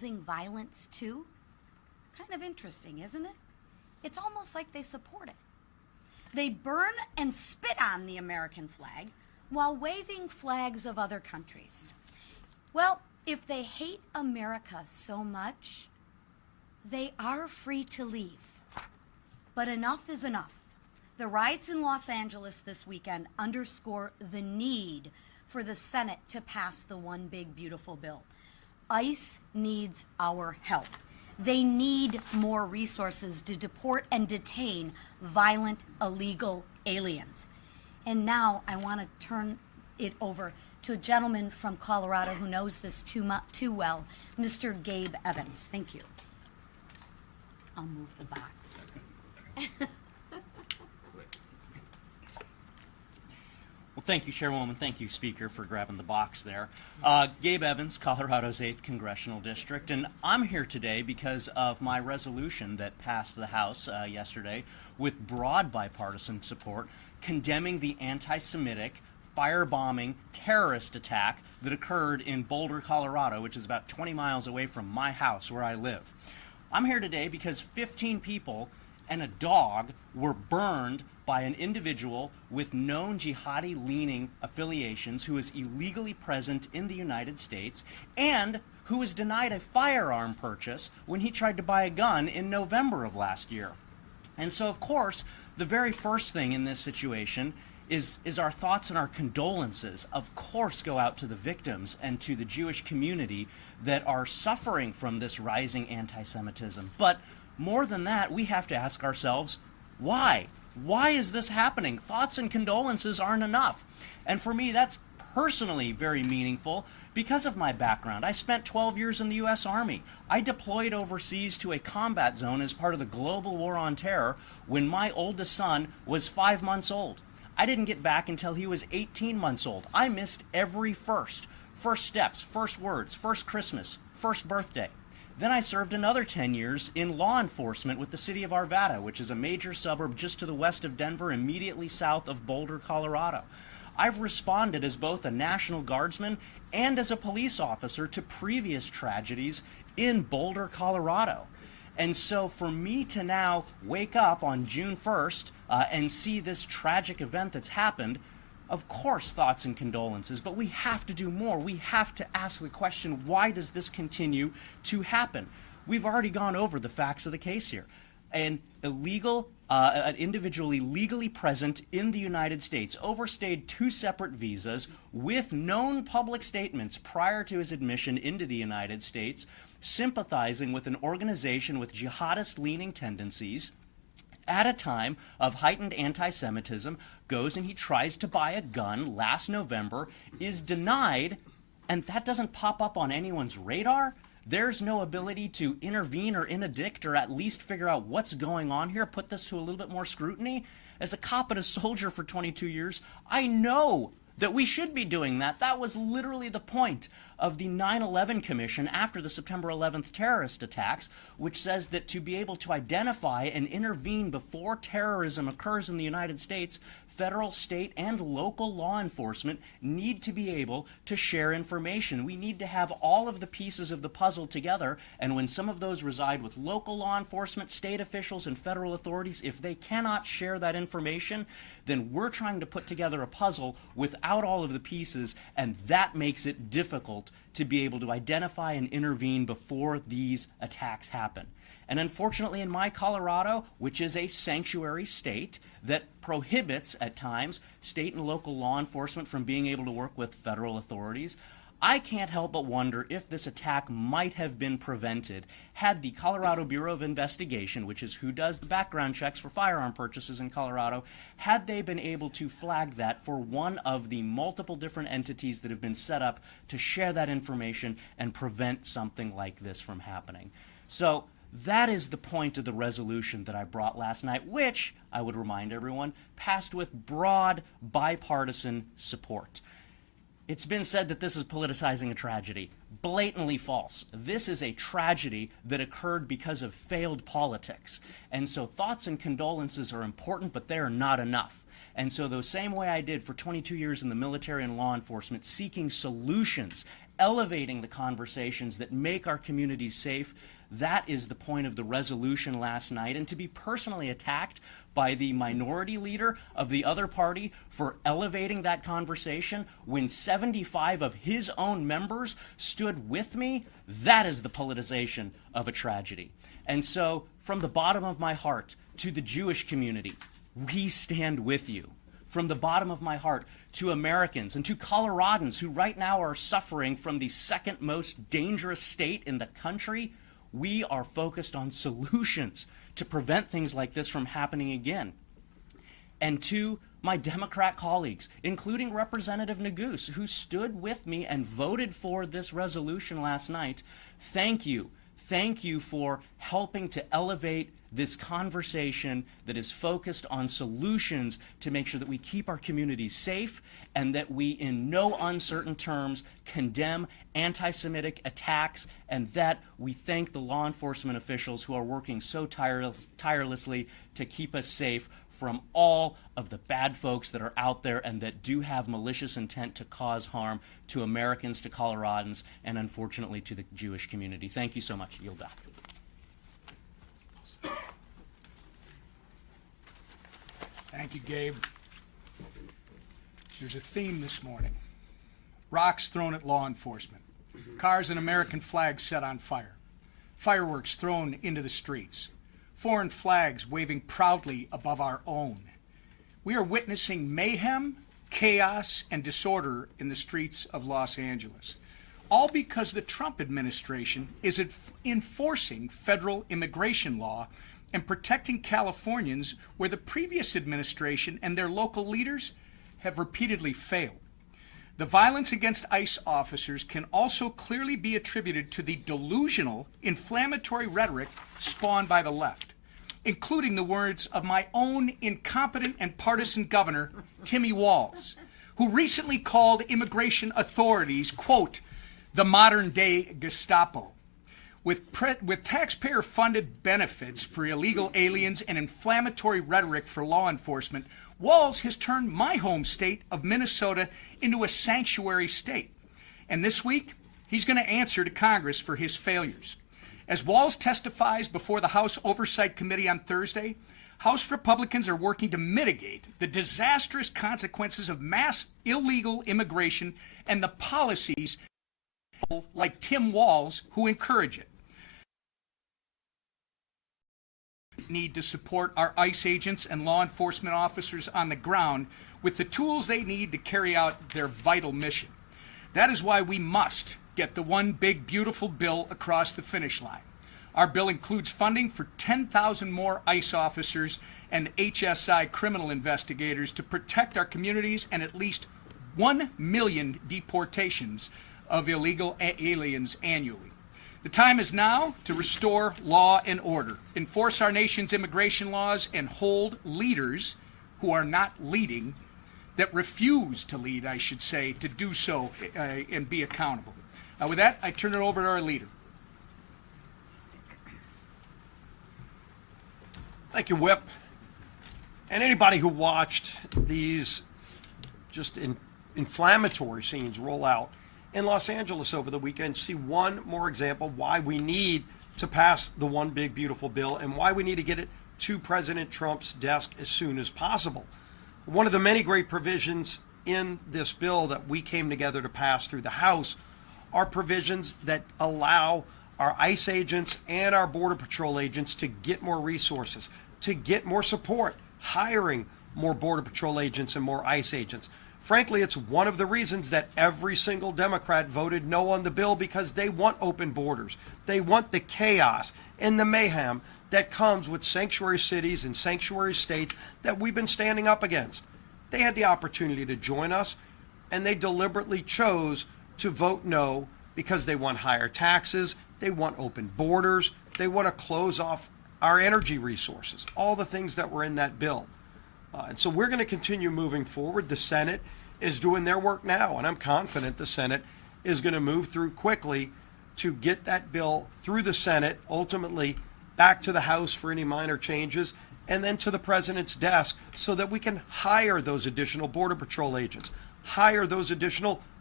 espousing violence too? Kind of interesting, isn't it? It's almost like they support it. They burn and spit on the American flag while waving flags of other countries. Well, if they hate America so much, they are free to leave. But enough is enough. The riots in Los Angeles this weekend underscore the need for the Senate to pass the One Big Beautiful Bill. ICE needs our help. They need more resources to deport and detain violent, illegal aliens. And now I want to turn it over to a gentleman from Colorado who knows this too well, Mr. Gabe Evans. Thank you. I'll move the box. Well, thank you, Chairwoman. Thank you, Speaker, for grabbing the box there. Gabe Evans, Colorado's 8th Congressional District, and I'm here today because of my resolution that passed the House yesterday with broad bipartisan support condemning the anti-Semitic firebombing terrorist attack that occurred in Boulder, Colorado, which is about 20 miles away from my house where I live. I'm here today because 15 people and a dog were burned by an individual with known jihadi-leaning affiliations who is illegally present in the United States and who was denied a firearm purchase when he tried to buy a gun in November of last year. And so, of course, the very first thing in this situation is our thoughts and our condolences, of course, go out to the victims and to the Jewish community that are suffering from this rising anti-Semitism. But more than that, we have to ask ourselves, why? Why is this happening? Thoughts and condolences aren't enough. And for me, that's personally very meaningful because of my background. I spent 12 years in the U.S. Army. I deployed overseas to a combat zone as part of the global war on terror when my oldest son was 5 months old. I didn't get back until he was 18 months old. I missed every first steps, first words, first Christmas, first birthday. Then I served another 10 years in law enforcement with the city of Arvada, which is a major suburb just to the west of Denver, immediately south of Boulder, Colorado. I've responded as both a National Guardsman and as a police officer to previous tragedies in Boulder, Colorado. And so for me to now wake up on June 1st and see this tragic event that's happened, of course, thoughts and condolences, but we have to do more. We have to ask the question, why does this continue to happen? We've already gone over the facts of the case here. An individual illegally present in the United States overstayed 2 separate visas with known public statements prior to his admission into the United States, sympathizing with an organization with jihadist-leaning tendencies, at a time of heightened anti-Semitism, goes and he tries to buy a gun last November, is denied, and that doesn't pop up on anyone's radar. There's no ability to intervene or interdict or at least figure out what's going on here, put this to a little bit more scrutiny. As a cop and a soldier for 22 years, I know that we should be doing that. That was literally the point of the 9/11 Commission after the September 11th terrorist attacks, which says that to be able to identify and intervene before terrorism occurs in the United States, federal, state, and local law enforcement need to be able to share information. We need to have all of the pieces of the puzzle together, and when some of those reside with local law enforcement, state officials, and federal authorities, if they cannot share that information, then we're trying to put together a puzzle without all of the pieces, and that makes it difficult to be able to identify and intervene before these attacks happen. And unfortunately in my Colorado, which is a sanctuary state that prohibits at times state and local law enforcement from being able to work with federal authorities, I can't help but wonder if this attack might have been prevented had the Colorado Bureau of Investigation, which is who does the background checks for firearm purchases in Colorado, had they been able to flag that for one of the multiple different entities that have been set up to share that information and prevent something like this from happening. So that is the point of the resolution that I brought last night, which, I would remind everyone, passed with broad bipartisan support. It's been said that this is politicizing a tragedy. Blatantly false. This is a tragedy that occurred because of failed politics. And so thoughts and condolences are important, but they are not enough. And so the same way I did for 22 years in the military and law enforcement, seeking solutions, elevating the conversations that make our communities safe. That is the point of the resolution last night. And to be personally attacked by the minority leader of the other party for elevating that conversation when 75 of his own members stood with me, that is the politicization of a tragedy. And so, from the bottom of my heart to the Jewish community, we stand with you. From the bottom of my heart to Americans and to Coloradans who right now are suffering from the second most dangerous state in the country, we are focused on solutions to prevent things like this from happening again. And to my Democrat colleagues, including Representative Neguse, who stood with me and voted for this resolution last night, thank you. Thank you for helping to elevate this conversation that is focused on solutions to make sure that we keep our communities safe and that we, in no uncertain terms, condemn anti-Semitic attacks, and that we thank the law enforcement officials who are working so tirelessly to keep us safe from all of the bad folks that are out there and that do have malicious intent to cause harm to Americans, to Coloradans, and unfortunately to the Jewish community. Thank you so much. Yield back. Thank you, Gabe. There's a theme this morning. Rocks thrown at law enforcement. Cars and American flags set on fire. Fireworks thrown into the streets. Foreign flags waving proudly above our own. We are witnessing mayhem, chaos, and disorder in the streets of Los Angeles. All because the Trump administration is enforcing federal immigration law and protecting Californians where the previous administration and their local leaders have repeatedly failed. The violence against ICE officers can also clearly be attributed to the delusional, inflammatory rhetoric spawned by the left, including the words of my own incompetent and partisan governor, Timmy Walz, who recently called immigration authorities, quote, the modern-day Gestapo. With taxpayer-funded benefits for illegal aliens and inflammatory rhetoric for law enforcement, Walz has turned my home state of Minnesota into a sanctuary state. And this week, he's going to answer to Congress for his failures. As Walz testifies before the House Oversight Committee on Thursday, House Republicans are working to mitigate the disastrous consequences of mass illegal immigration and the policies like Tim Walz who encourage it. Need to support our ICE agents and law enforcement officers on the ground with the tools they need to carry out their vital mission. That is why we must get the one big beautiful bill across the finish line. Our bill includes funding for 10,000 more ICE officers and HSI criminal investigators to protect our communities and at least 1 million deportations of illegal aliens annually. The time is now to restore law and order, enforce our nation's immigration laws, and hold leaders who are not leading, that refuse to lead, I should say, to do so and be accountable. With that, I turn it over to our leader. Thank you, Whip. And anybody who watched these just inflammatory scenes roll out in Los Angeles over the weekend see one more example why we need to pass the one big beautiful bill and why we need to get it to President Trump's desk as soon as possible. One of the many great provisions in this bill that we came together to pass through the House are provisions that allow our ICE agents and our Border Patrol agents to get more resources, to get more support, hiring more Border Patrol agents and more ICE agents. Frankly, it's one of the reasons that every single Democrat voted no on the bill, because they want open borders. They want the chaos and the mayhem that comes with sanctuary cities and sanctuary states that we've been standing up against. They had the opportunity to join us, and they deliberately chose to vote no because they want higher taxes, they want open borders, they want to close off our energy resources, all the things that were in that bill. And so we're going to continue moving forward. The Senate is doing their work now, and I'm confident the Senate is going to move through quickly to get that bill through the Senate, ultimately back to the House for any minor changes, and then to the President's desk so that we can hire those additional Border Patrol agents, hire those additional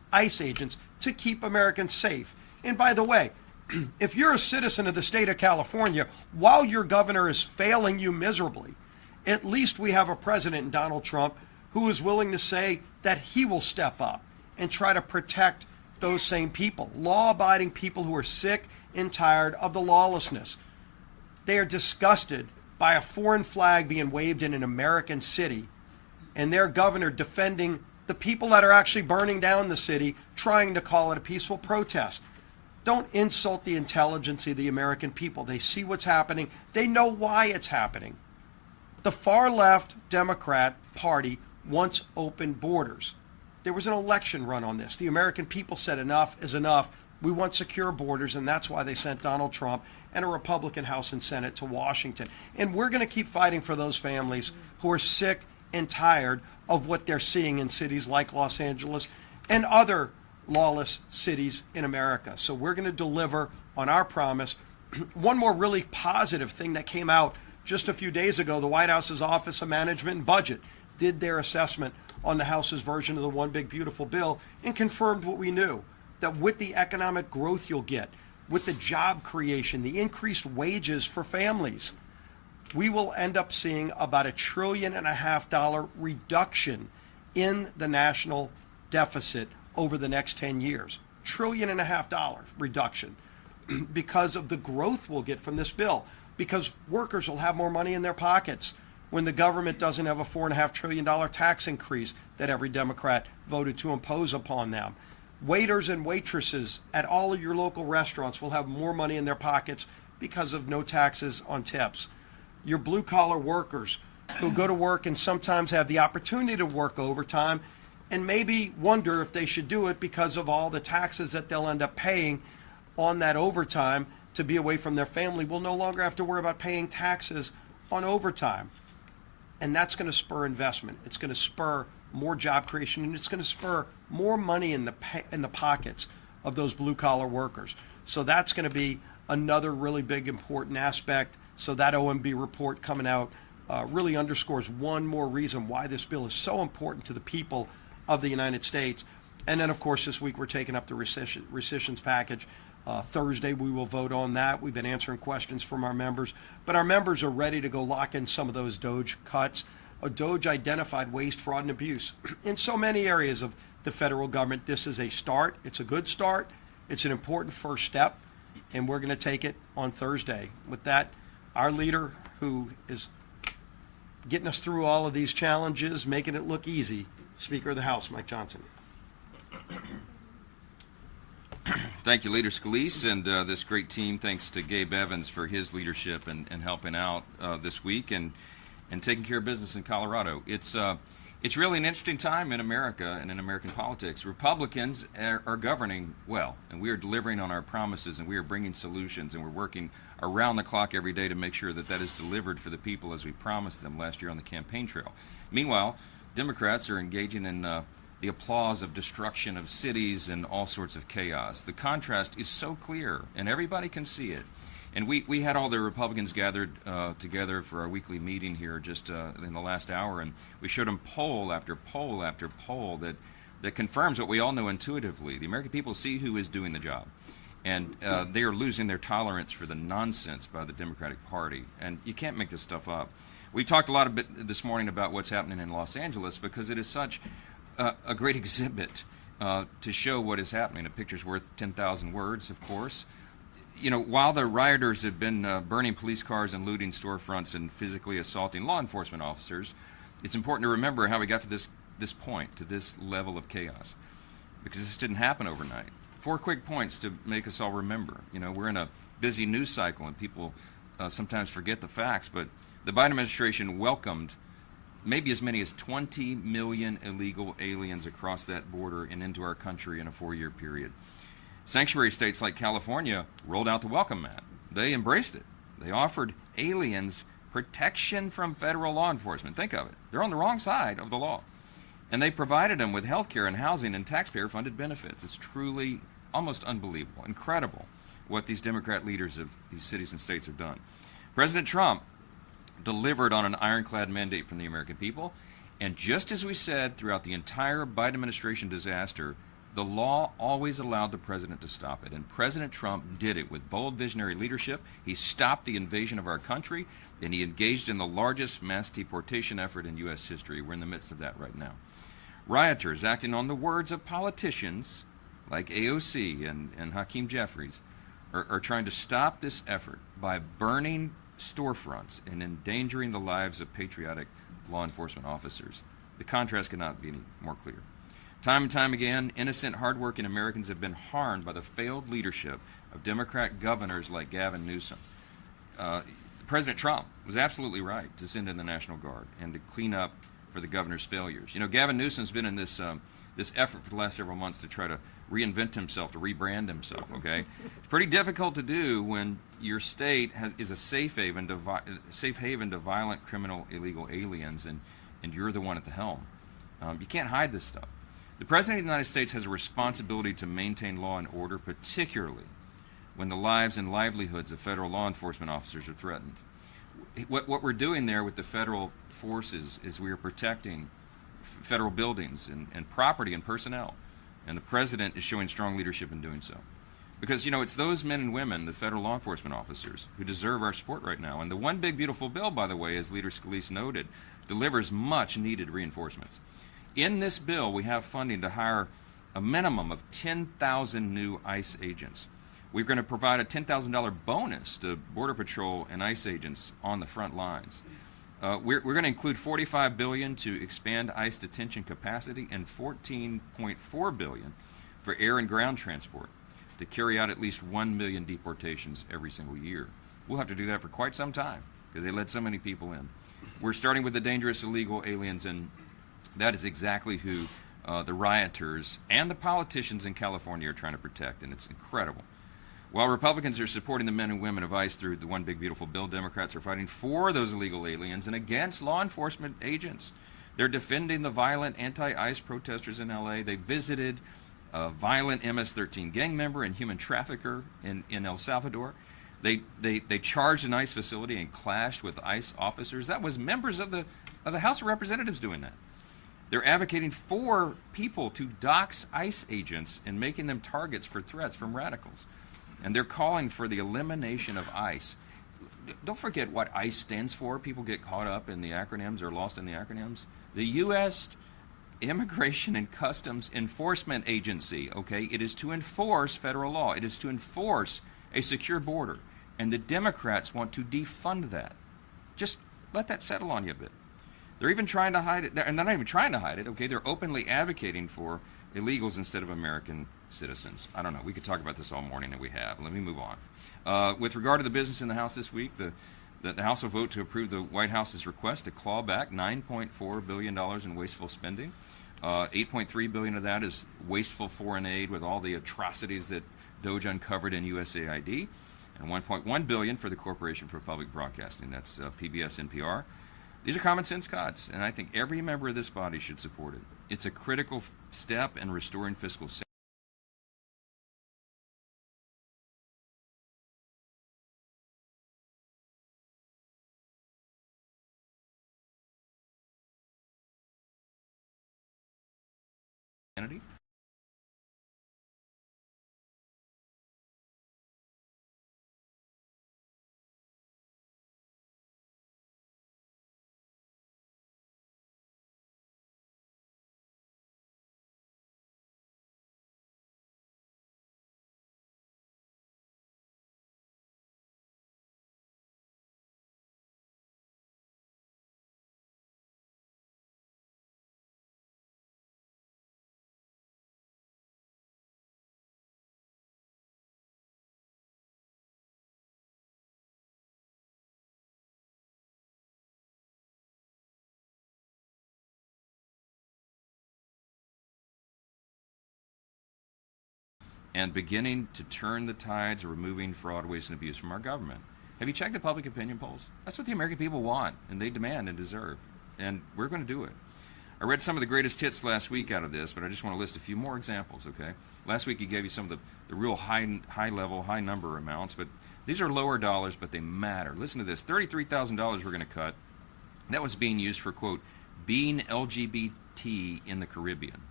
ICE agents to keep Americans safe. And by the way, if you're a citizen of the state of California, while your governor is failing you miserably, at least we have a president in Donald Trump who is willing to say that he will step up and try to protect those same people, law-abiding people who are sick and tired of the lawlessness. They are disgusted by a foreign flag being waved in an American city and their governor defending the people that are actually burning down the city, trying to call it a peaceful protest. Don't insult the intelligence of the American people. They see what's happening. They know why it's happening. The far left Democrat Party wants open borders. There was an election run on this. The American people said enough is enough. We want secure borders, and that's why they sent Donald Trump and a Republican House and Senate to Washington. And we're going to keep fighting for those families who are sick and tired of what they're seeing in cities like Los Angeles and other lawless cities in America. So we're going to deliver on our promise. One more really positive thing that came out just a few days ago, the White House's Office of Management and Budget did their assessment on the House's version of the One Big Beautiful Bill and confirmed what we knew, that with the economic growth you'll get, with the job creation, the increased wages for families, we will end up seeing about $1.5 trillion reduction in the national deficit over the next 10 years. $1.5 trillion reduction because of the growth we'll get from this bill, because workers will have more money in their pockets when the government doesn't have a $4.5 trillion tax increase that every Democrat voted to impose upon them. Waiters and waitresses at all of your local restaurants will have more money in their pockets because of no taxes on tips. Your blue-collar workers who go to work and sometimes have the opportunity to work overtime and maybe wonder if they should do it because of all the taxes that they'll end up paying on that overtime to be away from their family will no longer have to worry about paying taxes on overtime. And that's going to spur investment. It's going to spur more job creation, and it's going to spur more money in the pockets of those blue-collar workers. So that's going to be another really big, important aspect. So that OMB report coming out really underscores one more reason why this bill is so important to the people of the United States. And then, of course, this week we're taking up the rescissions package. Thursday we will vote on that. We've been answering questions from our members, but our members are ready to go lock in some of those DOGE cuts. DOGE identified waste, fraud, and abuse in so many areas of the federal government. This is a start. It's a good start. It's an important first step, and we're going to take it on Thursday. With that, our leader, who is getting us through all of these challenges, making it look easy, Speaker of the House, Mike Johnson. Thank you, Leader Scalise, and this great team. Thanks to Gabe Evans for his leadership and helping out this week and taking care of business in Colorado. It's really an interesting time in America and in American politics. Republicans are governing well, and we are delivering on our promises, and we are bringing solutions, and we're working around the clock every day to make sure that that is delivered for the people as we promised them last year on the campaign trail. Meanwhile, Democrats are engaging in the applause of destruction of cities and all sorts of chaos. The contrast is so clear, and everybody can see it. And we had all the Republicans gathered together for our weekly meeting here just in the last hour, and we showed them poll after poll after poll that confirms what we all know intuitively. The American people see who is doing the job, and they are losing their tolerance for the nonsense by the Democratic Party. And you can't make this stuff up. We talked a lot a bit this morning about what's happening in Los Angeles because it is such a great exhibit to show what is happening. A picture's worth 10,000 words, of course. You know, while the rioters have been burning police cars and looting storefronts and physically assaulting law enforcement officers, it's important to remember how we got to this point, to this level of chaos, because this didn't happen overnight. 4 quick points to make us all remember. You know, we're in a busy news cycle, and people sometimes forget the facts, but the Biden administration welcomed maybe as many as 20 million illegal aliens across that border and into our country in a 4-year period. Sanctuary states like California rolled out the welcome mat. They embraced it. They offered aliens protection from federal law enforcement. Think of it. They're on the wrong side of the law. And they provided them with health care and housing and taxpayer-funded benefits. It's truly almost unbelievable, incredible what these Democrat leaders of these cities and states have done. President Trump delivered on an ironclad mandate from the American people. And just as we said throughout the entire Biden administration disaster, The law always allowed the president to stop it, and President Trump did it with bold visionary leadership. He stopped the invasion of our country, and he engaged in the largest mass deportation effort in U.S. history. We're in the midst of that right now. Rioters, acting on the words of politicians like AOC and Hakeem Jeffries, are trying to stop this effort by burning storefronts and endangering the lives of patriotic law enforcement officers. The contrast could not be any more clear. Time and time again, innocent, hardworking Americans have been harmed by the failed leadership of Democrat governors like Gavin Newsom. President Trump was absolutely right to send in the National Guard and to clean up for the governor's failures. You know, Gavin Newsom's been in this effort for the last several months to try to reinvent himself, to rebrand himself, okay? It's pretty difficult to do when your state is a safe haven to violent, criminal, illegal aliens, and you're the one at the helm. You can't hide this stuff. The President of the United States has a responsibility to maintain law and order, particularly when the lives and livelihoods of federal law enforcement officers are threatened. What we're doing there with the federal forces is we are protecting federal buildings and property and personnel, and the President is showing strong leadership in doing so. Because, you know, it's those men and women, the federal law enforcement officers, who deserve our support right now. And the One Big Beautiful Bill, by the way, as Leader Scalise noted, delivers much-needed reinforcements. In this bill, we have funding to hire a minimum of 10,000 new ICE agents. We're going to provide a $10,000 bonus to Border Patrol and ICE agents on the front lines. We're going to include $45 billion to expand ICE detention capacity and $14.4 billion for air and ground transport to carry out at least 1 million deportations every single year. We'll have to do that for quite some time because they let so many people in. We're starting with the dangerous illegal aliens, and that is exactly who the rioters and the politicians in California are trying to protect, and it's incredible. While Republicans are supporting the men and women of ICE through the One Big Beautiful Bill, Democrats are fighting for those illegal aliens and against law enforcement agents. They're defending the violent anti-ICE protesters in L.A. They visited a violent MS-13 gang member and human trafficker in El Salvador. They charged an ICE facility and clashed with ICE officers. That was members of the House of Representatives doing that. They're advocating for people to dox ICE agents and making them targets for threats from radicals. And they're calling for the elimination of ICE. Don't forget what ICE stands for. People get caught up in the acronyms or lost in the acronyms. The U.S. Immigration and Customs Enforcement Agency, okay? It is to enforce federal law. It is to enforce a secure border. And the Democrats want to defund that. Just let that settle on you a bit. They're even trying to hide it. And they're not even trying to hide it, okay? They're openly advocating for illegals instead of American citizens. I don't know. We could talk about this all morning, and we have. Let me move on. With regard to the business in the House this week, the House will vote to approve the White House's request to claw back $9.4 billion in wasteful spending. $8.3 billion of that is wasteful foreign aid with all the atrocities that DOJ uncovered in USAID, and $1.1 billion for the Corporation for Public Broadcasting. That's PBS, NPR. These are common sense cuts, and I think every member of this body should support it. It's a critical step in restoring fiscal sanity. And beginning to turn the tides of removing fraud, waste, and abuse from our government. Have you checked the public opinion polls? That's what the American people want, and they demand and deserve. And we're going to do it. I read some of the greatest hits last week out of this, but I just want to list a few more examples, okay? Last week he gave you some of the real high-level, high-number amounts, but these are lower dollars, but they matter. Listen to this. $33,000 we're going to cut. That was being used for, quote, being LGBT in the Caribbean.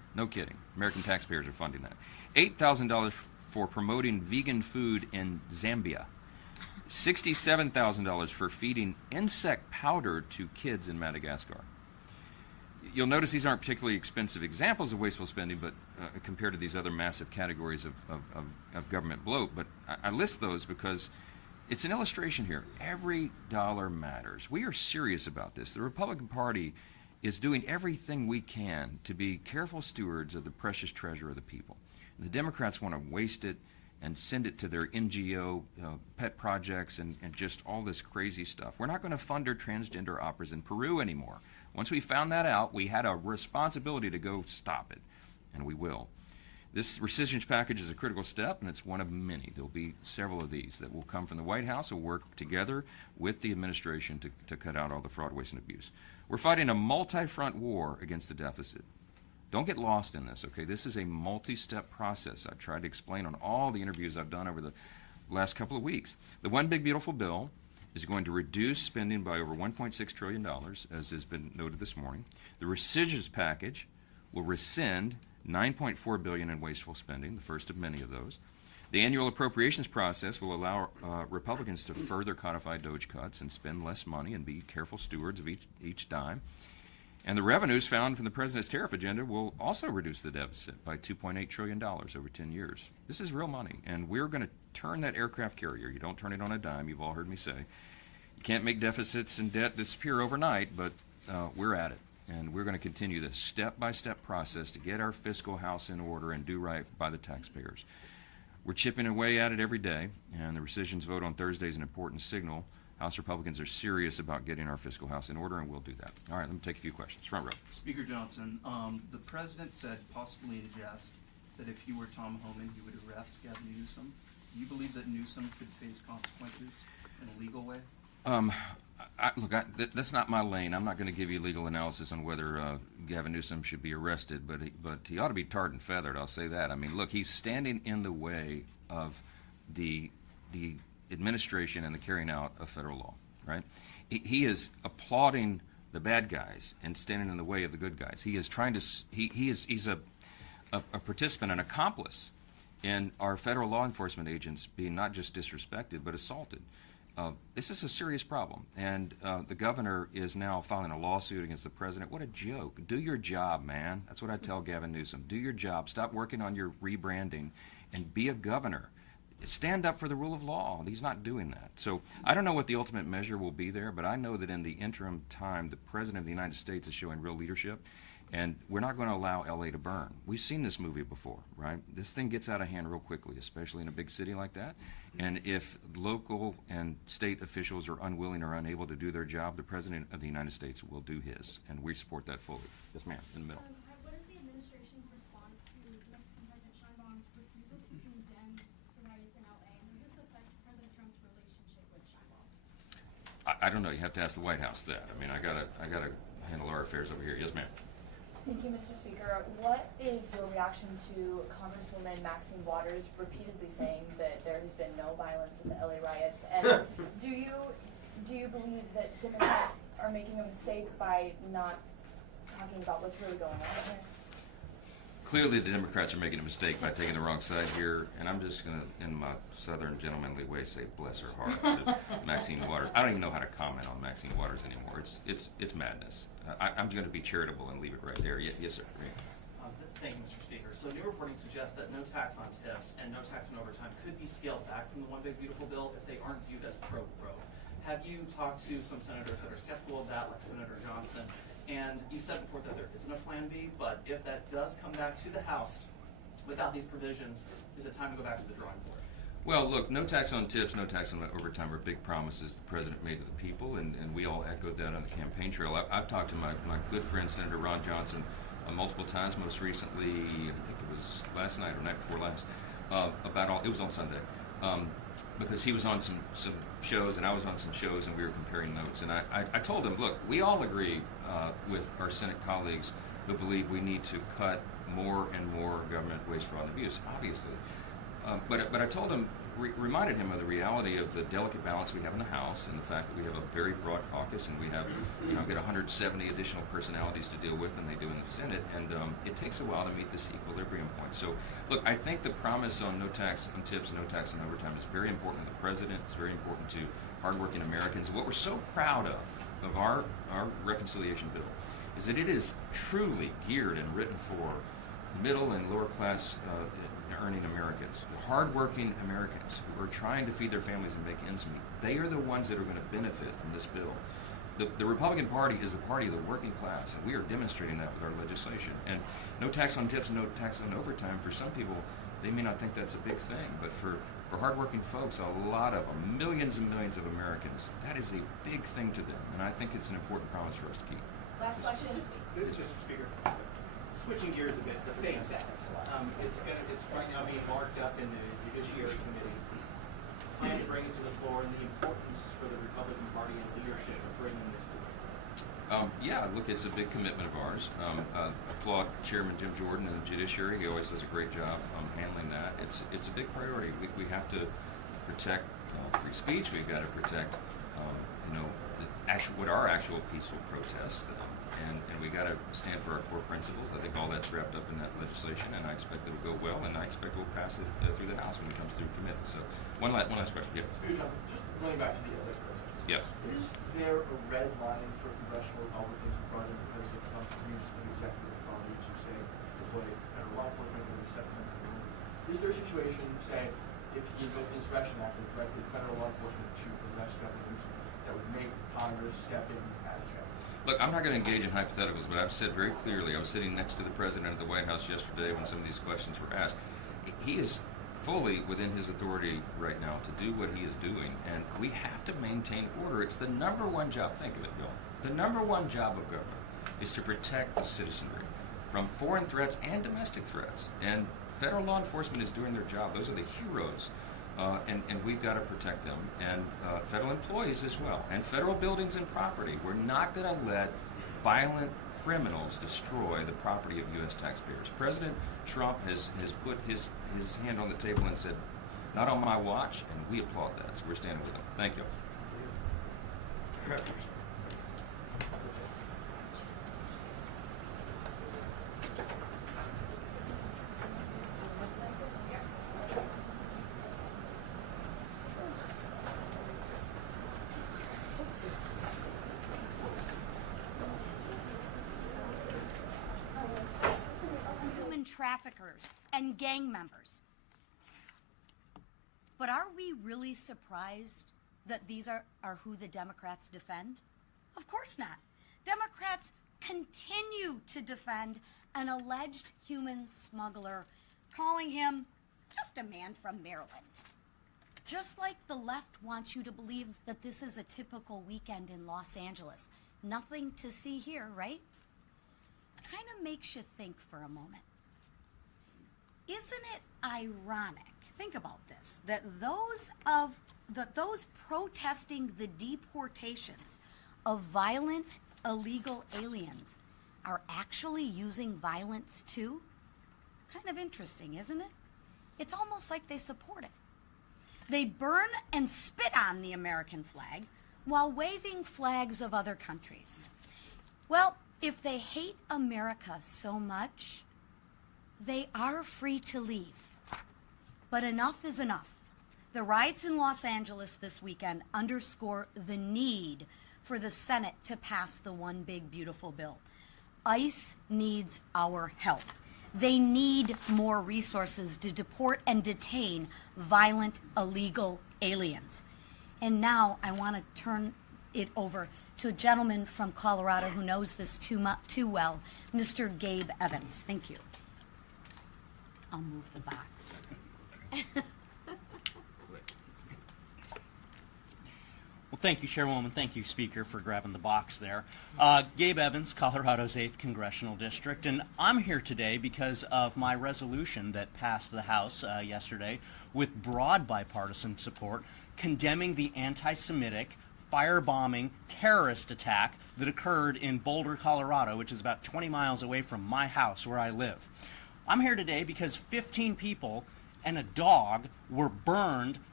No kidding. American taxpayers are funding that. $8,000 for promoting vegan food in Zambia. $67,000 for feeding insect powder to kids in Madagascar. You'll notice these aren't particularly expensive examples of wasteful spending, but compared to these other massive categories of government bloat. But I list those because it's an illustration here. Every dollar matters. We are serious about this. The Republican Party is doing everything we can to be careful stewards of the precious treasure of the people. And the Democrats want to waste it and send it to their NGO pet projects and just all this crazy stuff. We're not going to fund our transgender operas in Peru anymore. Once we found that out, we had a responsibility to go stop it, and we will. This rescission package is a critical step, and it's one of many. There will be several of these that will come from the White House and work together with the administration to cut out all the fraud, waste, and abuse. We're fighting a multi-front war against the deficit. Don't get lost in this, okay? This is a multi-step process. I've tried to explain on all the interviews I've done over the last couple of weeks. The One Big Beautiful Bill is going to reduce spending by over $1.6 trillion, as has been noted this morning. The rescissions package will rescind $9.4 billion in wasteful spending, the first of many of those. The annual appropriations process will allow Republicans to further codify DOGE cuts and spend less money and be careful stewards of each dime. And the revenues found from the president's tariff agenda will also reduce the deficit by $2.8 trillion over 10 years. This is real money, and we're going to turn that aircraft carrier. You don't turn it on a dime, you've all heard me say. You can't make deficits and debt disappear overnight, but we're at it. And we're going to continue this step-by-step process to get our fiscal house in order and do right by the taxpayers. We're chipping away at it every day, and the rescissions vote on Thursday is an important signal. House Republicans are serious about getting our fiscal house in order, and we'll do that. All right, let me take a few questions. Front row. Speaker Johnson, the president said, possibly in jest, that if he were Tom Homan, he would arrest Gavin Newsom. Do you believe that Newsom should face consequences in a legal way? Look, that's not my lane. I'm not going to give you legal analysis on whether Gavin Newsom should be arrested, but he ought to be tarred and feathered, I'll say that. I mean, look, he's standing in the way of the administration and the carrying out of federal law, right? He is applauding the bad guys and standing in the way of the good guys. He is trying to, he's a participant, an accomplice in our federal law enforcement agents being not just disrespected, but assaulted. This is a serious problem, and the governor is now filing a lawsuit against the president. What a joke. Do your job, man. That's what I tell Gavin Newsom. Do your job. Stop working on your rebranding and be a governor. Stand up for the rule of law. He's not doing that. So I don't know what the ultimate measure will be there, but I know that in the interim time, the President of the United States is showing real leadership, and we're not going to allow L.A. to burn. We've seen this movie before, right? This thing gets out of hand real quickly, especially in a big city like that. And if local and state officials are unwilling or unable to do their job, the President of the United States will do his, and we support that fully. Yes, ma'am, in the middle. What is the administration's response to Mexican President Sheinbaum's refusal to condemn the riots in L.A.? And does this affect President Trump's relationship with Sheinbaum? I don't know. You have to ask the White House that. I mean, I gotta handle our affairs over here. Yes, ma'am. Thank you, Mr. Speaker. What is your reaction to Congresswoman Maxine Waters repeatedly saying that there has been no violence in the LA riots? And do you believe that Democrats are making a mistake by not talking about what's really going on here? Clearly, the Democrats are making a mistake by taking the wrong side here, and I'm just going to, in my southern gentlemanly way, say bless her heart to Maxine Waters. I don't even know how to comment on Maxine Waters anymore. It's madness. I'm going to be charitable and leave it right there. Yes, sir. Thank you, Mr. Speaker. So new reporting suggests that no tax on tips and no tax on overtime could be scaled back from the One Big Beautiful Bill if they aren't viewed as pro-growth. Have you talked to some senators that are skeptical of that, like Senator Johnson? And you said before that there isn't a plan B, but if that does come back to the House without these provisions, is it time to go back to the drawing board? Well, look, no tax on tips, no tax on overtime are big promises the president made to the people, and we all echoed that on the campaign trail. I've talked to my good friend, Senator Ron Johnson, multiple times, most recently, I think it was last night or night before last, it was on Sunday, because he was on some shows and I was on some shows and we were comparing notes. And I told him, look, we all agree with our Senate colleagues who believe we need to cut more and more government waste, fraud, and abuse, obviously. But I told him reminded him of the reality of the delicate balance we have in the House and the fact that we have a very broad caucus and we have, get 170 additional personalities to deal with than they do in the Senate, and it takes a while to meet this equilibrium point. So, look, I think the promise on no tax on tips and no tax on overtime is very important to the president. It's very important to hardworking Americans. What we're so proud of our reconciliation bill is that it is truly geared and written for middle and lower class earning Americans, hardworking Americans who are trying to feed their families and make ends meet. They are the ones that are going to benefit from this bill. The Republican Party is the party of the working class, and we are demonstrating that with our legislation. And no tax on tips, no tax on overtime, for some people, they may not think that's a big thing, but for hardworking folks, a lot of them, millions and millions of Americans, that is a big thing to them, and I think it's an important promise for us to keep. Last question. Mr. Speaker, switching gears a bit, the FACE Act, it's right now being marked up in the Judiciary Committee. Plan to bring it to the floor, and the importance for the Republican Party and leadership of bringing this to the floor. Yeah, look, it's a big commitment of ours. Applaud Chairman Jim Jordan and the Judiciary. He always does a great job handling that. It's a big priority. We have to protect free speech. We've got to protect, what are actual peaceful protests. And we got to stand for our core principles. I think all that's wrapped up in that legislation, and I expect it'll go well, and I expect we'll pass it through the House when it comes through committee. So, one last question. Yeah. Just going back to the other protests. Yes. Is there a red line for congressional Republicans regarding because it constitutes an executive authority to say deploy federal law enforcement or the Second Amendment rules? Is there a situation, say, if he invoked the Insurrection Act and directed federal law enforcement to arrest Governor Newsom, that would make Congress step in at a check? Look, I'm not going to engage in hypotheticals, but I've said very clearly, I was sitting next to the President at the White House yesterday when some of these questions were asked. He is fully within his authority right now to do what he is doing, and we have to maintain order. It's the number one job, think of it, Bill. The number one job of government is to protect the citizenry from foreign threats and domestic threats, and federal law enforcement is doing their job. Those are the heroes. And we've got to protect them, and federal employees as well, and federal buildings and property. We're not going to let violent criminals destroy the property of U.S. taxpayers. President Trump has put his hand on the table and said, not on my watch, and we applaud that, so we're standing with him. Thank you. Traffickers and gang members. But are we really surprised that these are who the Democrats defend? Of course not. Democrats continue to defend an alleged human smuggler, calling him just a man from Maryland. Just like the left wants you to believe that this is a typical weekend in Los Angeles. Nothing to see here, right? Kind of makes you think for a moment. Isn't it ironic, think about this, that those protesting the deportations of violent illegal aliens are actually using violence too? Kind of interesting, isn't it? It's almost like they support it. They burn and spit on the American flag while waving flags of other countries. Well, if they hate America so much, they are free to leave. But enough is enough. The riots in Los Angeles this weekend underscore the need for the Senate to pass the One Big Beautiful Bill. ICE needs our help. They need more resources to deport and detain violent illegal aliens. And now I want to turn it over to a gentleman from Colorado who knows this too well, Mr. Gabe Evans. Thank you. I'll move the box. Well, thank you, Chairwoman. Thank you, Speaker, for grabbing the box there. Gabe Evans, Colorado's 8th Congressional District, and I'm here today because of my resolution that passed the House yesterday with broad bipartisan support condemning the anti-Semitic firebombing terrorist attack that occurred in Boulder, Colorado, which is about 20 miles away from my house where I live. I'm here today because 15 people and a dog were burned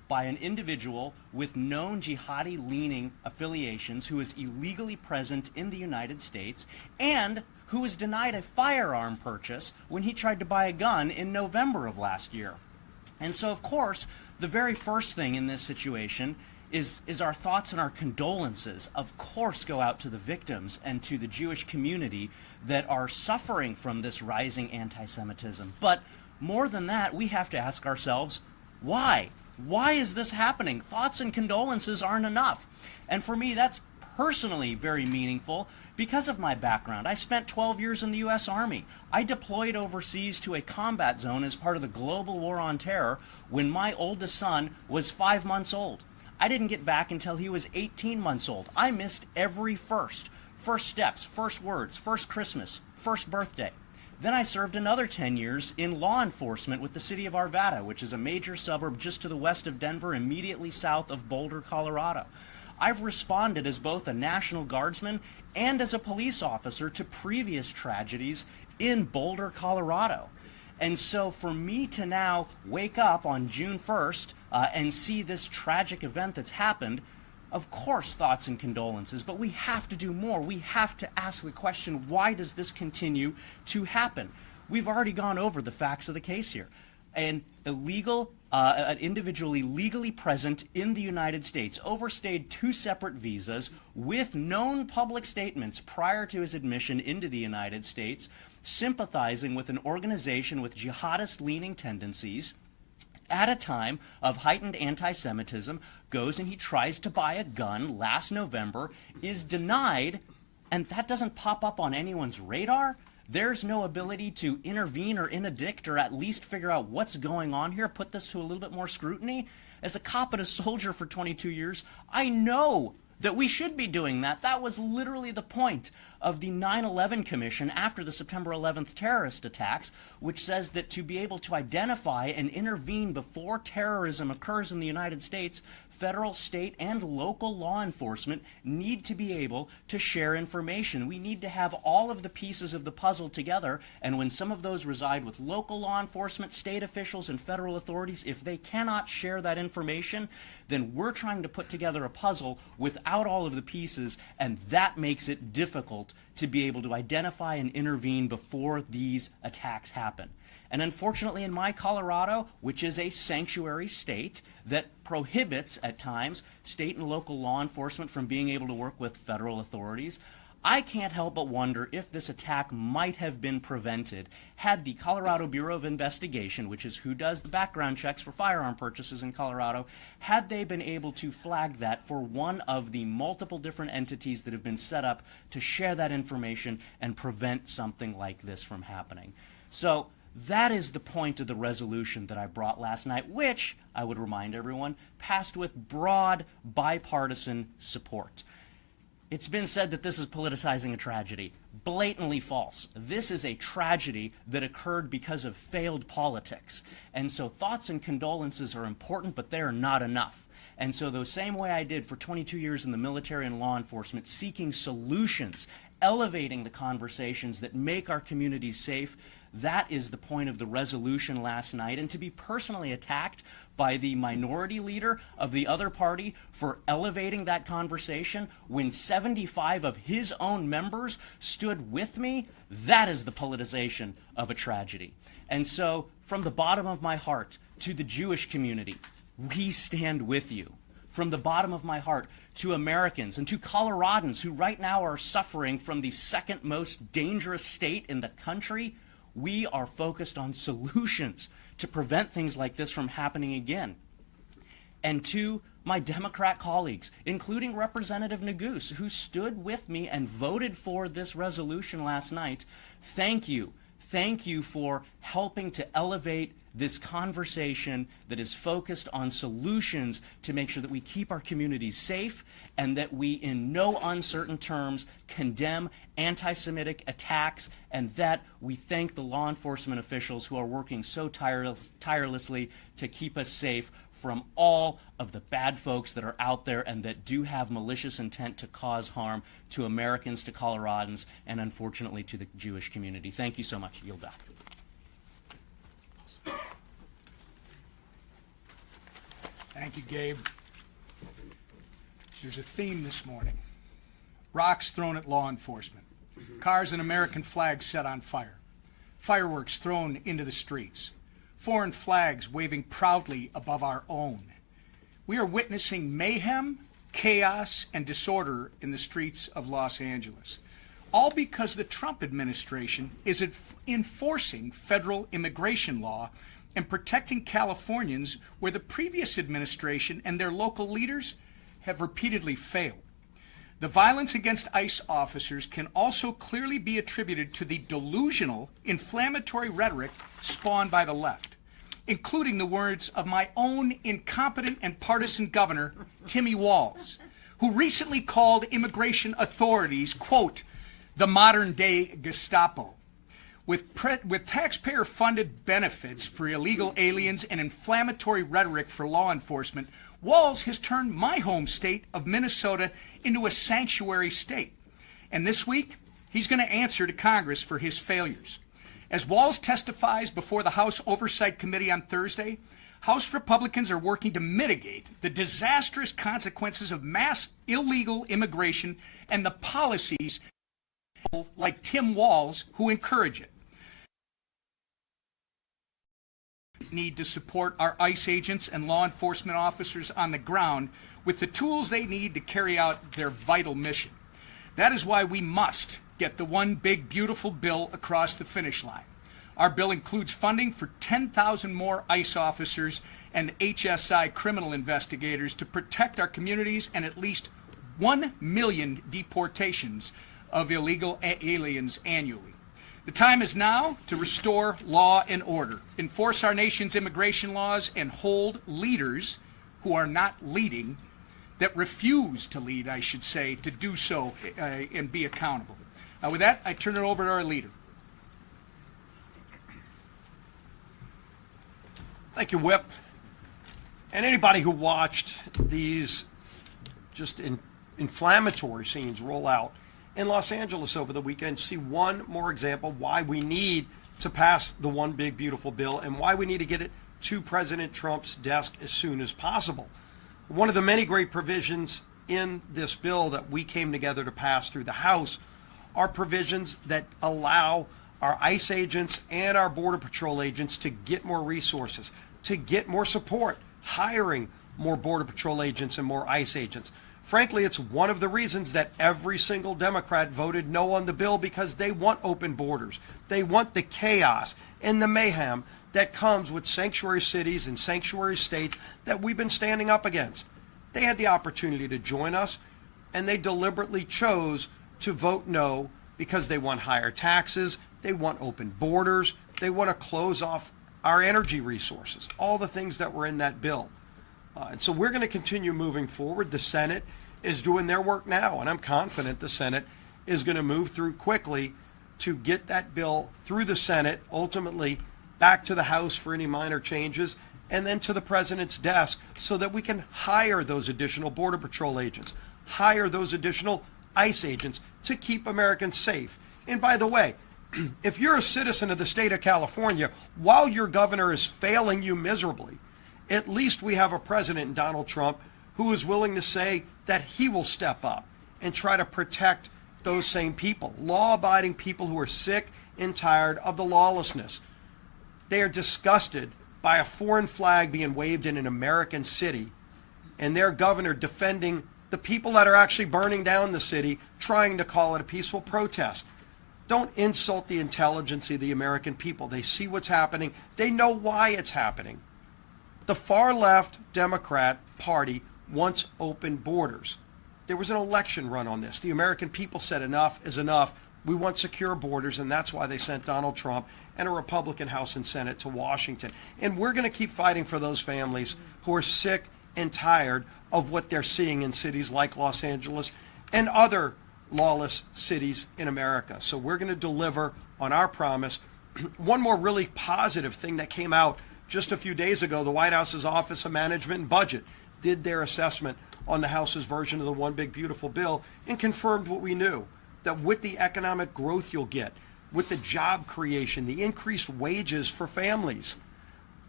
by an individual with known jihadi-leaning affiliations who is illegally present in the United States and who was denied a firearm purchase when he tried to buy a gun in November of last year. And so, of course, the very first thing in this situation is our thoughts and our condolences, of course, go out to the victims and to the Jewish community that are suffering from this rising anti-Semitism. But more than that, we have to ask ourselves, why? Why is this happening? Thoughts and condolences aren't enough. And for me, that's personally very meaningful because of my background. I spent 12 years in the U.S. Army. I deployed overseas to a combat zone as part of the global war on terror when my oldest son was 5 months old. I didn't get back until he was 18 months old. I missed every first steps, first words, first Christmas, first birthday. Then I served another 10 years in law enforcement with the city of Arvada, which is a major suburb just to the west of Denver, immediately south of Boulder, Colorado. I've responded as both a National Guardsman and as a police officer to previous tragedies in Boulder, Colorado. And so for me to now wake up on June 1st and see this tragic event that's happened, of course, thoughts and condolences, but we have to do more. We have to ask the question, why does this continue to happen? We've already gone over the facts of the case here. An individual illegally present in the United States overstayed 2 separate visas with known public statements prior to his admission into the United States, sympathizing with an organization with jihadist-leaning tendencies, at a time of heightened anti-Semitism, goes and he tries to buy a gun last November, is denied, and that doesn't pop up on anyone's radar. There's no ability to intervene or interdict or at least figure out what's going on here, put this to a little bit more scrutiny. As a cop and a soldier for 22 years, I know that we should be doing that. That was literally the point of the 9/11 Commission after the September 11th terrorist attacks, which says that to be able to identify and intervene before terrorism occurs in the United States, federal, state, and local law enforcement need to be able to share information. We need to have all of the pieces of the puzzle together, and when some of those reside with local law enforcement, state officials, and federal authorities, if they cannot share that information, then we're trying to put together a puzzle without all of the pieces, and that makes it difficult to be able to identify and intervene before these attacks happen. And unfortunately in my Colorado, which is a sanctuary state that prohibits at times state and local law enforcement from being able to work with federal authorities, I can't help but wonder if this attack might have been prevented had the Colorado Bureau of Investigation, which is who does the background checks for firearm purchases in Colorado, had they been able to flag that for one of the multiple different entities that have been set up to share that information and prevent something like this from happening. So that is the point of the resolution that I brought last night, which, I would remind everyone, passed with broad bipartisan support. It's been said that this is politicizing a tragedy. Blatantly false. This is a tragedy that occurred because of failed politics. And so thoughts and condolences are important, but they are not enough. And so the same way I did for 22 years in the military and law enforcement, seeking solutions, elevating the conversations that make our communities safe, that is the point of the resolution last night. And to be personally attacked by the minority leader of the other party for elevating that conversation when 75 of his own members stood with me, that is the politicization of a tragedy. And so, from the bottom of my heart to the Jewish community, we stand with you. From the bottom of my heart to Americans and to Coloradans who right now are suffering from the second most dangerous state in the country, we are focused on solutions to prevent things like this from happening again. And to my Democrat colleagues, including Representative Neguse, who stood with me and voted for this resolution last night, thank you. Thank you for helping to elevate this conversation that is focused on solutions to make sure that we keep our communities safe and that we, in no uncertain terms, condemn anti-Semitic attacks, and that we thank the law enforcement officials who are working so tirelessly to keep us safe from all of the bad folks that are out there and that do have malicious intent to cause harm to Americans, to Coloradans, and unfortunately to the Jewish community. Thank you so much. Yield back. Thank you, Gabe. There's a theme this morning. Rocks thrown at law enforcement. Cars and American flags set on fire. Fireworks thrown into the streets. Foreign flags waving proudly above our own. We are witnessing mayhem, chaos, and disorder in the streets of Los Angeles. All because the Trump administration is enforcing federal immigration law and protecting Californians where the previous administration and their local leaders have repeatedly failed. The violence against ICE officers can also clearly be attributed to the delusional, inflammatory rhetoric spawned by the left, including the words of my own incompetent and partisan governor, Timmy Walz, who recently called immigration authorities, quote, the modern-day Gestapo. With taxpayer-funded benefits for illegal aliens and inflammatory rhetoric for law enforcement, Walz has turned my home state of Minnesota into a sanctuary state. And this week, he's going to answer to Congress for his failures. As Walz testifies before the House Oversight Committee on Thursday, House Republicans are working to mitigate the disastrous consequences of mass illegal immigration and the policies like Tim Walz who encourage it. Need to support our ICE agents and law enforcement officers on the ground with the tools they need to carry out their vital mission. That is why we must get the one big beautiful bill across the finish line. Our bill includes funding for 10,000 more ICE officers and HSI criminal investigators to protect our communities and at least 1 million deportations of illegal aliens annually. The time is now to restore law and order, enforce our nation's immigration laws, and hold leaders who are not leading, that refuse to lead, I should say, to do so and be accountable. With that, I turn it over to our leader. Thank you, Whip. And anybody who watched these just inflammatory scenes roll out in Los Angeles over the weekend see one more example why we need to pass the one big beautiful bill and why we need to get it to President Trump's desk as soon as possible. One of the many great provisions in this bill that we came together to pass through the House are provisions that allow our ICE agents and our Border Patrol agents to get more resources, to get more support, hiring more Border Patrol agents and more ICE agents. Frankly, it's one of the reasons that every single Democrat voted no on the bill, because they want open borders. They want the chaos and the mayhem that comes with sanctuary cities and sanctuary states that we've been standing up against. They had the opportunity to join us, and they deliberately chose to vote no because they want higher taxes, they want open borders, they want to close off our energy resources, all the things that were in that bill. And so we're going to continue moving forward. The Senate is doing their work now, and I'm confident the Senate is going to move through quickly to get that bill through the Senate, ultimately back to the House for any minor changes, and then to the President's desk so that we can hire those additional Border Patrol agents, hire those additional ICE agents to keep Americans safe. And by the way, if you're a citizen of the state of California, while your governor is failing you miserably, at least we have a president in Donald Trump who is willing to say that he will step up and try to protect those same people, law-abiding people who are sick and tired of the lawlessness. They are disgusted by a foreign flag being waved in an American city and their governor defending the people that are actually burning down the city, trying to call it a peaceful protest. Don't insult the intelligence of the American people. They see what's happening. They know why it's happening. The far left Democrat Party wants open borders. There was an election run on this. The American people said enough is enough. We want secure borders, and that's why they sent Donald Trump and a Republican House and Senate to Washington. And we're going to keep fighting for those families who are sick and tired of what they're seeing in cities like Los Angeles and other lawless cities in America. So we're going to deliver on our promise. One more really positive thing that came out just a few days ago, the White House's Office of Management and Budget did their assessment on the House's version of the One Big Beautiful Bill and confirmed what we knew, that with the economic growth you'll get, with the job creation, the increased wages for families,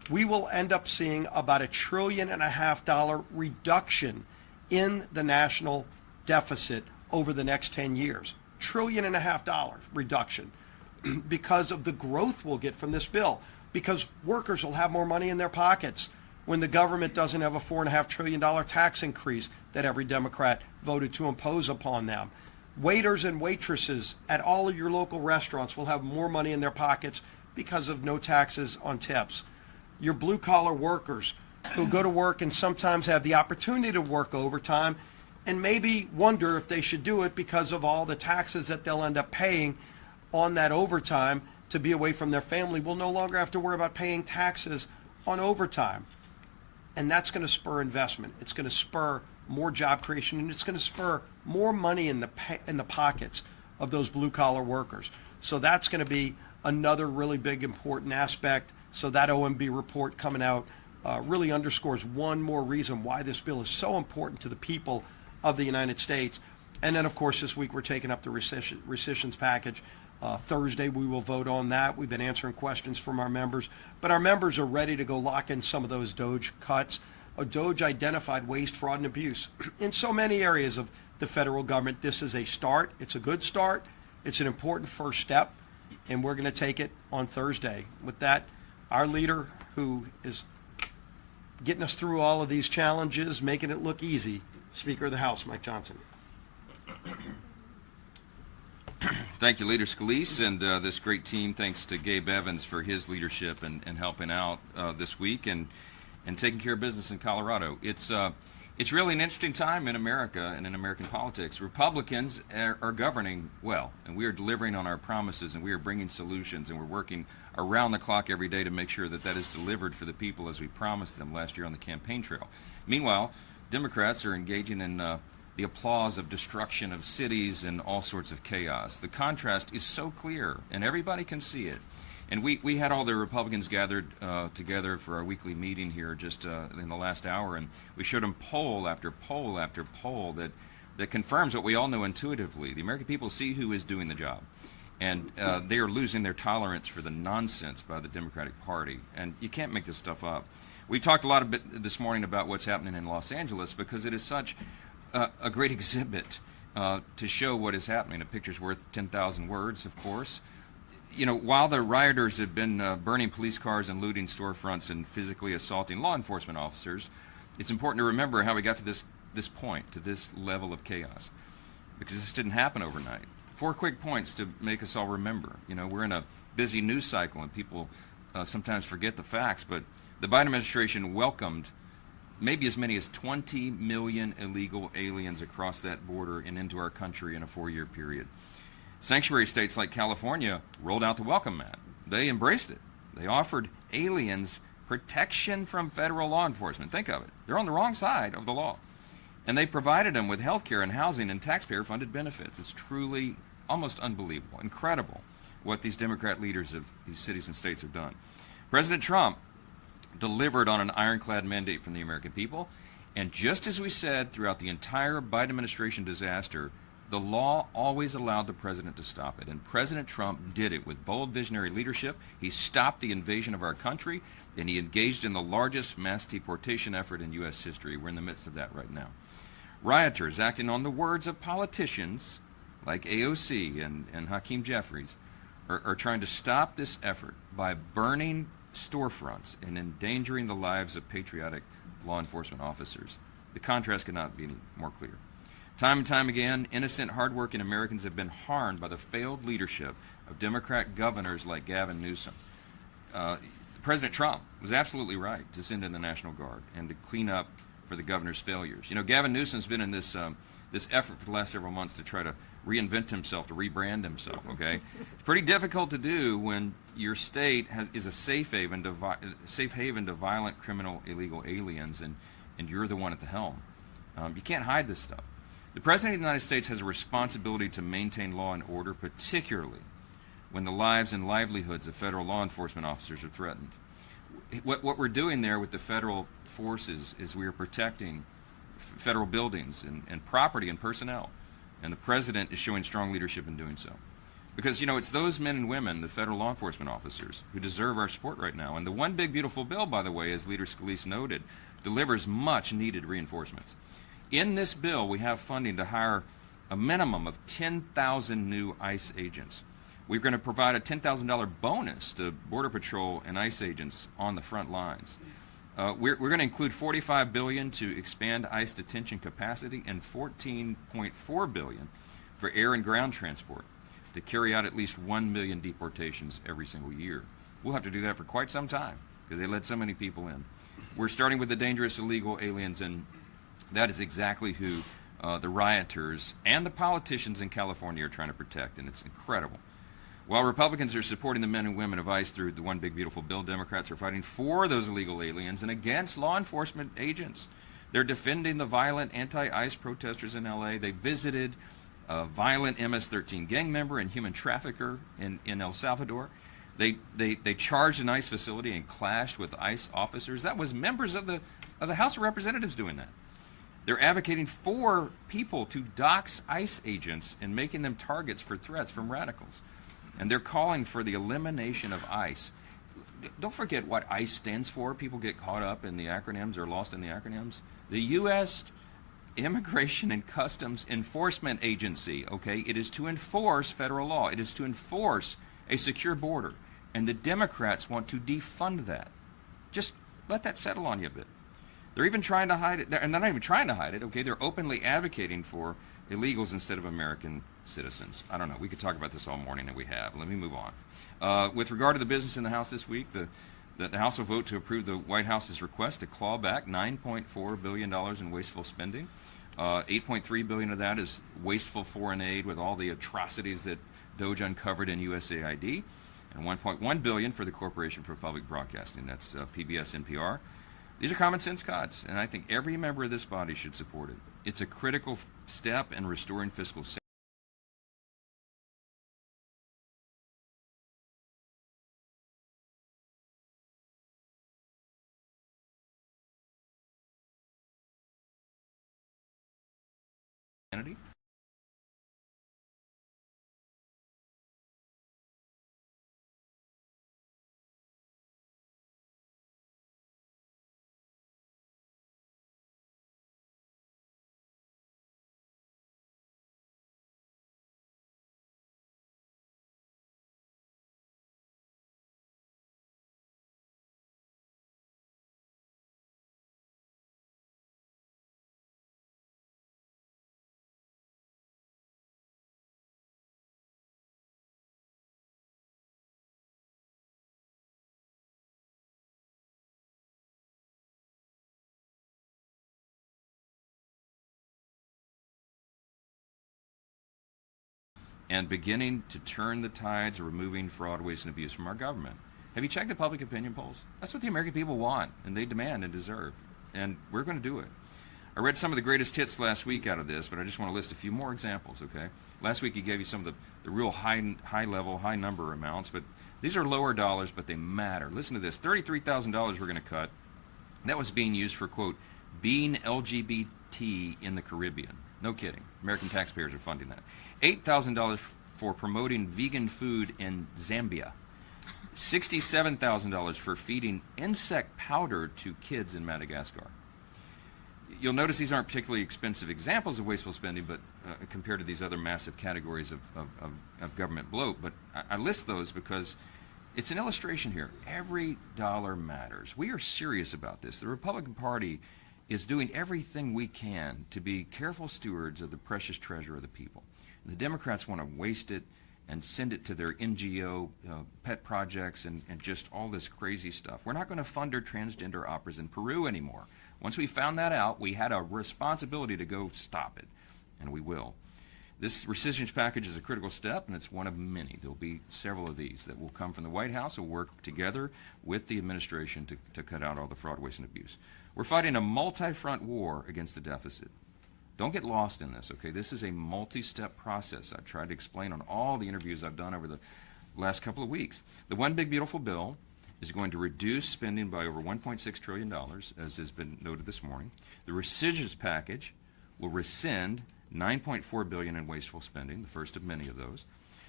we will end up seeing about $1.5 trillion reduction in the national deficit over the next 10 years. $1.5 trillion reduction because of the growth we'll get from this bill, because workers will have more money in their pockets when the government doesn't have a $4.5 trillion tax increase that every Democrat voted to impose upon them. Waiters and waitresses at all of your local restaurants will have more money in their pockets because of no taxes on tips. Your blue-collar workers who go to work and sometimes have the opportunity to work overtime and maybe wonder if they should do it because of all the taxes that they'll end up paying on that overtime to be away from their family, will no longer have to worry about paying taxes on overtime. And that's going to spur investment. It's going to spur more job creation, and it's going to spur more money in the pockets of those blue-collar workers. So that's going to be another really big, important aspect. So that OMB report coming out really underscores one more reason why this bill is so important to the people of the United States. And then, of course, this week we're taking up the rescissions package. Thursday we will vote on that. We've been answering questions from our members, but our members are ready to go lock in some of those DOGE cuts. DOGE identified waste, fraud, and abuse in so many areas of the federal government. This is a start. It's a good start. It's an important first step, and we're going to take it on Thursday. With that, our leader, who is getting us through all of these challenges, making it look easy, Speaker of the House, Mike Johnson. Thank you, Leader Scalise, and this great team. Thanks to Gabe Evans for his leadership and helping out this week and taking care of business in Colorado. It's really an interesting time in America and in American politics. Republicans are governing well, and we are delivering on our promises, and we are bringing solutions, and we're working around the clock every day to make sure that that is delivered for the people as we promised them last year on the campaign trail. Meanwhile, Democrats are engaging in the applause of destruction of cities and all sorts of chaos. The contrast is so clear, and everybody can see it. And we had all the Republicans gathered together for our weekly meeting here just in the last hour, and we showed them poll after poll after poll that confirms what we all know intuitively. The American people see who is doing the job, and they are losing their tolerance for the nonsense by the Democratic Party. And you can't make this stuff up. We talked a lot this morning about what's happening in Los Angeles because it is such a great exhibit to show what is happening. A picture's worth 10,000 words, of course. You know, while the rioters have been burning police cars and looting storefronts and physically assaulting law enforcement officers, it's important to remember how we got to this point, to this level of chaos, because this didn't happen overnight. 4 quick points to make us all remember. You know, we're in a busy news cycle, and people sometimes forget the facts, but the Biden administration welcomed maybe as many as 20 million illegal aliens across that border and into our country in a 4-year period. Sanctuary states like California rolled out the welcome mat. They embraced it. They offered aliens protection from federal law enforcement. Think of it. They're on the wrong side of the law. And they provided them with health care and housing and taxpayer-funded benefits. It's truly almost unbelievable, incredible what these Democrat leaders of these cities and states have done. President Trump delivered on an ironclad mandate from the American people. And just as we said throughout the entire Biden administration disaster, the law always allowed the president to stop it. And President Trump did it with bold visionary leadership. He stopped the invasion of our country, and he engaged in the largest mass deportation effort in U.S. history. We're in the midst of that right now. Rioters, acting on the words of politicians like AOC and Hakeem Jeffries, are trying to stop this effort by burning storefronts and endangering the lives of patriotic law enforcement officers. The contrast could not be any more clear. Time and time again, innocent, hardworking Americans have been harmed by the failed leadership of Democrat governors like Gavin Newsom. President Trump was absolutely right to send in the National Guard and to clean up for the governor's failures. You know, Gavin Newsom's been in this effort for the last several months to try to reinvent himself, to rebrand himself, okay? It's pretty difficult to do when your state is a safe haven to violent, criminal, illegal aliens, and you're the one at the helm. You can't hide this stuff. The President of the United States has a responsibility to maintain law and order, particularly when the lives and livelihoods of federal law enforcement officers are threatened. What we're doing there with the federal forces is we are protecting federal buildings and property and personnel, and the President is showing strong leadership in doing so. Because, it's those men and women, the federal law enforcement officers, who deserve our support right now. And the one big beautiful bill, by the way, as Leader Scalise noted, delivers much needed reinforcements. In this bill, we have funding to hire a minimum of 10,000 new ICE agents. We're going to provide a $10,000 bonus to Border Patrol and ICE agents on the front lines. We're going to include $45 billion to expand ICE detention capacity and $14.4 billion for air and ground transport to carry out at least 1 million deportations every single year. We'll have to do that for quite some time because they let so many people in. We're starting with the dangerous illegal aliens, and that is exactly who the rioters and the politicians in California are trying to protect, and it's incredible. While Republicans are supporting the men and women of ICE through the One Big Beautiful Bill, Democrats are fighting for those illegal aliens and against law enforcement agents. They're defending the violent anti-ICE protesters in L.A. They visited a violent MS-13 gang member and human trafficker in El Salvador. They charged an ICE facility and clashed with ICE officers. That was members of the House of Representatives doing that. They're advocating for people to dox ICE agents and making them targets for threats from radicals. And they're calling for the elimination of ICE. Don't forget what ICE stands for. People get caught up in the acronyms or lost in the acronyms. The U.S. Immigration and Customs Enforcement Agency, okay? It is to enforce federal law. It is to enforce a secure border. And the Democrats want to defund that. Just let that settle on you a bit. They're even trying to hide it. And they're not even trying to hide it, okay? They're openly advocating for illegals instead of American citizens. I don't know. We could talk about this all morning, and we have. Let me move on. With regard to the business in the House this week, the House will vote to approve the White House's request to claw back $9.4 billion in wasteful spending. $8.3 billion of that is wasteful foreign aid with all the atrocities that DOJ uncovered in USAID, and $1.1 billion for the Corporation for Public Broadcasting. That's PBS, NPR. These are common sense cuts, and I think every member of this body should support it. It's a critical step in restoring fiscal sanity. And beginning to turn the tides of removing fraud, waste, and abuse from our government. Have you checked the public opinion polls? That's what the American people want, and they demand and deserve. And we're going to do it. I read some of the greatest hits last week out of this, but I just want to list a few more examples, okay? Last week he gave you some of the real high-level, high-number amounts, but these are lower dollars, but they matter. Listen to this. $33,000 we're going to cut. That was being used for, quote, being LGBT in the Caribbean. No kidding. American taxpayers are funding that. $8,000 for promoting vegan food in Zambia. $67,000 for feeding insect powder to kids in Madagascar. You'll notice these aren't particularly expensive examples of wasteful spending, but compared to these other massive categories of government bloat. But I list those because it's an illustration here. Every dollar matters. We are serious about this. The Republican Party is doing everything we can to be careful stewards of the precious treasure of the people. The Democrats want to waste it and send it to their NGO pet projects and just all this crazy stuff. We're not going to fund our transgender operas in Peru anymore. Once we found that out, we had a responsibility to go stop it, and we will. This rescission package is a critical step, and it's one of many. There will be several of these that will come from the White House. We'll work together with the administration to cut out all the fraud, waste, and abuse. We're fighting a multi-front war against the deficit. Don't get lost in this, okay? This is a multi-step process. I've tried to explain on all the interviews I've done over the last couple of weeks. The One Big Beautiful Bill is going to reduce spending by over $1.6 trillion, as has been noted this morning. The rescissions package will rescind $9.4 billion in wasteful spending, the first of many of those.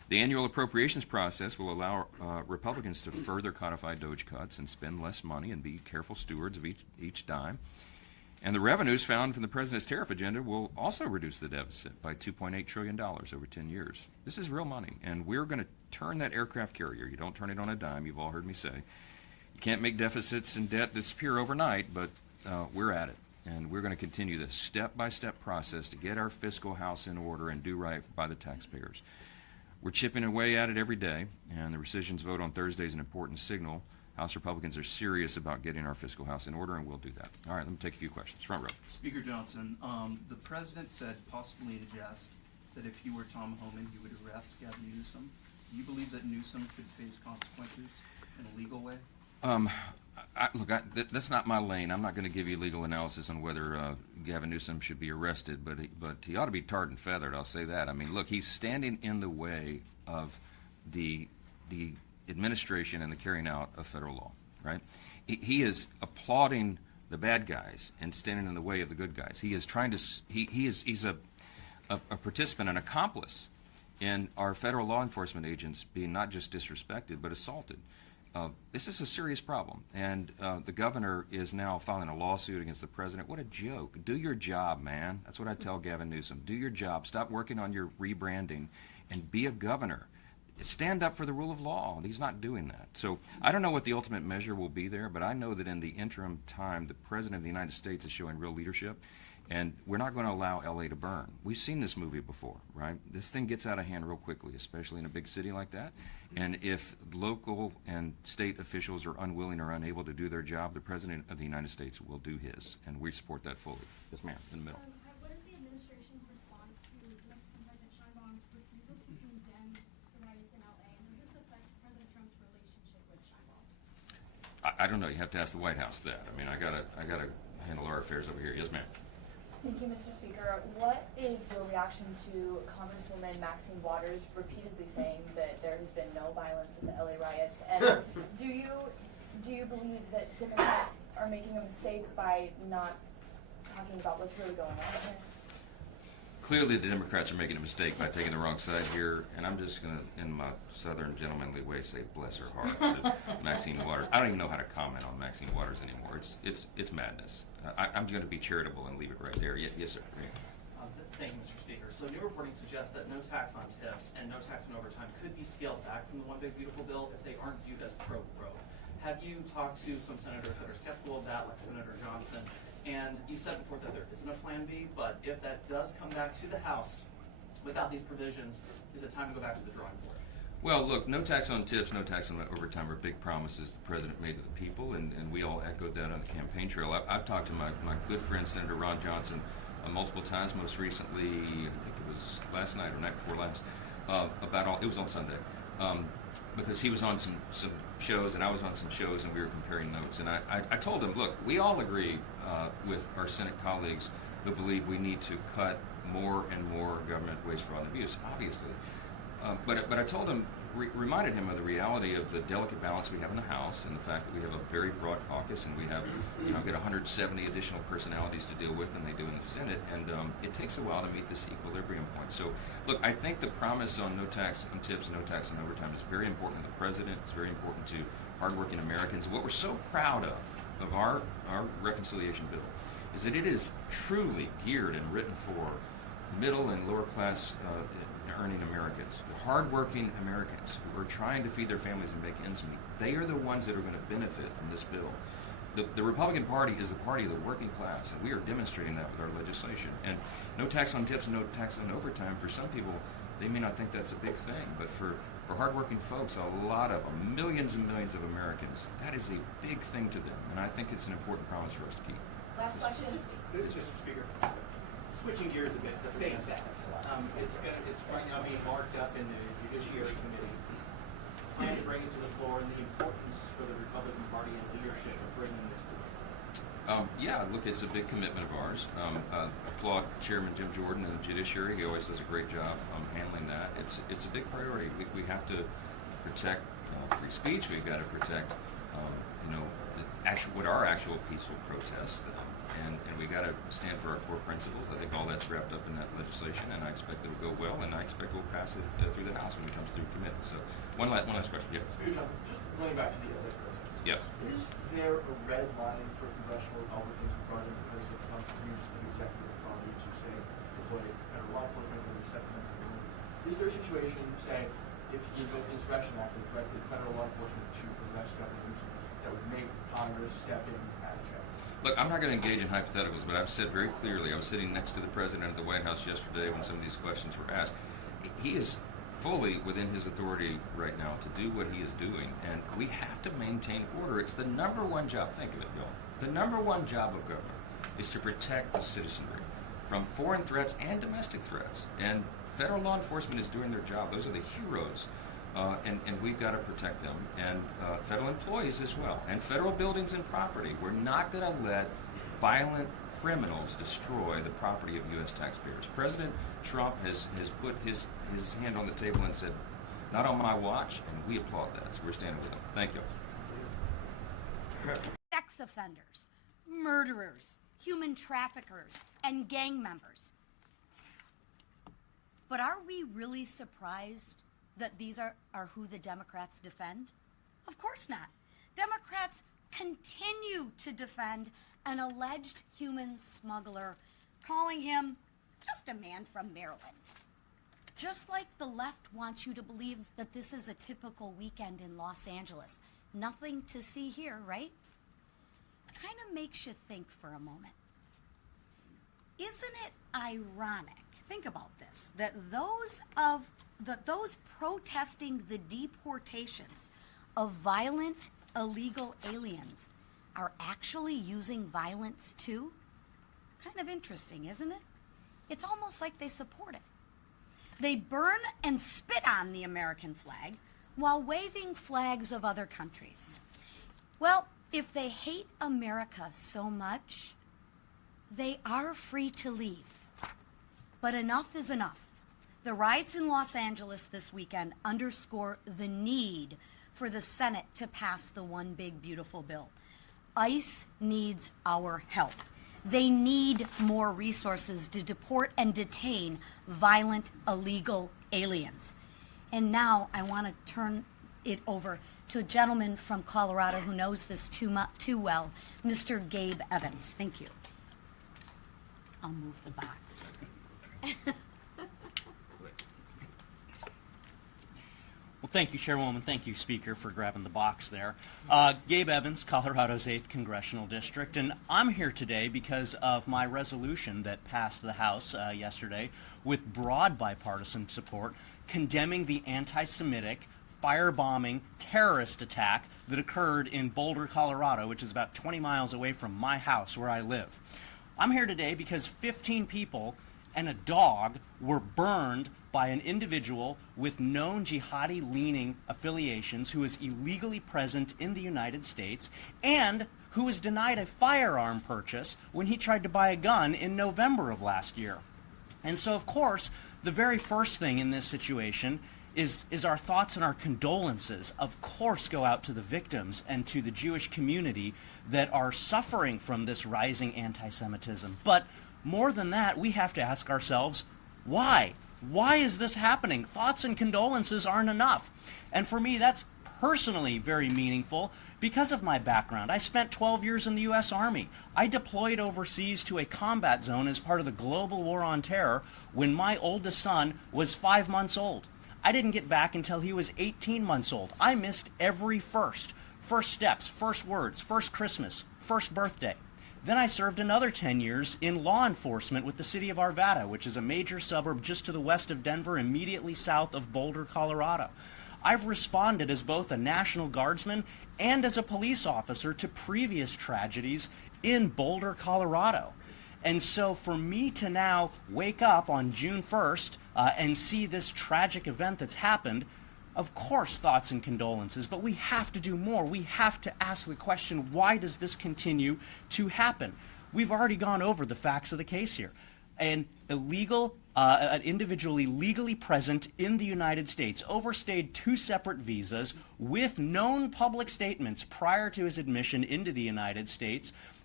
The annual appropriations process will allow Republicans to further codify DOGE cuts and spend less money and be careful stewards of each dime. And the revenues found from the president's tariff agenda will also reduce the deficit by $2.8 trillion over 10 years. This is real money, and we're going to turn that aircraft carrier. You don't turn it on a dime, you've all heard me say. You can't make deficits and debt disappear overnight, but we're at it. And we're going to continue this step-by-step process to get our fiscal house in order and do right by the taxpayers. We're chipping away at it every day, and the rescissions vote on Thursday is an important signal. House Republicans are serious about getting our fiscal house in order, and we'll do that. All right, let me take a few questions. Front row. Speaker Johnson, the president said, possibly in jest, that if you were Tom Homan, you would arrest Gavin Newsom. Do you believe that Newsom should face consequences in a legal way? That's not my lane. I'm not going to give you legal analysis on whether Gavin Newsom should be arrested, but he ought to be tarred and feathered. I'll say that. I mean, look, he's standing in the way of the administration and the carrying out of federal law, right? He is applauding the bad guys and standing in the way of the good guys. He is trying to. He's a participant, an accomplice in our federal law enforcement agents being not just disrespected but assaulted. This is a serious problem, and the governor is now filing a lawsuit against the president. What a joke. Do your job, man. That's what I tell Gavin Newsom. Do your job. Stop working on your rebranding and be a governor. Stand up for the rule of law. He's not doing that. So I don't know what the ultimate measure will be there, but I know that in the interim time, the president of the United States is showing real leadership, and we're not going to allow L.A. to burn. We've seen this movie before, right? This thing gets out of hand real quickly, especially in a big city like that. And if local and state officials are unwilling or unable to do their job, the president of the United States will do his, and we support that fully. Yes, ma'am, in the middle. What is the administration's response to Mexican President Sheinbaum's refusal to condemn the riots in LA? And does this affect President Trump's relationship with Sheinbaum? I don't know. You have to ask the White House that. I mean, I gotta handle our affairs over here. Yes, ma'am. Thank you, Mr. Speaker. What is your reaction to Congresswoman Maxine Waters repeatedly saying that there has been no violence in the LA riots? And do you believe that Democrats are making a mistake by not talking about what's really going on here? Clearly, the Democrats are making a mistake by taking the wrong side here, and I'm just going to, in my southern gentlemanly way, say bless her heart to Maxine Waters. I don't even know how to comment on Maxine Waters anymore. It's madness. I'm going to be charitable and leave it right there. Yes, sir. Thank you, Mr. Speaker. So new reporting suggests that no tax on tips and no tax on overtime could be scaled back from the One Big Beautiful bill if they aren't viewed as pro-growth. Have you talked to some senators that are skeptical of that, like Senator Johnson? And you said before that there isn't a plan B, but if that does come back to the House without these provisions, is it time to go back to the drawing board? Well, look, no tax on tips, no tax on overtime are big promises the president made to the people, and we all echoed that on the campaign trail. I've talked to my good friend, Senator Ron Johnson, multiple times, most recently, I think it was last night or night before last, it was on Sunday, because he was on some shows and I was on some shows and we were comparing notes. And I told him, look, we all agree with our Senate colleagues who believe we need to cut more and more government waste, fraud, and abuse, obviously. But I told him, reminded him of the reality of the delicate balance we have in the House and the fact that we have a very broad caucus and we have, get 170 additional personalities to deal with than they do in the Senate, and it takes a while to meet this equilibrium point. So, look, I think the promise on no tax on tips and no tax on overtime is very important to the president. It's very important to hardworking Americans. What we're so proud of our reconciliation bill is that it is truly geared and written for middle and lower class earning Americans, the hardworking Americans who are trying to feed their families and make ends meet. They are the ones that are going to benefit from this bill. The Republican Party is the party of the working class, and we are demonstrating that with our legislation. And no tax on tips, no tax on overtime, for some people, they may not think that's a big thing, but for hardworking folks, a lot of them, millions and millions of Americans, that is a big thing to them, and I think it's an important promise for us to keep. Last question. Mr. Speaker, switching gears a bit, the FACE Act. It's right now being marked up in the Judiciary Committee. Plan to bring it to the floor, and the importance for the Republican Party and leadership of bringing this to the floor. Yeah, look, it's a big commitment of ours. Applaud Chairman Jim Jordan and the Judiciary. He always does a great job handling that. It's a big priority. We have to protect free speech. We've got to protect, what are actual peaceful protests. and we got to stand for our core principles. I think all that's wrapped up in that legislation, and I expect it'll go well, and I expect we'll pass it through the House when it comes through committee. So, one last question. Yeah. Just going back to the other protests. Yes. Is there a red line for congressional Republicans regarding the president's use of executive authority to say deploy federal law enforcement or Second Amendment rules? Is there a situation, say, if he invoked the Insurrection Act and directed federal law enforcement to arrest Governor Newsom, that would make Congress step in at a check? Look, I'm not going to engage in hypotheticals, but I've said very clearly, I was sitting next to the president at the White House yesterday when some of these questions were asked. He is fully within his authority right now to do what he is doing, and we have to maintain order. It's the number one job, think of it, Bill, the number one job of government is to protect the citizenry from foreign threats and domestic threats, and federal law enforcement is doing their job. Those are the heroes, and we've got to protect them, and federal employees as well, and federal buildings and property. We're not going to let violent criminals destroy the property of U.S. taxpayers. President Trump has put his hand on the table and said, not on my watch, and we applaud that, so we're standing with him. Thank you. Sex offenders, murderers, human traffickers, and gang members. But are we really surprised that these are who the Democrats defend? Of course not. Democrats continue to defend an alleged human smuggler, calling him just a man from Maryland. Just like the left wants you to believe that this is a typical weekend in Los Angeles. Nothing to see here, right? Kind of makes you think for a moment. Isn't it ironic, think about this, that those protesting the deportations of violent illegal aliens are actually using violence too? Kind of interesting, isn't it? It's almost like they support it. They burn and spit on the American flag while waving flags of other countries. Well, if they hate America so much, they are free to leave. But enough is enough. The riots in Los Angeles this weekend underscore the need for the Senate to pass the One Big Beautiful Bill. ICE needs our help. They need more resources to deport and detain violent illegal aliens. And now I want to turn it over to a gentleman from Colorado who knows this too well, Mr. Gabe Evans. Thank you. I'll move the box. Well, thank you, Chairwoman. Thank you, Speaker, for grabbing the box there. Gabe Evans, Colorado's 8th Congressional District, and I'm here today because of my resolution that passed the House yesterday with broad bipartisan support condemning the anti-Semitic firebombing terrorist attack that occurred in Boulder, Colorado, which is about 20 miles away from my house where I live. I'm here today because 15 people and a dog were burned by an individual with known jihadi-leaning affiliations who is illegally present in the United States and who was denied a firearm purchase when he tried to buy a gun in November of last year. And so, of course, the very first thing in this situation is our thoughts and our condolences, of course, go out to the victims and to the Jewish community that are suffering from this rising anti-Semitism. But more than that, we have to ask ourselves, why? Why is this happening? Thoughts and condolences aren't enough. And for me, that's personally very meaningful because of my background. I spent 12 years in the U.S. Army. I deployed overseas to a combat zone as part of the global war on terror when my oldest son was 5 months old. I didn't get back until he was 18 months old. I missed every first. First steps, first words, first Christmas, first birthday. Then I served another 10 years in law enforcement with the city of Arvada, which is a major suburb just to the west of Denver, immediately south of Boulder, Colorado. I've responded as both a National Guardsman and as a police officer to previous tragedies in Boulder, Colorado. And so for me to now wake up on June 1st and see this tragic event that's happened, of course, thoughts and condolences, but we have to do more. We have to ask the question, why does this continue to happen? We've already gone over the facts of the case here. An individual illegally present in the United States overstayed 2 separate visas with known public statements prior to his admission into the United States,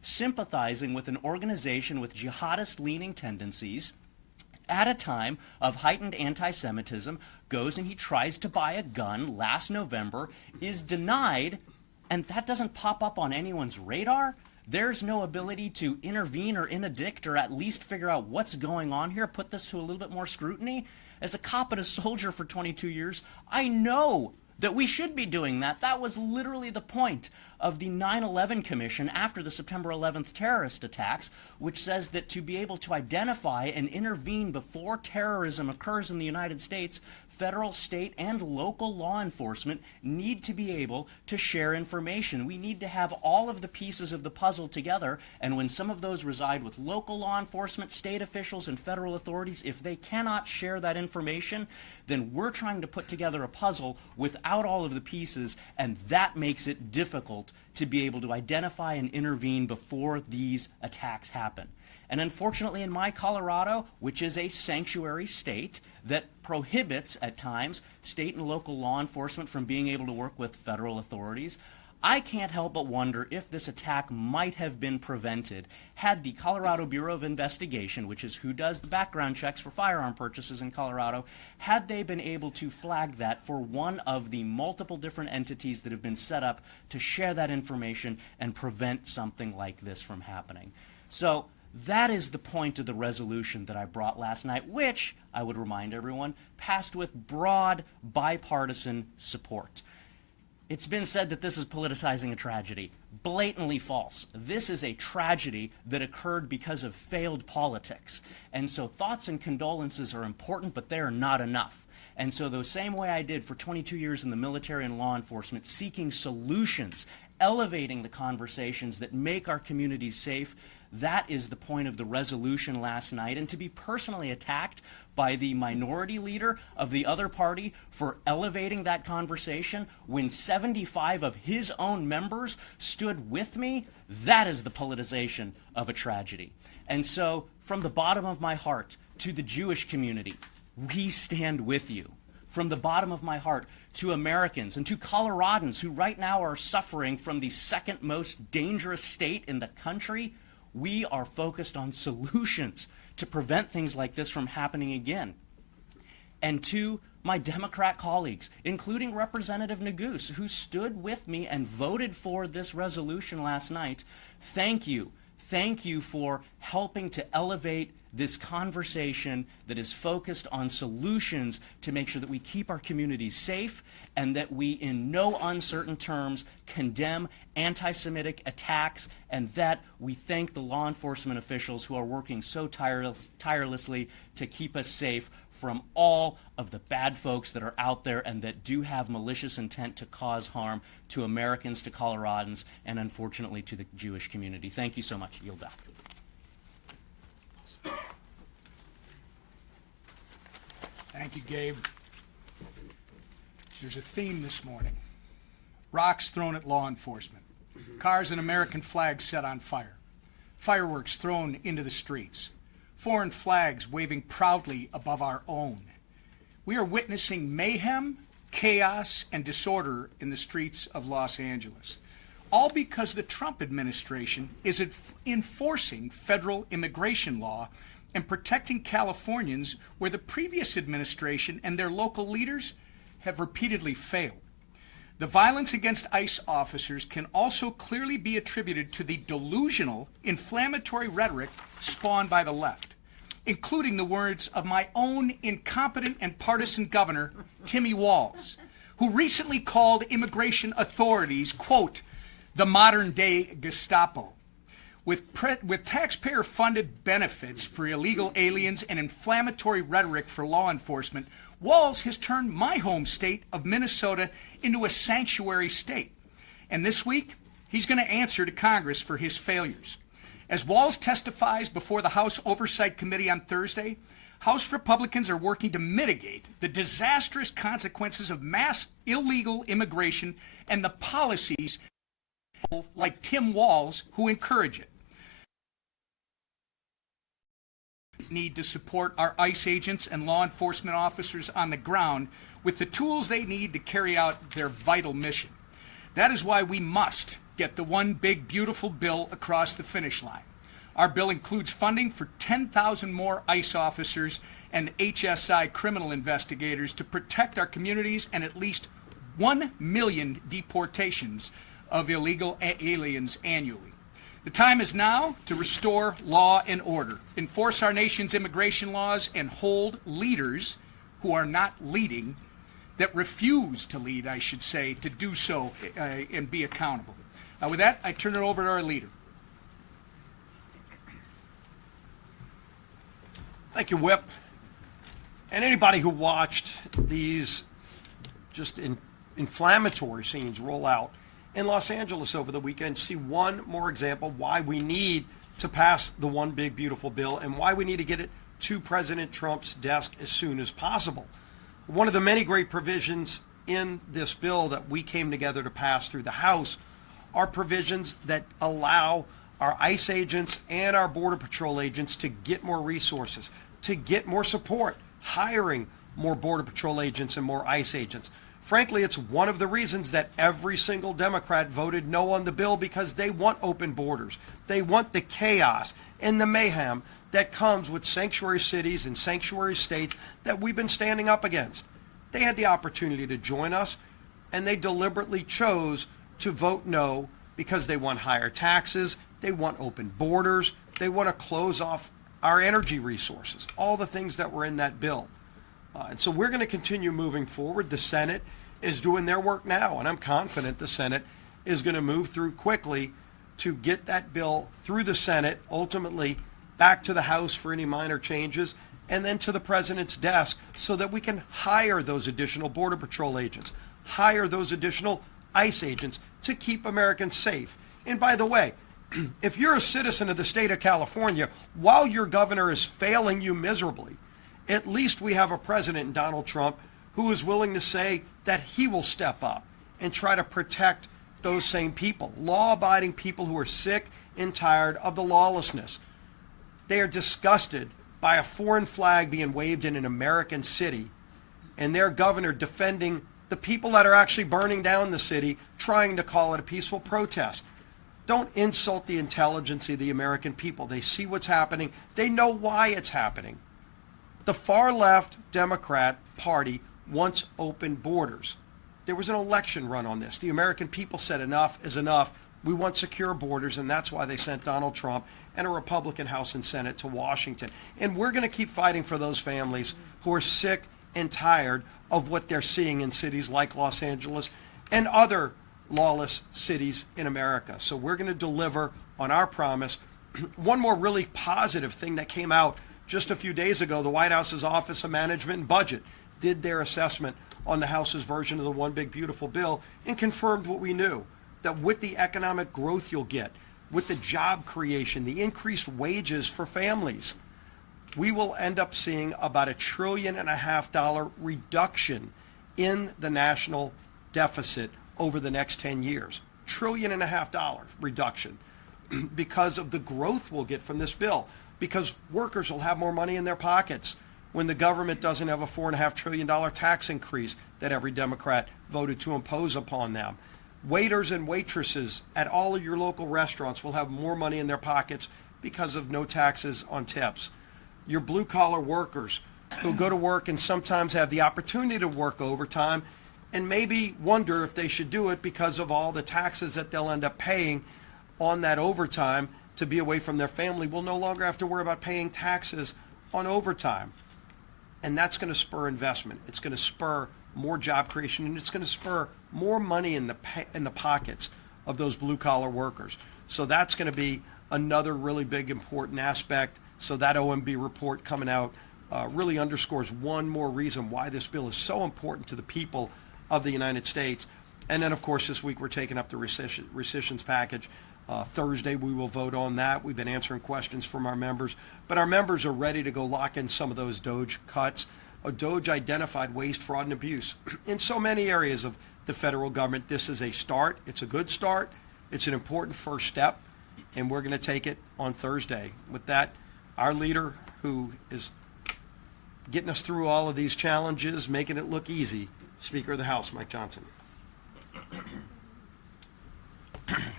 sympathizing with an organization with jihadist-leaning tendencies at a time of heightened anti-Semitism, goes and he tries to buy a gun last November, is denied, and that doesn't pop up on anyone's radar. There's no ability to intervene or interdict or at least figure out what's going on here, put this to a little bit more scrutiny. As a cop and a soldier for 22 years, I know that we should be doing that. That was literally the point of the 9/11 Commission after the September 11th terrorist attacks, which says that to be able to identify and intervene before terrorism occurs in the United States, federal, state, and local law enforcement need to be able to share information. We need to have all of the pieces of the puzzle together, and when some of those reside with local law enforcement, state officials, and federal authorities, if they cannot share that information, then we're trying to put together a puzzle without all of the pieces, and that makes it difficult to be able to identify and intervene before these attacks happen. And unfortunately in my Colorado, which is a sanctuary state that prohibits at times state and local law enforcement from being able to work with federal authorities, I can't help but wonder if this attack might have been prevented had the Colorado Bureau of Investigation, which is who does the background checks for firearm purchases in Colorado, had they been able to flag that for one of the multiple different entities that have been set up to share that information and prevent something like this from happening. So that is the point of the resolution that I brought last night, which, I would remind everyone, passed with broad bipartisan support. It's been said that this is politicizing a tragedy. Blatantly false. This is a tragedy that occurred because of failed politics. And so thoughts and condolences are important, but they are not enough. And so the same way I did for 22 years in the military and law enforcement, seeking solutions, elevating the conversations that make our communities safe, that is the point of the resolution last night. And to be personally attacked by the minority leader of the other party for elevating that conversation when 75 of his own members stood with me, that is the politicization of a tragedy. And so, from the bottom of my heart to the Jewish community, we stand with you. From the bottom of my heart to Americans and to Coloradans who right now are suffering from the second most dangerous state in the country, we are focused on solutions to prevent things like this from happening again. And to my Democrat colleagues, including Representative Neguse, who stood with me and voted for this resolution last night, thank you. Thank you for helping to elevate this conversation that is focused on solutions to make sure that we keep our communities safe and that we, in no uncertain terms, condemn anti-Semitic attacks, and that we thank the law enforcement officials who are working so tirelessly to keep us safe from all of the bad folks that are out there and that do have malicious intent to cause harm to Americans, to Coloradans, and unfortunately to the Jewish community. Thank you so much. Yield back. Thank you, Gabe. There's a theme this morning. Rocks thrown at law enforcement. Cars and American flags set on fire. Fireworks thrown into the streets. Foreign flags waving proudly above our own. We are witnessing mayhem, chaos, and disorder in the streets of Los Angeles. All because the Trump administration is enforcing federal immigration law and protecting Californians where the previous administration and their local leaders have repeatedly failed. The violence against ICE officers can also clearly be attributed to the delusional, inflammatory rhetoric spawned by the left, including the words of my own incompetent and partisan governor, Timmy Walz, who recently called immigration authorities, quote, the modern-day Gestapo. With taxpayer-funded benefits for illegal aliens and inflammatory rhetoric for law enforcement, Walz has turned my home state of Minnesota into a sanctuary state. And this week, he's going to answer to Congress for his failures. As Walz testifies before the House Oversight Committee on Thursday, House Republicans are working to mitigate the disastrous consequences of mass illegal immigration and the policies like Tim Walz who encourage it. Need to support our ICE agents and law enforcement officers on the ground with the tools they need to carry out their vital mission. That is why we must get the one big beautiful bill across the finish line. Our bill includes funding for 10,000 more ICE officers and HSI criminal investigators to protect our communities and at least 1 million deportations of illegal aliens annually. The time is now to restore law and order, enforce our nation's immigration laws, and hold leaders who are not leading, that refuse to lead, I should say, to do so and be accountable. With that, I turn it over to our leader. Thank you, Whip. And anybody who watched these just inflammatory scenes roll out in Los Angeles over the weekend see one more example why we need to pass the one big beautiful bill and why we need to get it to President Trump's desk as soon as possible. One of the many great provisions in this bill that we came together to pass through the House are provisions that allow our ICE agents and our Border Patrol agents to get more resources, to get more support, hiring more Border Patrol agents and more ICE agents. Frankly, it's one of the reasons that every single Democrat voted no on the bill, because they want open borders. They want the chaos and the mayhem that comes with sanctuary cities and sanctuary states that we've been standing up against. They had the opportunity to join us, and they deliberately chose to vote no because they want higher taxes, they want open borders, they want to close off our energy resources, all the things that were in that bill. And so we're going to continue moving forward. The Senate is doing their work now, and I'm confident the Senate is going to move through quickly to get that bill through the Senate, ultimately back to the House for any minor changes, and then to the President's desk so that we can hire those additional Border Patrol agents, hire those additional ICE agents to keep Americans safe. And by the way, if you're a citizen of the state of California, while your governor is failing you miserably, at least we have a president in Donald Trump who is willing to say that he will step up and try to protect those same people, law-abiding people who are sick and tired of the lawlessness. They are disgusted by a foreign flag being waved in an American city and their governor defending the people that are actually burning down the city, trying to call it a peaceful protest. Don't insult the intelligence of the American people. They see what's happening. They know why it's happening. The far left Democrat Party wants open borders. There was an election run on this. The American people said enough is enough. We want secure borders, and that's why they sent Donald Trump and a Republican House and Senate to Washington. And we're going to keep fighting for those families who are sick and tired of what they're seeing in cities like Los Angeles and other lawless cities in America. So we're going to deliver on our promise. One more really positive thing that came out just a few days ago, the White House's Office of Management and Budget did their assessment on the House's version of the One Big Beautiful Bill and confirmed what we knew, that with the economic growth you'll get, with the job creation, the increased wages for families, we will end up seeing about $1.5 trillion reduction in the national deficit over the next 10 years. $1.5 trillion reduction because of the growth we'll get from this bill, because workers will have more money in their pockets when the government doesn't have a $4.5 trillion tax increase that every Democrat voted to impose upon them. Waiters and waitresses at all of your local restaurants will have more money in their pockets because of no taxes on tips. Your blue-collar workers who go to work and sometimes have the opportunity to work overtime and maybe wonder if they should do it because of all the taxes that they'll end up paying on that overtime to be away from their family, will no longer have to worry about paying taxes on overtime. And that's going to spur investment. It's going to spur more job creation, and it's going to spur more money in the pockets of those blue-collar workers. So that's going to be another really big, important aspect. So that OMB report coming out really underscores one more reason why this bill is so important to the people of the United States. And then, of course, this week we're taking up the rescissions package. Thursday we will vote on that. We've been answering questions from our members, but our members are ready to go lock in some of those DOJ cuts. DOJ identified waste, fraud, and abuse in so many areas of the federal government. This is a start. It's a good start. It's an important first step, and we're going to take it on Thursday. With that, our leader, who is getting us through all of these challenges, making it look easy, Speaker of the House, Mike Johnson.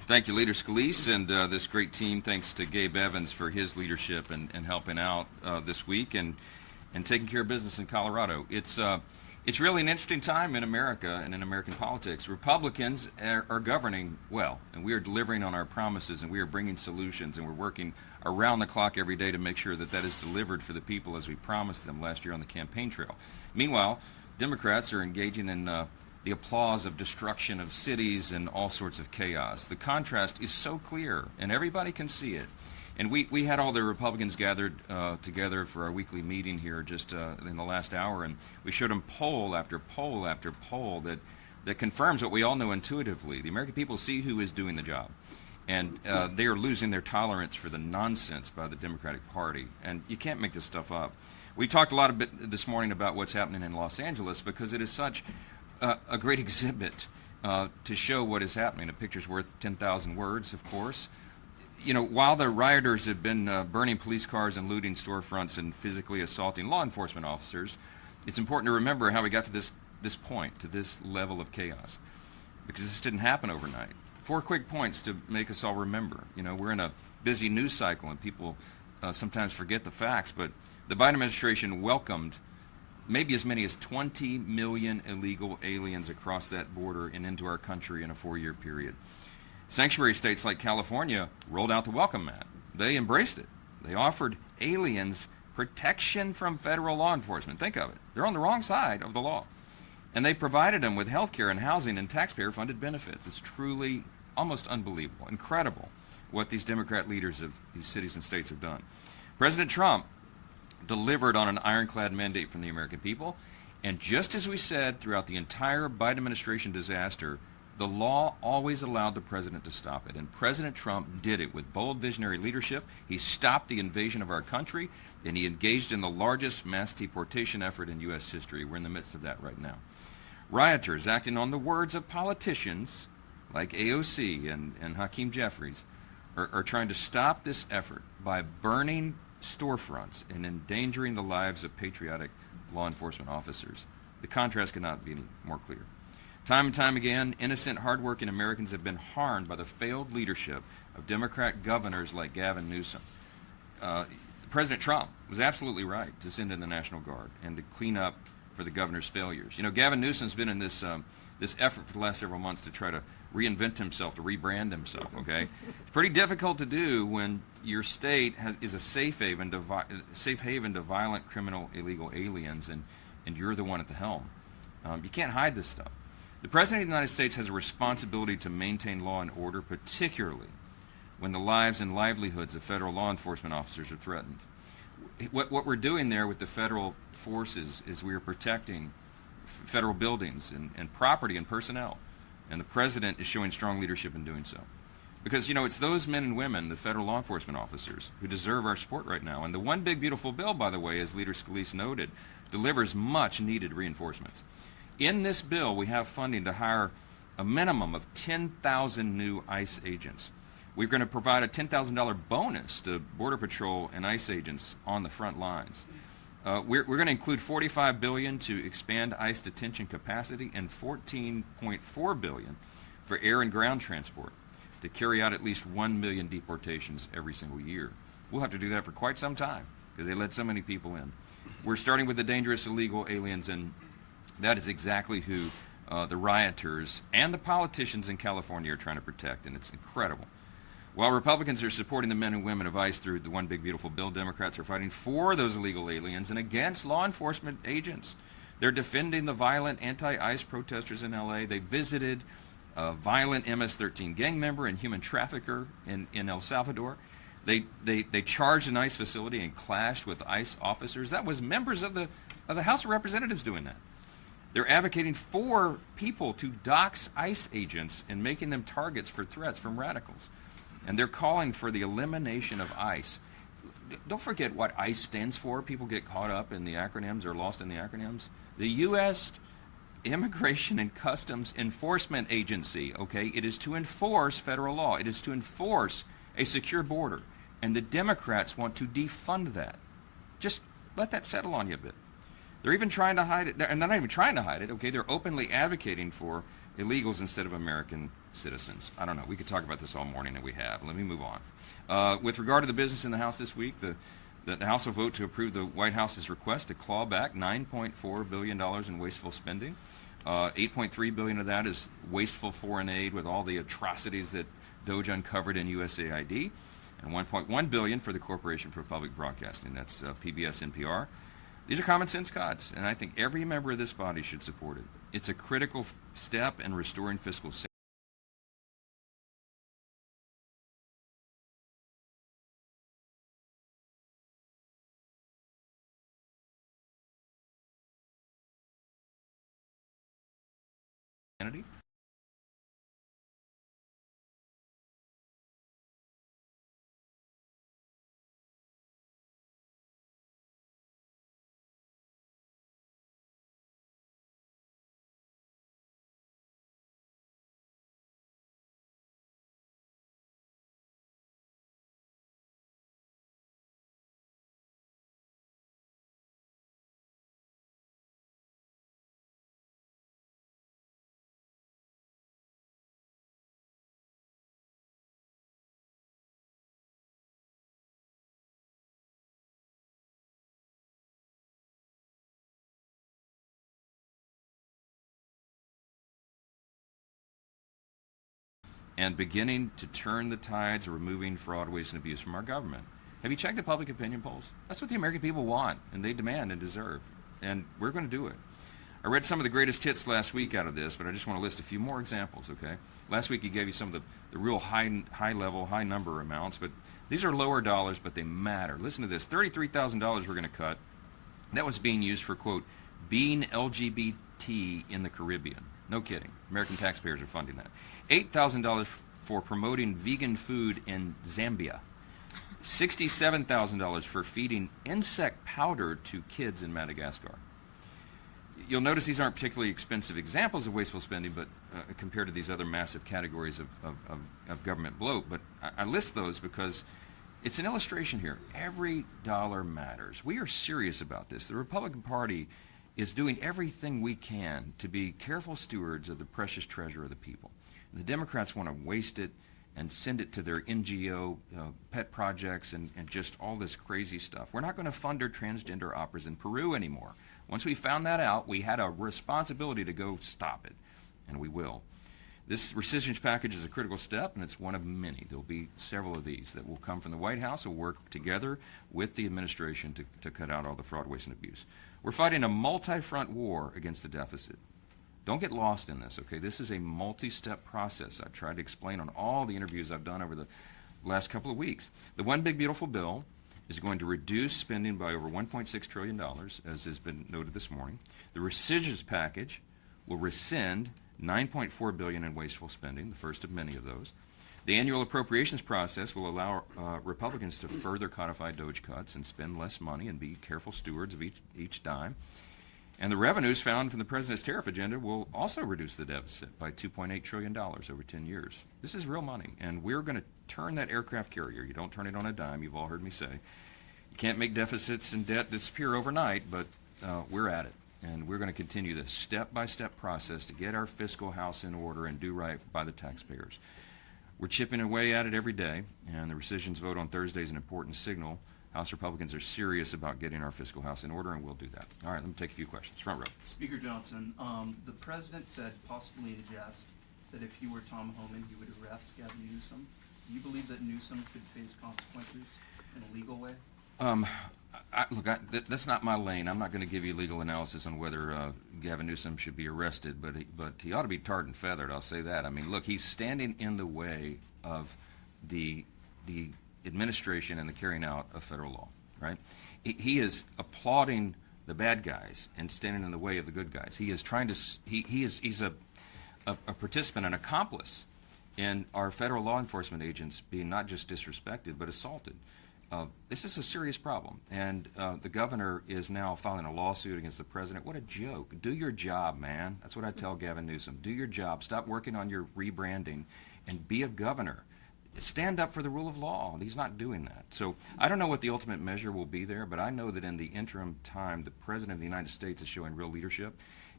Thank you, Leader Scalise, and this great team. Thanks to Gabe Evans for his leadership and helping out this week and taking care of business in Colorado. It's really an interesting time in America and in American politics. Republicans are governing well, and we are delivering on our promises, and we are bringing solutions, and we're working around the clock every day to make sure that that is delivered for the people as we promised them last year on the campaign trail. Meanwhile, Democrats are engaging in the applause of destruction of cities and all sorts of chaos. The contrast is so clear, and everybody can see it. And we had all the Republicans gathered together for our weekly meeting here just in the last hour, and we showed them poll after poll after poll that confirms what we all know intuitively. The American people see who is doing the job, and they are losing their tolerance for the nonsense by the Democratic Party. And you can't make this stuff up. We talked a lot a bit this morning about what's happening in Los Angeles because it is such a great exhibit to show what is happening. A picture's worth 10,000 words, of course. You know, while the rioters have been burning police cars and looting storefronts and physically assaulting law enforcement officers, it's important to remember how we got to this point, to this level of chaos, because this didn't happen overnight. 4 quick points to make us all remember. You know, we're in a busy news cycle, and people sometimes forget the facts, but the Biden administration welcomed maybe as many as 20 million illegal aliens across that border and into our country in a 4-year period. Sanctuary states like California rolled out the welcome mat. They embraced it. They offered aliens protection from federal law enforcement. Think of it. They're on the wrong side of the law. And they provided them with health care and housing and taxpayer-funded benefits. It's truly almost unbelievable, incredible what these Democrat leaders of these cities and states have done. President Trump delivered on an ironclad mandate from the American people. And just as we said throughout the entire Biden administration disaster, the law always allowed the president to stop it, and President Trump did it with bold visionary leadership. He stopped the invasion of our country, and he engaged in the largest mass deportation effort in U.S. history. We're in the midst of that right now. Rioters, acting on the words of politicians like AOC and Hakeem Jeffries, are trying to stop this effort by burning storefronts and endangering the lives of patriotic law enforcement officers. The contrast could not be any more clear. Time and time again, innocent, hardworking Americans have been harmed by the failed leadership of Democrat governors like Gavin Newsom. President Trump was absolutely right to send in the National Guard and to clean up for the governor's failures. You know, Gavin Newsom's been in this effort for the last several months to try to reinvent himself, to rebrand himself, okay? It's pretty difficult to do when your state is a safe haven to violent, criminal, illegal aliens, and you're the one at the helm. You can't hide this stuff. The President of the United States has a responsibility to maintain law and order, particularly when the lives and livelihoods of federal law enforcement officers are threatened. What we're doing there with the federal forces is we are protecting federal buildings and property and personnel, and the President is showing strong leadership in doing so. Because, you know, it's those men and women, the federal law enforcement officers, who deserve our support right now. And the one big beautiful bill, by the way, as Leader Scalise noted, delivers much needed reinforcements. In this bill, we have funding to hire a minimum of 10,000 new ICE agents. We're going to provide a $10,000 bonus to Border Patrol and ICE agents on the front lines. We're going to include $45 billion to expand ICE detention capacity and $14.4 billion for air and ground transport to carry out at least 1 million deportations every single year. We'll have to do that for quite some time because they let so many people in. We're starting with the dangerous illegal aliens, and that is exactly who the rioters and the politicians in California are trying to protect, and it's incredible. While Republicans are supporting the men and women of ICE through the One Big Beautiful Bill, Democrats are fighting for those illegal aliens and against law enforcement agents. They're defending the violent anti-ICE protesters in L.A. They visited a violent MS-13 gang member and human trafficker in El Salvador. They charged an ICE facility and clashed with ICE officers. That was members of the House of Representatives doing that. They're advocating for people to dox ICE agents and making them targets for threats from radicals. And they're calling for the elimination of ICE. Don't forget what ICE stands for. People get caught up in the acronyms or lost in the acronyms. The U.S. Immigration and Customs Enforcement Agency, okay? It is to enforce federal law. It is to enforce a secure border. And the Democrats want to defund that. Just let that settle on you a bit. They're even trying to hide it. And they're not even trying to hide it, okay? They're openly advocating for illegals instead of American citizens. I don't know. We could talk about this all morning, and we have. Let me move on. With regard to the business in the House this week, the House will vote to approve the White House's request to claw back $9.4 billion in wasteful spending. $8.3 billion of that is wasteful foreign aid with all the atrocities that DOJ uncovered in USAID, and $1.1 billion for the Corporation for Public Broadcasting. That's PBS, NPR. These are common sense cuts, and I think every member of this body should support it. It's a critical step in restoring fiscal sanity. And beginning to turn the tides of removing fraud, waste, and abuse from our government. Have you checked the public opinion polls? That's what the American people want, and they demand and deserve. And we're going to do it. I read some of the greatest hits last week out of this, but I just want to list a few more examples, okay? Last week he gave you some of the real high-level, high-number amounts, but these are lower dollars, but they matter. Listen to this. $33,000 we're going to cut. That was being used for, quote, being LGBT in the Caribbean. No kidding. American taxpayers are funding that. $8,000 for promoting vegan food in Zambia. $67,000 for feeding insect powder to kids in Madagascar. You'll notice these aren't particularly expensive examples of wasteful spending, but compared to these other massive categories of government bloat. But I list those because it's an illustration here. Every dollar matters. We are serious about this. The Republican Party is doing everything we can to be careful stewards of the precious treasure of the people. The Democrats want to waste it and send it to their NGO pet projects and just all this crazy stuff. We're not going to fund our transgender operas in Peru anymore. Once we found that out, we had a responsibility to go stop it, and we will. This rescission package is a critical step, and it's one of many. There will be several of these that will come from the White House. We'll work together with the administration to cut out all the fraud, waste, and abuse. We're fighting a multi-front war against the deficit. Don't get lost in this, okay? This is a multi-step process. I've tried to explain on all the interviews I've done over the last couple of weeks. The One Big Beautiful Bill is going to reduce spending by over $1.6 trillion, as has been noted this morning. The rescissions package will rescind $9.4 billion in wasteful spending, the first of many of those. The annual appropriations process will allow Republicans to further codify DOJ cuts and spend less money and be careful stewards of each dime. And the revenues found from the president's tariff agenda will also reduce the deficit by $2.8 trillion over 10 years. This is real money, and we're going to turn that aircraft carrier. You don't turn it on a dime, you've all heard me say. You can't make deficits and debt disappear overnight, but we're at it. And we're going to continue this step-by-step process to get our fiscal house in order and do right by the taxpayers. We're chipping away at it every day, and the rescissions vote on Thursday is an important signal. House Republicans are serious about getting our fiscal house in order, and we'll do that. All right, let me take a few questions. Front row. Speaker Johnson, the president said, possibly in jest, that if he were Tom Homan, he would arrest Gavin Newsom. Do you believe that Newsom should face consequences in a legal way? That's not my lane. I'm not going to give you legal analysis on whether Gavin Newsom should be arrested, but he ought to be tarred and feathered, I'll say that. I mean, look, he's standing in the way of the administration and the carrying out of federal law, right? He is applauding the bad guys and standing in the way of the good guys. He is trying to, he's a participant, an accomplice in our federal law enforcement agents being not just disrespected, but assaulted. This is a serious problem, and the governor is now filing a lawsuit against the president. What a joke. Do your job, man. That's what I tell Gavin Newsom. Do your job. Stop working on your rebranding and be a governor. Stand up for the rule of law. He's not doing that. So I don't know what the ultimate measure will be there, but I know that in the interim time, the President of the United States is showing real leadership,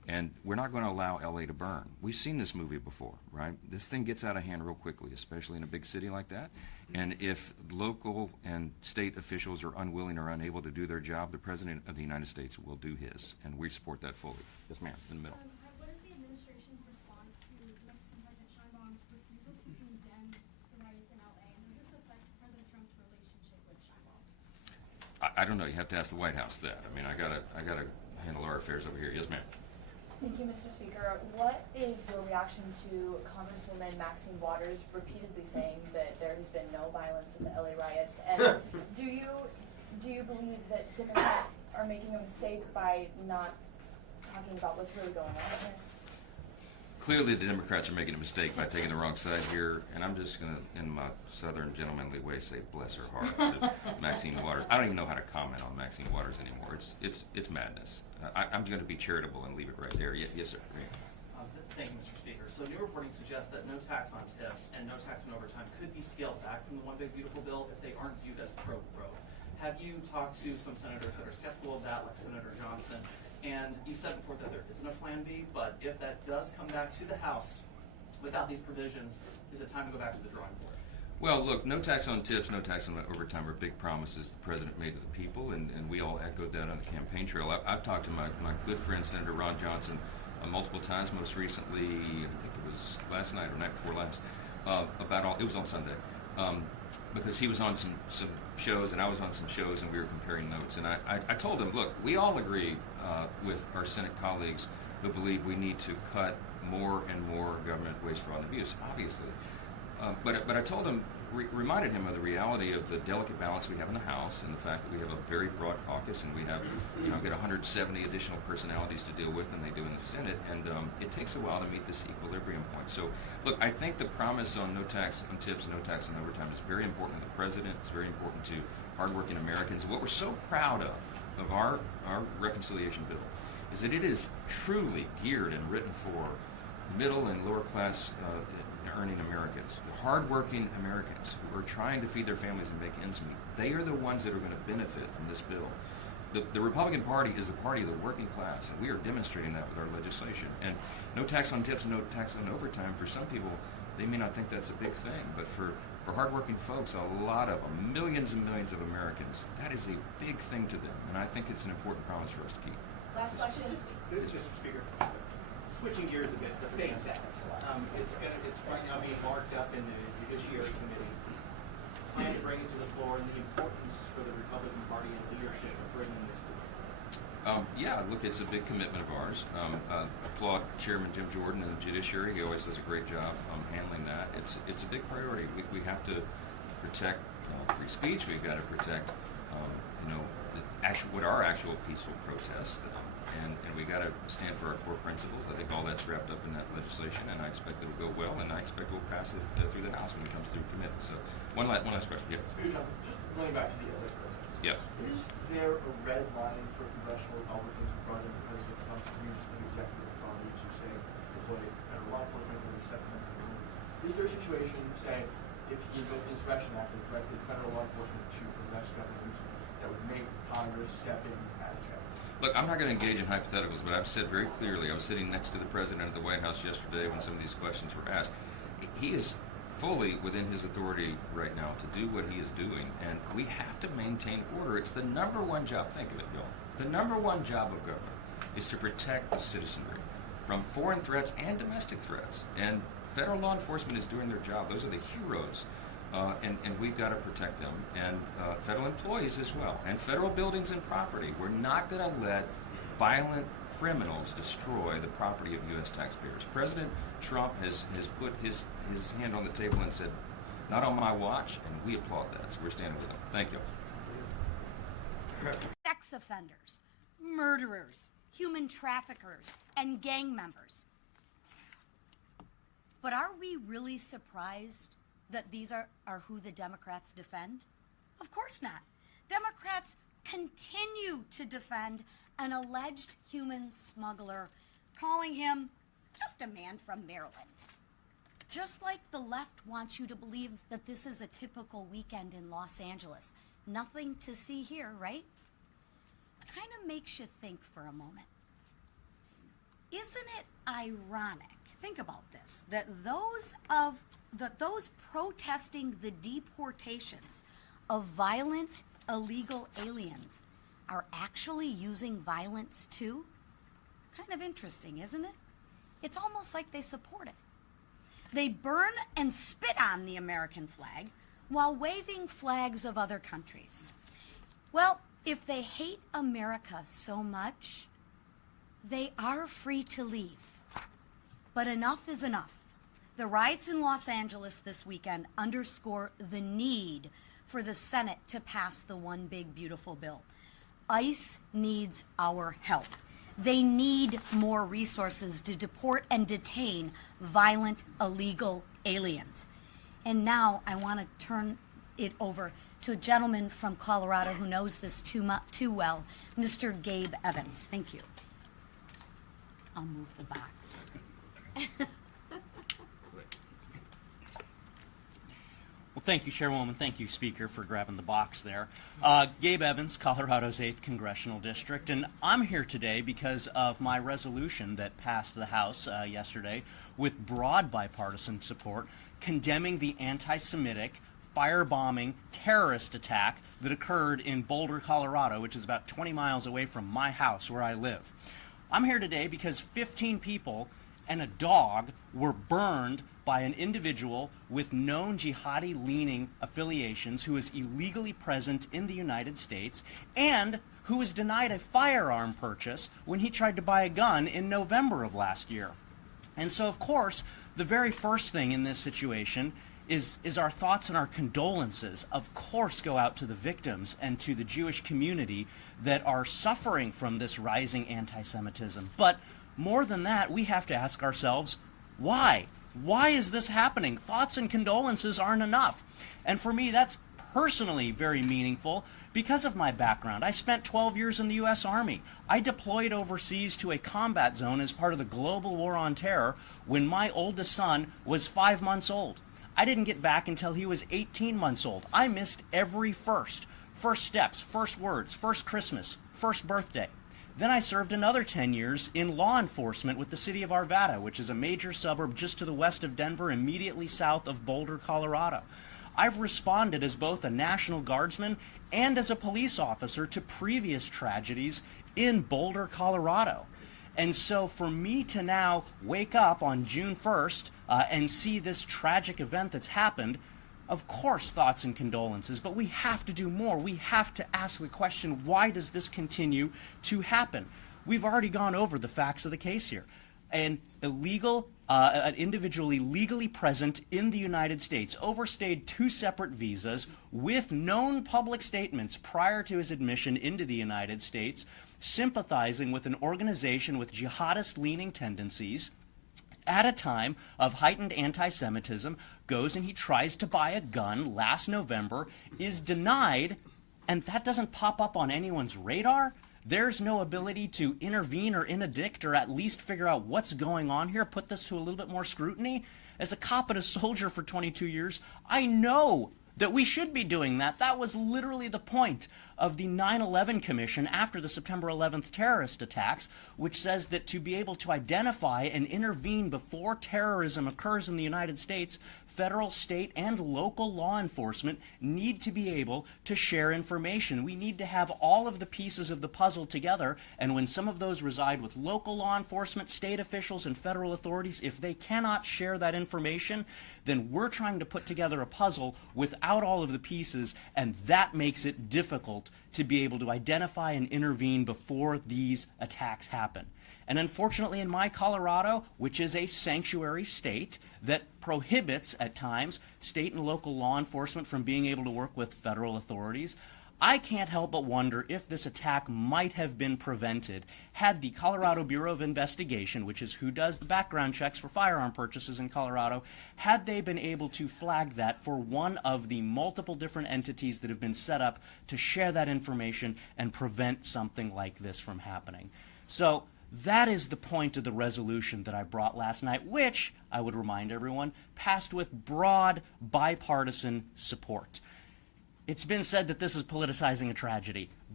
And we're not going to allow LA to burn. We've seen this movie before, right? This thing gets out of hand real quickly, especially in a big city like that. And if local and state officials are unwilling or unable to do their job, the President of the United States will do his, and we support that fully. Yes, ma'am, in the middle. What is the administration's response to Mexican President Sheinbaum's refusal to condemn the riots in LA? And does this affect President Trump's relationship with Sheinbaum? I don't know. You have to ask the White House that. I mean, I gotta handle our affairs over here. Yes, ma'am. Thank you, Mr. Speaker. What is your reaction to Congresswoman Maxine Waters repeatedly saying that there has been no violence in the LA riots? And do you believe that Democrats are making a mistake by not talking about what's really going on here? Clearly, the Democrats are making a mistake by taking the wrong side here, and I'm just going to, in my southern gentlemanly way, say bless her heart to Maxine Waters. I don't even know how to comment on Maxine Waters anymore. It's madness. I'm going to be charitable and leave it right there. Yes, sir. Thank you, Mr. Speaker. So new reporting suggests that no tax on tips and no tax on overtime could be scaled back from the One Big Beautiful Bill if they aren't viewed as pro-growth. Have you talked to some senators that are skeptical of that, like Senator Johnson? And you said before that there isn't a plan B, but if that does come back to the House without these provisions, is it time to go back to the drawing board? Well, look, no tax on tips, no tax on overtime are big promises the President made to the people, and we all echoed that on the campaign trail. I've talked to my good friend, Senator Ron Johnson, multiple times, most recently, I think it was last night or night before last, it was on Sunday, because he was on some shows and I was on some shows and we were comparing notes. And I told him, look, we all agree with our Senate colleagues who believe we need to cut more and more government waste, fraud, and abuse, obviously. But I told him, reminded him of the reality of the delicate balance we have in the House and the fact that we have a very broad caucus and we have, get 170 additional personalities to deal with than they do in the Senate, and it takes a while to meet this equilibrium point. So, look, I think the promise on no tax on tips and no tax on overtime is very important to the President. It's very important to hardworking Americans. And what we're so proud of our reconciliation bill is that it is truly geared and written for middle and lower class earning Americans, hardworking Americans who are trying to feed their families and make ends meet. They are the ones that are going to benefit from this bill. The Republican Party is the party of the working class, and we are demonstrating that with our legislation. And no tax on tips and no tax on overtime, for some people, they may not think that's a big thing, but for hardworking folks, a lot of them, millions and millions of Americans, that is a big thing to them, and I think it's an important promise for us to keep. Last question. Mr. Speaker, switching gears a bit, the FACE Act. It's right now being marked up in the Judiciary Committee. Plan to bring it to the floor, and the importance for the Republican Party and leadership of bringing this to the floor. Yeah, look, it's a big commitment of ours. Applaud Chairman Jim Jordan and the Judiciary. He always does a great job handling that. It's a big priority. We have to protect free speech. We've got to protect, what are actual peaceful protests. And we got to stand for our core principles. I think all that's wrapped up in that legislation, and I expect it will go well, and I expect we'll pass it through the House when it comes through committee. So, one last question. Yeah. Speaker Johnson, just going back to the other protests. Yes. Is there a red line for congressional Republicans regarding the President Trump's use of executive authority to say deploy federal law enforcement or Second Amendment rules? Is there a situation, say, if he invoked the Insurrection Act and directed federal law enforcement to arrest Governor Newsom, that would make Congress step in at a check? Look, I'm not going to engage in hypotheticals, but I've said very clearly, I was sitting next to the President at the White House yesterday when some of these questions were asked. He is fully within his authority right now to do what he is doing, and we have to maintain order. It's the number one job, think of it, Bill. The number one job of government is to protect the citizenry from foreign threats and domestic threats, and federal law enforcement is doing their job. Those are the heroes. And we've got to protect them, and federal employees as well, and federal buildings and property. We're not going to let violent criminals destroy the property of U.S. taxpayers. President Trump has put his hand on the table and said, not on my watch, and we applaud that, so we're standing with him. Thank you. Sex offenders, murderers, human traffickers, and gang members. But are we really surprised that these are who the Democrats defend? Of course not. Democrats continue to defend an alleged human smuggler, calling him just a man from Maryland. Just like the left wants you to believe that this is a typical weekend in Los Angeles. Nothing to see here, right? Kind of makes you think for a moment. Isn't it ironic? Think about this, that those protesting the deportations of violent illegal aliens are actually using violence too? Kind of interesting, isn't it? It's almost like they support it. They burn and spit on the American flag while waving flags of other countries. Well, if they hate America so much, they are free to leave. But enough is enough. The riots in Los Angeles this weekend underscore the need for the Senate to pass the One Big Beautiful Bill. ICE needs our help. They need more resources to deport and detain violent illegal aliens. And now I want to turn it over to a gentleman from Colorado who knows this too well, Mr. Gabe Evans. Thank you. I'll move the box. Well, thank you, Chairwoman. Thank you, Speaker, for grabbing the box there. Gabe Evans, Colorado's 8th Congressional District, and I'm here today because of my resolution that passed the House yesterday with broad bipartisan support condemning the anti-Semitic, firebombing, terrorist attack that occurred in Boulder, Colorado, which is about 20 miles away from my house where I live. I'm here today because 15 people and a dog were burned by an individual with known jihadi-leaning affiliations who is illegally present in the United States and who was denied a firearm purchase when he tried to buy a gun in November of last year. And so, of course, the very first thing in this situation is our thoughts and our condolences, of course, go out to the victims and to the Jewish community that are suffering from this rising anti-Semitism. But more than that, we have to ask ourselves, why? Why is this happening? Thoughts and condolences aren't enough. And for me, that's personally very meaningful because of my background. I spent 12 years in the U.S. Army. I deployed overseas to a combat zone as part of the global war on terror when my oldest son was 5 months old. I didn't get back until he was 18 months old. I missed every first steps, first words, first Christmas, first birthday. Then I served another 10 years in law enforcement with the city of Arvada, which is a major suburb just to the west of Denver, immediately south of Boulder, Colorado. I've responded as both a National Guardsman and as a police officer to previous tragedies in Boulder, Colorado. And so for me to now wake up on June 1st and see this tragic event that's happened, of course, thoughts and condolences, but we have to do more. We have to ask the question, why does this continue to happen? We've already gone over the facts of the case here. An individual illegally present in the United States overstayed 2 separate visas with known public statements prior to his admission into the United States, sympathizing with an organization with jihadist-leaning tendencies, at a time of heightened anti-Semitism, goes and he tries to buy a gun last November, is denied, and that doesn't pop up on anyone's radar. There's no ability to intervene or interdict or at least figure out what's going on here, put this to a little bit more scrutiny. As a cop and a soldier for 22 years, I know that we should be doing that. That was literally the point of the 9/11 Commission after the September 11th terrorist attacks, which says that to be able to identify and intervene before terrorism occurs in the United States, federal, state, and local law enforcement need to be able to share information. We need to have all of the pieces of the puzzle together, and when some of those reside with local law enforcement, state officials, and federal authorities, if they cannot share that information, then we're trying to put together a puzzle without all of the pieces, and that makes it difficult to be able to identify and intervene before these attacks happen. And unfortunately in my Colorado, which is a sanctuary state that prohibits at times state and local law enforcement from being able to work with federal authorities, I can't help but wonder if this attack might have been prevented had the Colorado Bureau of Investigation, which is who does the background checks for firearm purchases in Colorado, had they been able to flag that for one of the multiple different entities that have been set up to share that information and prevent something like this from happening. So that is the point of the resolution that I brought last night, which, I would remind everyone, passed with broad bipartisan support. It's been said that this is politicizing a tragedy.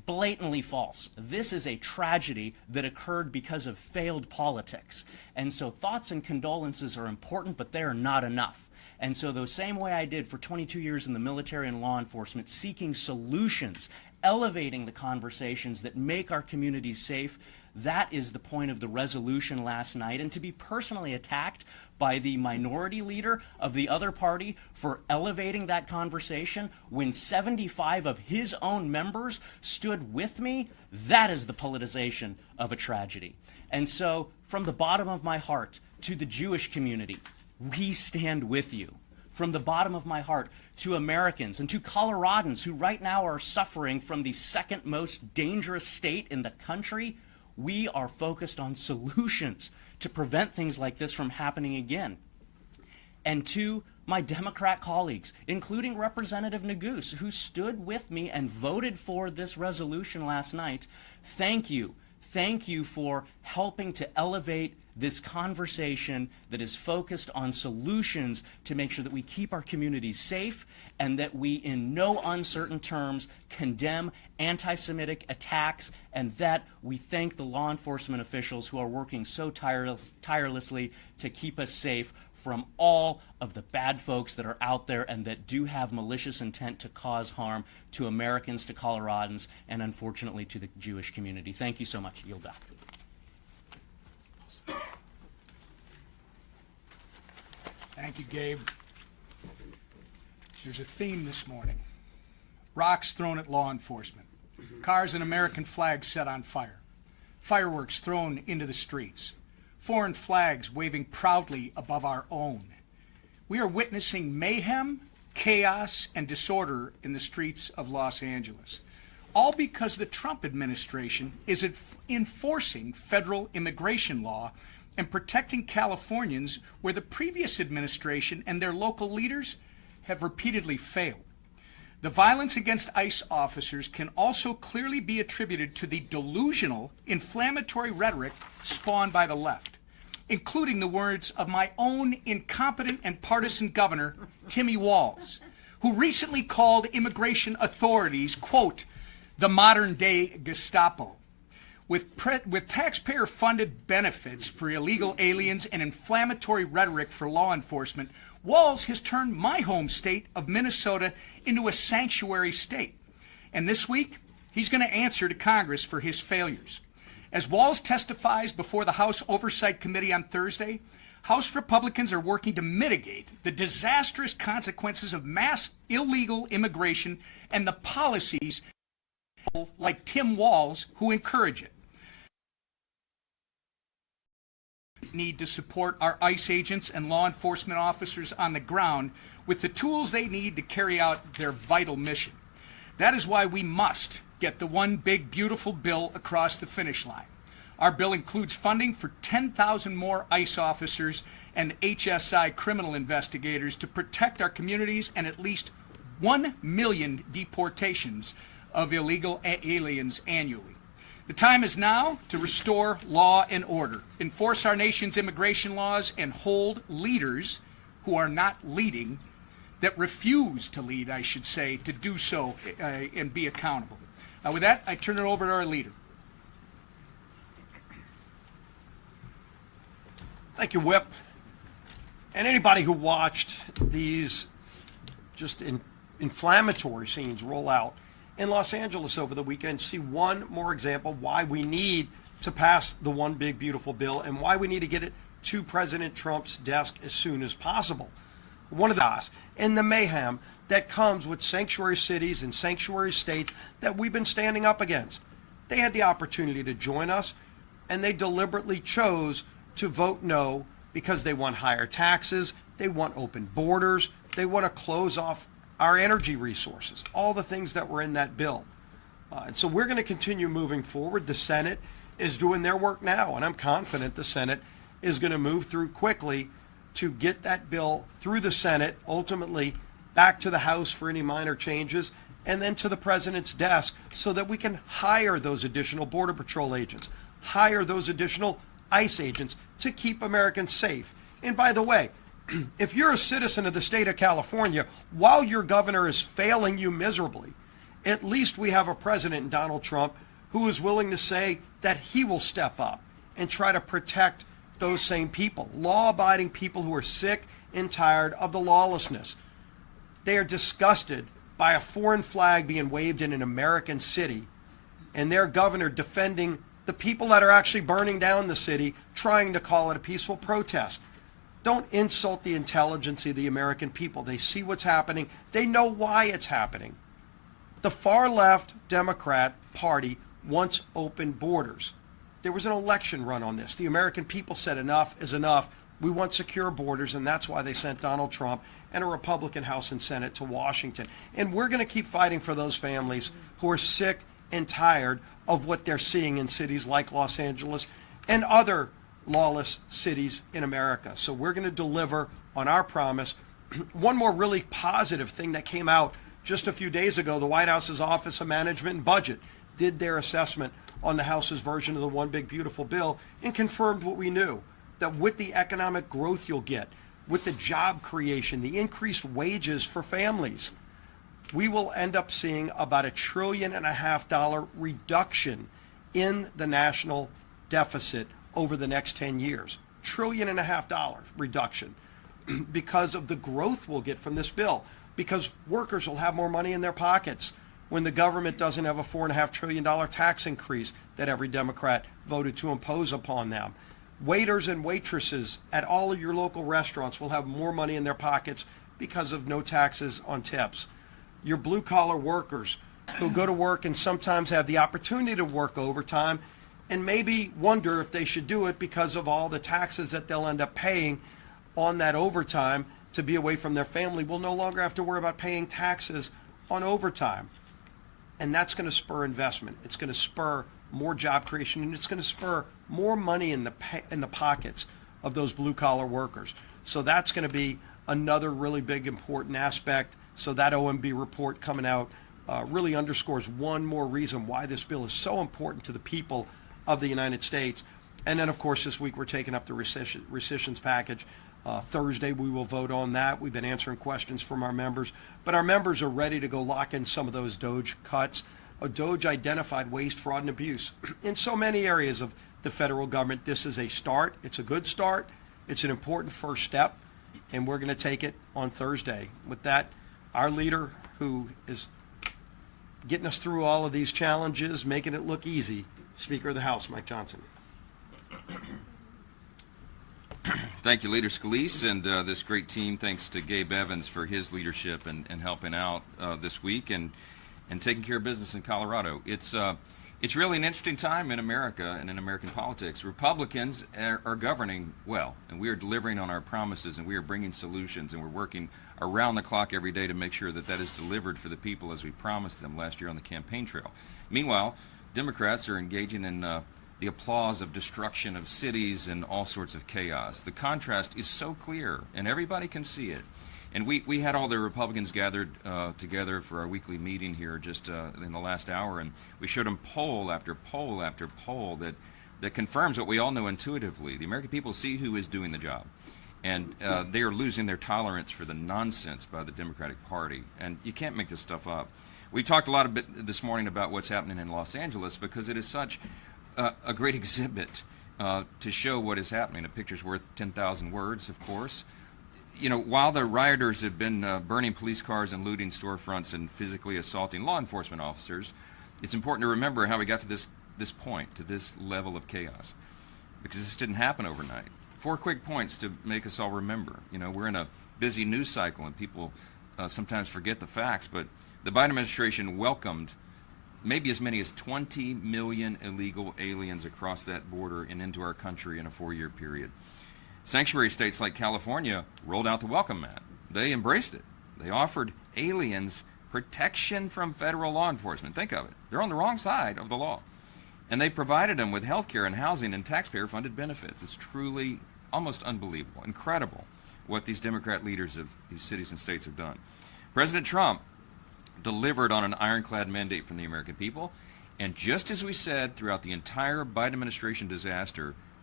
blatantly false. This is a tragedy that occurred because of failed politics. And so thoughts and condolences are important, but they are not enough. And so the same way I did for 22 years in the military and law enforcement, seeking solutions, elevating the conversations that make our communities safe, that is the point of the resolution last night. And to be personally attacked by the minority leader of the other party for elevating that conversation when 75 of his own members stood with me, that is the politicization of a tragedy. And so, from the bottom of my heart to the Jewish community, we stand with you. From the bottom of my heart to Americans and to Coloradans who right now are suffering from the second most dangerous state in the country, we are focused on solutions to prevent things like this from happening again. And to my Democrat colleagues, including Representative Neguse, who stood with me and voted for this resolution last night, thank you. Thank you for helping to elevate this conversation that is focused on solutions to make sure that we keep our communities safe and that we, in no uncertain terms, condemn anti-Semitic attacks, and that we thank the law enforcement officials who are working so tirelessly to keep us safe from all of the bad folks that are out there and that do have malicious intent to cause harm to Americans, to Coloradans, and unfortunately to the Jewish community. Thank you so much. Yield back. Thank you, Gabe. There's a theme this morning. Rocks thrown at law enforcement. Cars and American flags set on fire. Fireworks thrown into the streets. Foreign flags waving proudly above our own. We are witnessing mayhem, chaos, and disorder in the streets of Los Angeles. All because the Trump administration is enforcing federal immigration law and protecting Californians where the previous administration and their local leaders have repeatedly failed. The violence against ICE officers can also clearly be attributed to the delusional, inflammatory rhetoric spawned by the left, including the words of my own incompetent and partisan governor, Timmy Walz, who recently called immigration authorities, quote, the modern-day Gestapo. With taxpayer-funded benefits for illegal aliens and inflammatory rhetoric for law enforcement, Walz has turned my home state of Minnesota into a sanctuary state. And this week, he's going to answer to Congress for his failures. As Walz testifies before the House Oversight Committee on Thursday, House Republicans are working to mitigate the disastrous consequences of mass illegal immigration and the policies like Tim Walz who encourage it. Need to support our ICE agents and law enforcement officers on the ground with the tools they need to carry out their vital mission. That is why we must get the one big beautiful bill across the finish line. Our bill includes funding for 10,000 more ICE officers and HSI criminal investigators to protect our communities and at least 1 million deportations of illegal aliens annually. The time is now to restore law and order, enforce our nation's immigration laws, and hold leaders who are not leading, that refuse to lead, I should say, to do so and be accountable. With that, I turn it over to our leader. Thank you, Whip. And anybody who watched these just inflammatory scenes roll out in Los Angeles over the weekend, see one more example why we need to pass the one big beautiful bill and why we need to get it to President Trump's desk as soon as possible. One of the mayhem that comes with sanctuary cities and sanctuary states that we've been standing up against. They had the opportunity to join us, and they deliberately chose to vote no because they want higher taxes, they want open borders, they want to close off our energy resources, all the things that were in that bill. And so we're going to continue moving forward. The Senate is doing their work now, and I'm confident the Senate is going to move through quickly to get that bill through the Senate, ultimately back to the House for any minor changes, and then to the President's desk so that we can hire those additional Border Patrol agents, hire those additional ICE agents to keep Americans safe. And by the way, if you're a citizen of the state of California, while your governor is failing you miserably At least we have a president in Donald Trump who is willing to say that he will step up and try to protect those same people, law-abiding people who are sick and tired of the lawlessness. They are disgusted by a foreign flag being waved in an American city and their governor defending the people that are actually burning down the city, trying to call it a peaceful protest. Don't insult the intelligence of the American people. They see what's happening. They know why it's happening. The far left Democrat Party wants open borders. There was an election run on this. The American people said enough is enough. We want secure borders, and that's why they sent Donald Trump and a Republican House and Senate to Washington. And we're going to keep fighting for those families who are sick and tired of what they're seeing in cities like Los Angeles and other lawless cities in America. So we're going to deliver on our promise. One more really positive thing that came out just a few days ago, the White House's Office of Management and Budget did their assessment on the House's version of the One Big Beautiful Bill and confirmed what we knew, that with the economic growth you'll get, with the job creation, the increased wages for families, we will end up seeing about $1.5 trillion reduction in the national deficit over the next 10 years. $1.5 trillion reduction because of the growth we'll get from this bill, because workers will have more money in their pockets when the government doesn't have a $4.5 trillion tax increase that every Democrat voted to impose upon them. Waiters and waitresses at all of your local restaurants will have more money in their pockets because of no taxes on tips. Your blue-collar workers who go to work and sometimes have the opportunity to work overtime and maybe wonder if they should do it because of all the taxes that they'll end up paying on that overtime to be away from their family, will no longer have to worry about paying taxes on overtime. And that's going to spur investment. It's going to spur more job creation, and it's going to spur more money in the pockets of those blue-collar workers. So that's going to be another really big, important aspect. So that OMB report coming out really underscores one more reason why this bill is so important to the people of the United States. And then, of course, this week we're taking up the rescissions package. Thursday we will vote on that. We've been answering questions from our members, but our members are ready to go lock in some of those DOJ cuts. DOJ identified waste, fraud, and abuse in so many areas of the federal government. This is a start. It's a good start. It's an important first step, and we're going to take it on Thursday. With that, our leader, who is getting us through all of these challenges, making it look easy, Speaker of the House, Mike Johnson. Thank you, Leader Scalise, and this great team. Thanks to Gabe Evans for his leadership and helping out this week and taking care of business in Colorado. It's really an interesting time in America and in American politics. Republicans are governing well, and we are delivering on our promises, and we are bringing solutions, and we're working around the clock every day to make sure that that is delivered for the people as we promised them last year on the campaign trail. Meanwhile, Democrats are engaging in the applause of destruction of cities and all sorts of chaos. The contrast is so clear, and everybody can see it. And we had all the Republicans gathered together for our weekly meeting here just in the last hour, and we showed them poll after poll after poll that confirms what we all know intuitively. The American people see who is doing the job, and they are losing their tolerance for the nonsense by the Democratic Party. And you can't make this stuff up. We talked a lot of bit this morning about what's happening in Los Angeles because it is such a great exhibit to show what is happening. A picture's worth 10,000 words, of course. You know, while the rioters have been burning police cars and looting storefronts and physically assaulting law enforcement officers, it's important to remember how we got to this point, to this level of chaos, because this didn't happen overnight. 4 quick points to make us all remember. You know, we're in a busy news cycle, and people sometimes forget the facts, but the Biden administration welcomed maybe as many as 20 million illegal aliens across that border and into our country in a 4-year period. Sanctuary states like California rolled out the welcome mat. They embraced it. They offered aliens protection from federal law enforcement. Think of it. They're on the wrong side of the law. And they provided them with health care and housing and taxpayer-funded benefits. It's truly almost unbelievable, incredible what these Democrat leaders of these cities and states have done. President Trump delivered on an ironclad mandate from the American people. And just as we said throughout the entire Biden administration disaster,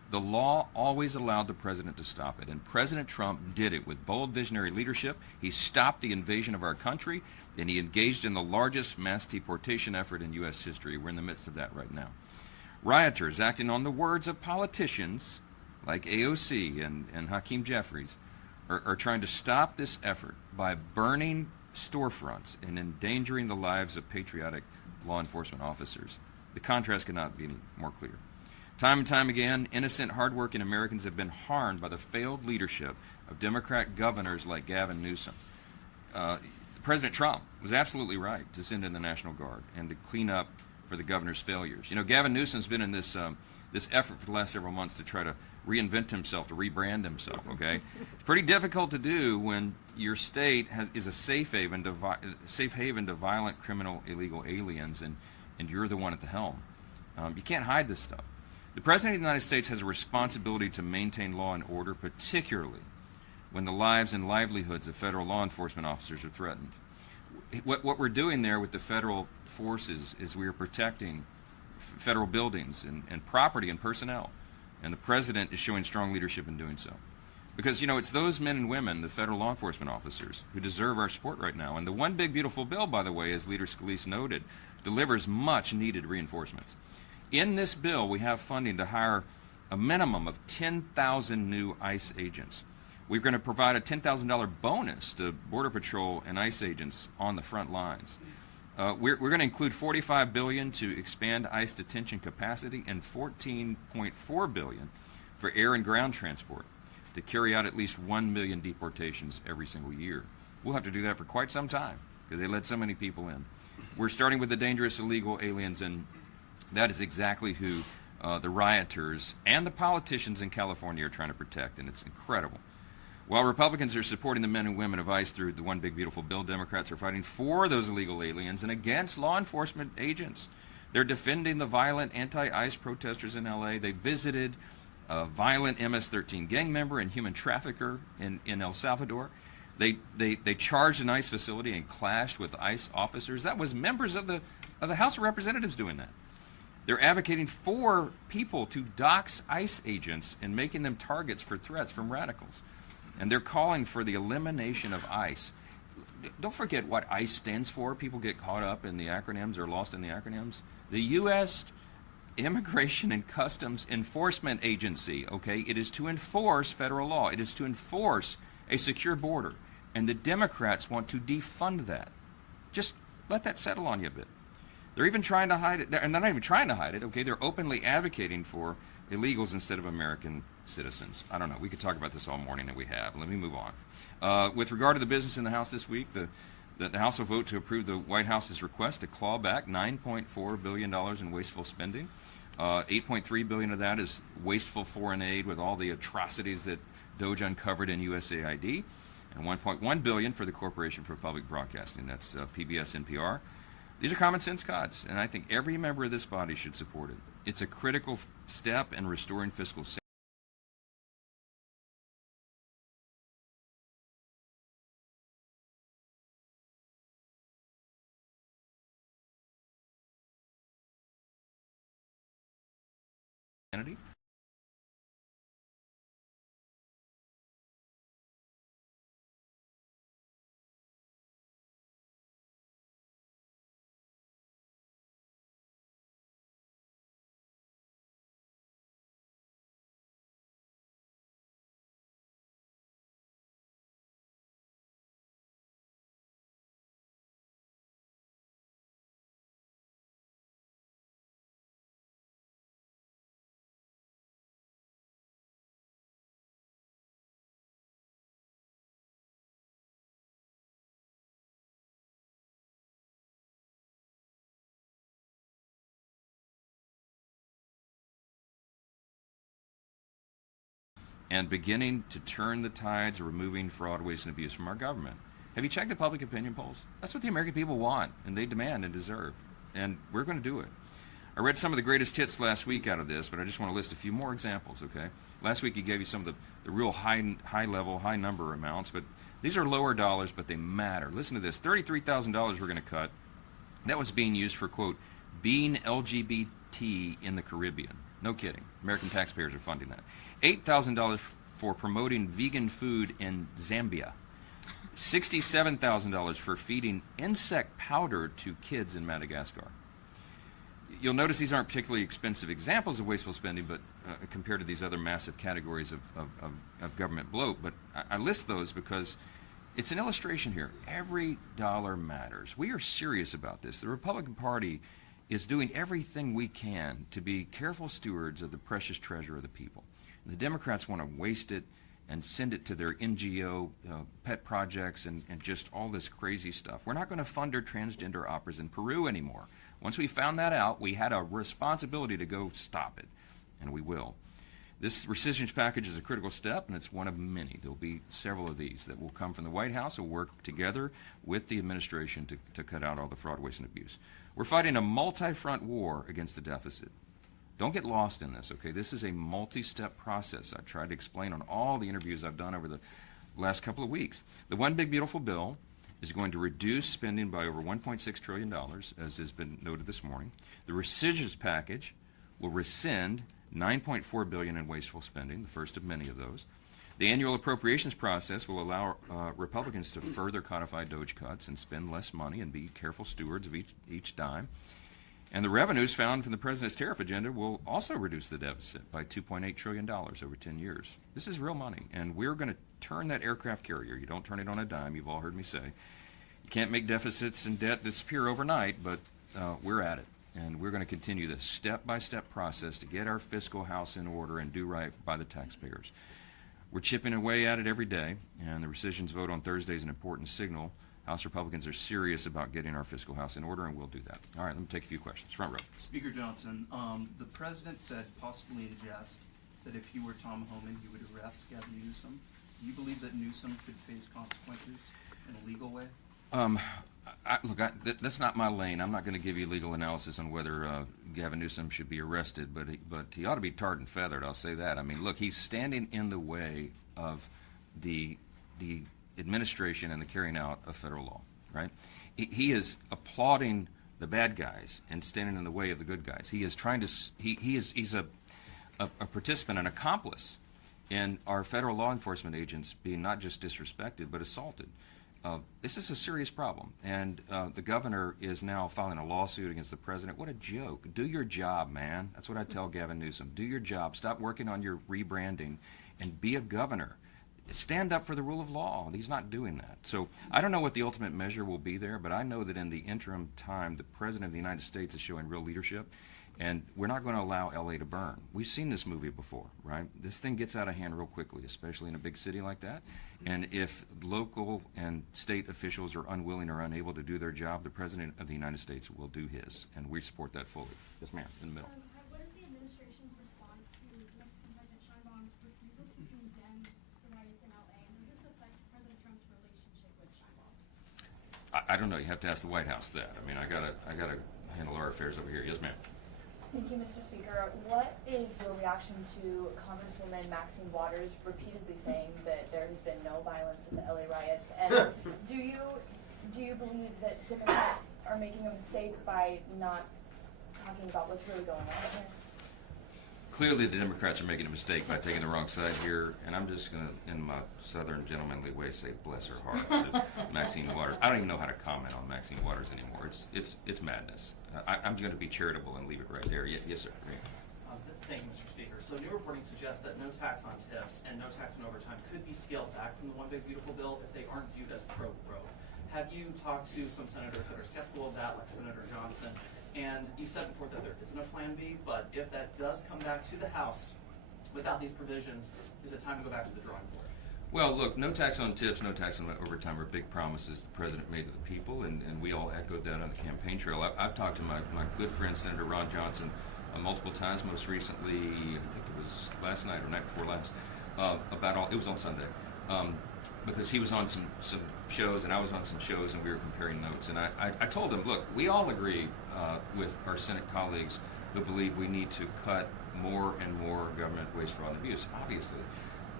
The law always allowed the president to stop it, and President Trump did it with bold visionary leadership. He stopped the invasion of our country, and he engaged in the largest mass deportation effort in U.S. history. We're in the midst of that right now. Rioters, acting on the words of politicians like AOC and Hakeem Jeffries, are trying to stop this effort by burning storefronts and endangering the lives of patriotic law enforcement officers. The contrast could not be any more clear. Time and time again, innocent, hardworking Americans have been harmed by the failed leadership of Democrat governors like Gavin Newsom. President Trump was absolutely right to send in the National Guard and to clean up for the governor's failures. You know, Gavin Newsom's been in this effort for the last several months to try to reinvent himself, to rebrand himself, okay? It's pretty difficult to do when your state is a safe haven to violent, criminal, illegal aliens, and you're the one at the helm. You can't hide this stuff. The President of the United States has a responsibility to maintain law and order, particularly when the lives and livelihoods of federal law enforcement officers are threatened. What we're doing there with the federal forces is we are protecting federal buildings and property and personnel, and the President is showing strong leadership in doing so. Because, you know, it's those men and women, the federal law enforcement officers, who deserve our support right now. And the one big beautiful bill, by the way, as Leader Scalise noted, delivers much needed reinforcements. In this bill, we have funding to hire a minimum of 10,000 new ICE agents. We're going to provide a $10,000 bonus to Border Patrol and ICE agents on the front lines. We're going to include $45 billion to expand ICE detention capacity and $14.4 billion for air and ground transport to carry out at least 1 million deportations every single year. We'll have to do that for quite some time because they let so many people in. We're starting with the dangerous illegal aliens, and that is exactly who the rioters and the politicians in California are trying to protect, and it's incredible. While Republicans are supporting the men and women of ICE through the One Big Beautiful Bill, Democrats are fighting for those illegal aliens and against law enforcement agents. They're defending the violent anti-ICE protesters in L.A. They visited a violent MS-13 gang member and human trafficker in El Salvador. They charged an ICE facility and clashed with ICE officers. That was members of the House of Representatives doing that. They're advocating for people to dox ICE agents and making them targets for threats from radicals. And they're calling for the elimination of ICE. Don't forget what ICE stands for. People get caught up in the acronyms or lost in the acronyms. The U.S. Immigration and Customs Enforcement Agency, okay? It is to enforce federal law. It is to enforce a secure border. And the Democrats want to defund that. Just let that settle on you a bit. They're even trying to hide it, and they're not even trying to hide it, okay? They're openly advocating for illegals instead of American citizens. I don't know. We could talk about this all morning, and we have. Let me move on. With regard to the business in the House this week, the House will vote to approve the White House's request to claw back $9.4 billion in wasteful spending. $8.3 billion of that is wasteful foreign aid with all the atrocities that DOJ uncovered in USAID, and $1.1 billion for the Corporation for Public Broadcasting. That's PBS, NPR. These are common sense cuts, and I think every member of this body should support it. It's a critical step in restoring fiscal sanity. And beginning to turn the tides of removing fraud, waste, and abuse from our government. Have you checked the public opinion polls? That's what the American people want, and they demand and deserve. And we're going to do it. I read some of the greatest hits last week out of this, but I just want to list a few more examples, okay? Last week he gave you some of the real high-level, high-number amounts, but these are lower dollars, but they matter. Listen to this. $33,000 we're going to cut. That was being used for, quote, being LGBT in the Caribbean. No kidding. American taxpayers are funding that. $8,000 for promoting vegan food in Zambia. $67,000 for feeding insect powder to kids in Madagascar. You'll notice these aren't particularly expensive examples of wasteful spending, but compared to these other massive categories of government bloat. But I list those because it's an illustration here. Every dollar matters. We are serious about this. The Republican Party is doing everything we can to be careful stewards of the precious treasure of the people. And the Democrats want to waste it and send it to their NGO pet projects and just all this crazy stuff. We're not going to fund our transgender operas in Peru anymore. Once we found that out, we had a responsibility to go stop it, and we will. This rescission package is a critical step, and it's one of many. There will be several of these that will come from the White House. We'll work together with the administration to cut out all the fraud, waste, and abuse. We're fighting a multi-front war against the deficit. Don't get lost in this, okay? This is a multi-step process. I've tried to explain on all the interviews I've done over the last couple of weeks. The One Big Beautiful Bill is going to reduce spending by over $1.6 trillion, as has been noted this morning. The rescission package will rescind $9.4 billion in wasteful spending, the first of many of those. The annual appropriations process will allow Republicans to further codify DOGE cuts and spend less money and be careful stewards of each dime. And the revenues found from the president's tariff agenda will also reduce the deficit by $2.8 trillion over 10 years. This is real money, and we're going to turn that aircraft carrier. You don't turn it on a dime, you've all heard me say. You can't make deficits and debt disappear overnight, but we're at it. And we're going to continue this step-by-step process to get our fiscal house in order and do right by the taxpayers. We're chipping away at it every day, and the rescissions vote on Thursday is an important signal. House Republicans are serious about getting our fiscal house in order, and we'll do that. All right, let me take a few questions. Front row. Speaker Johnson, the president said, possibly in jest, that if he were Tom Homan, he would arrest Gavin Newsom. Do you believe that Newsom should face consequences in a legal way? That's not my lane. I'm not going to give you legal analysis on whether Gavin Newsom should be arrested, but he ought to be tarred and feathered, I'll say that. I mean, look, he's standing in the way of the administration and the carrying out of federal law, right? He is applauding the bad guys and standing in the way of the good guys. He is trying to, he's a participant, an accomplice in our federal law enforcement agents being not just disrespected, but assaulted. This is a serious problem, and the governor is now filing a lawsuit against the president. What a joke. Do your job, man. That's what I tell Gavin Newsom. Do your job. Stop working on your rebranding and be a governor. Stand up for the rule of law. He's not doing that. So I don't know what the ultimate measure will be there, but I know that in the interim time, the President of the United States is showing real leadership, and we're not going to allow L.A. to burn. We've seen this movie before, right? This thing gets out of hand real quickly, especially in a big city like that. And if local and state officials are unwilling or unable to do their job, the President of the United States will do his, and we support that fully. Yes, ma'am, in the middle. What is the administration's response to Mexican President Sheinbaum's refusal to condemn the riots in LA? And does this affect President Trump's relationship with Sheinbaum? I don't know. You have to ask the White House that. I mean, I gotta handle our affairs over here. Yes, ma'am. Thank you, Mr. Speaker. What is your reaction to Congresswoman Maxine Waters repeatedly saying that there has been no violence in the LA riots? And do you believe that Democrats are making a mistake by not talking about what's really going on here? Clearly, the Democrats are making a mistake by taking the wrong side here, and I'm just going to, in my southern gentlemanly way, say bless her heart to Maxine Waters. I don't even know how to comment on Maxine Waters anymore. It's madness. I'm going to be charitable and leave it right there. Yes, sir. Thank you, Mr. Speaker. So new reporting suggests that no tax on tips and no tax on overtime could be scaled back from the One Big Beautiful Bill if they aren't viewed as pro-growth. Have you talked to some senators that are skeptical of that, like Senator Johnson? And you said before that there isn't a plan B, but if that does come back to the House without these provisions, is it time to go back to the drawing board? Well, look, no tax on tips, no tax on overtime are big promises the president made to the people, and we all echoed that on the campaign trail. I've talked to my good friend, Senator Ron Johnson, multiple times, most recently, I think it was last night or night before last, it was on Sunday, because he was on some shows and I was on some shows and we were comparing notes. And I told him, look, we all agree with our Senate colleagues who believe we need to cut more and more government waste, fraud, and abuse, obviously.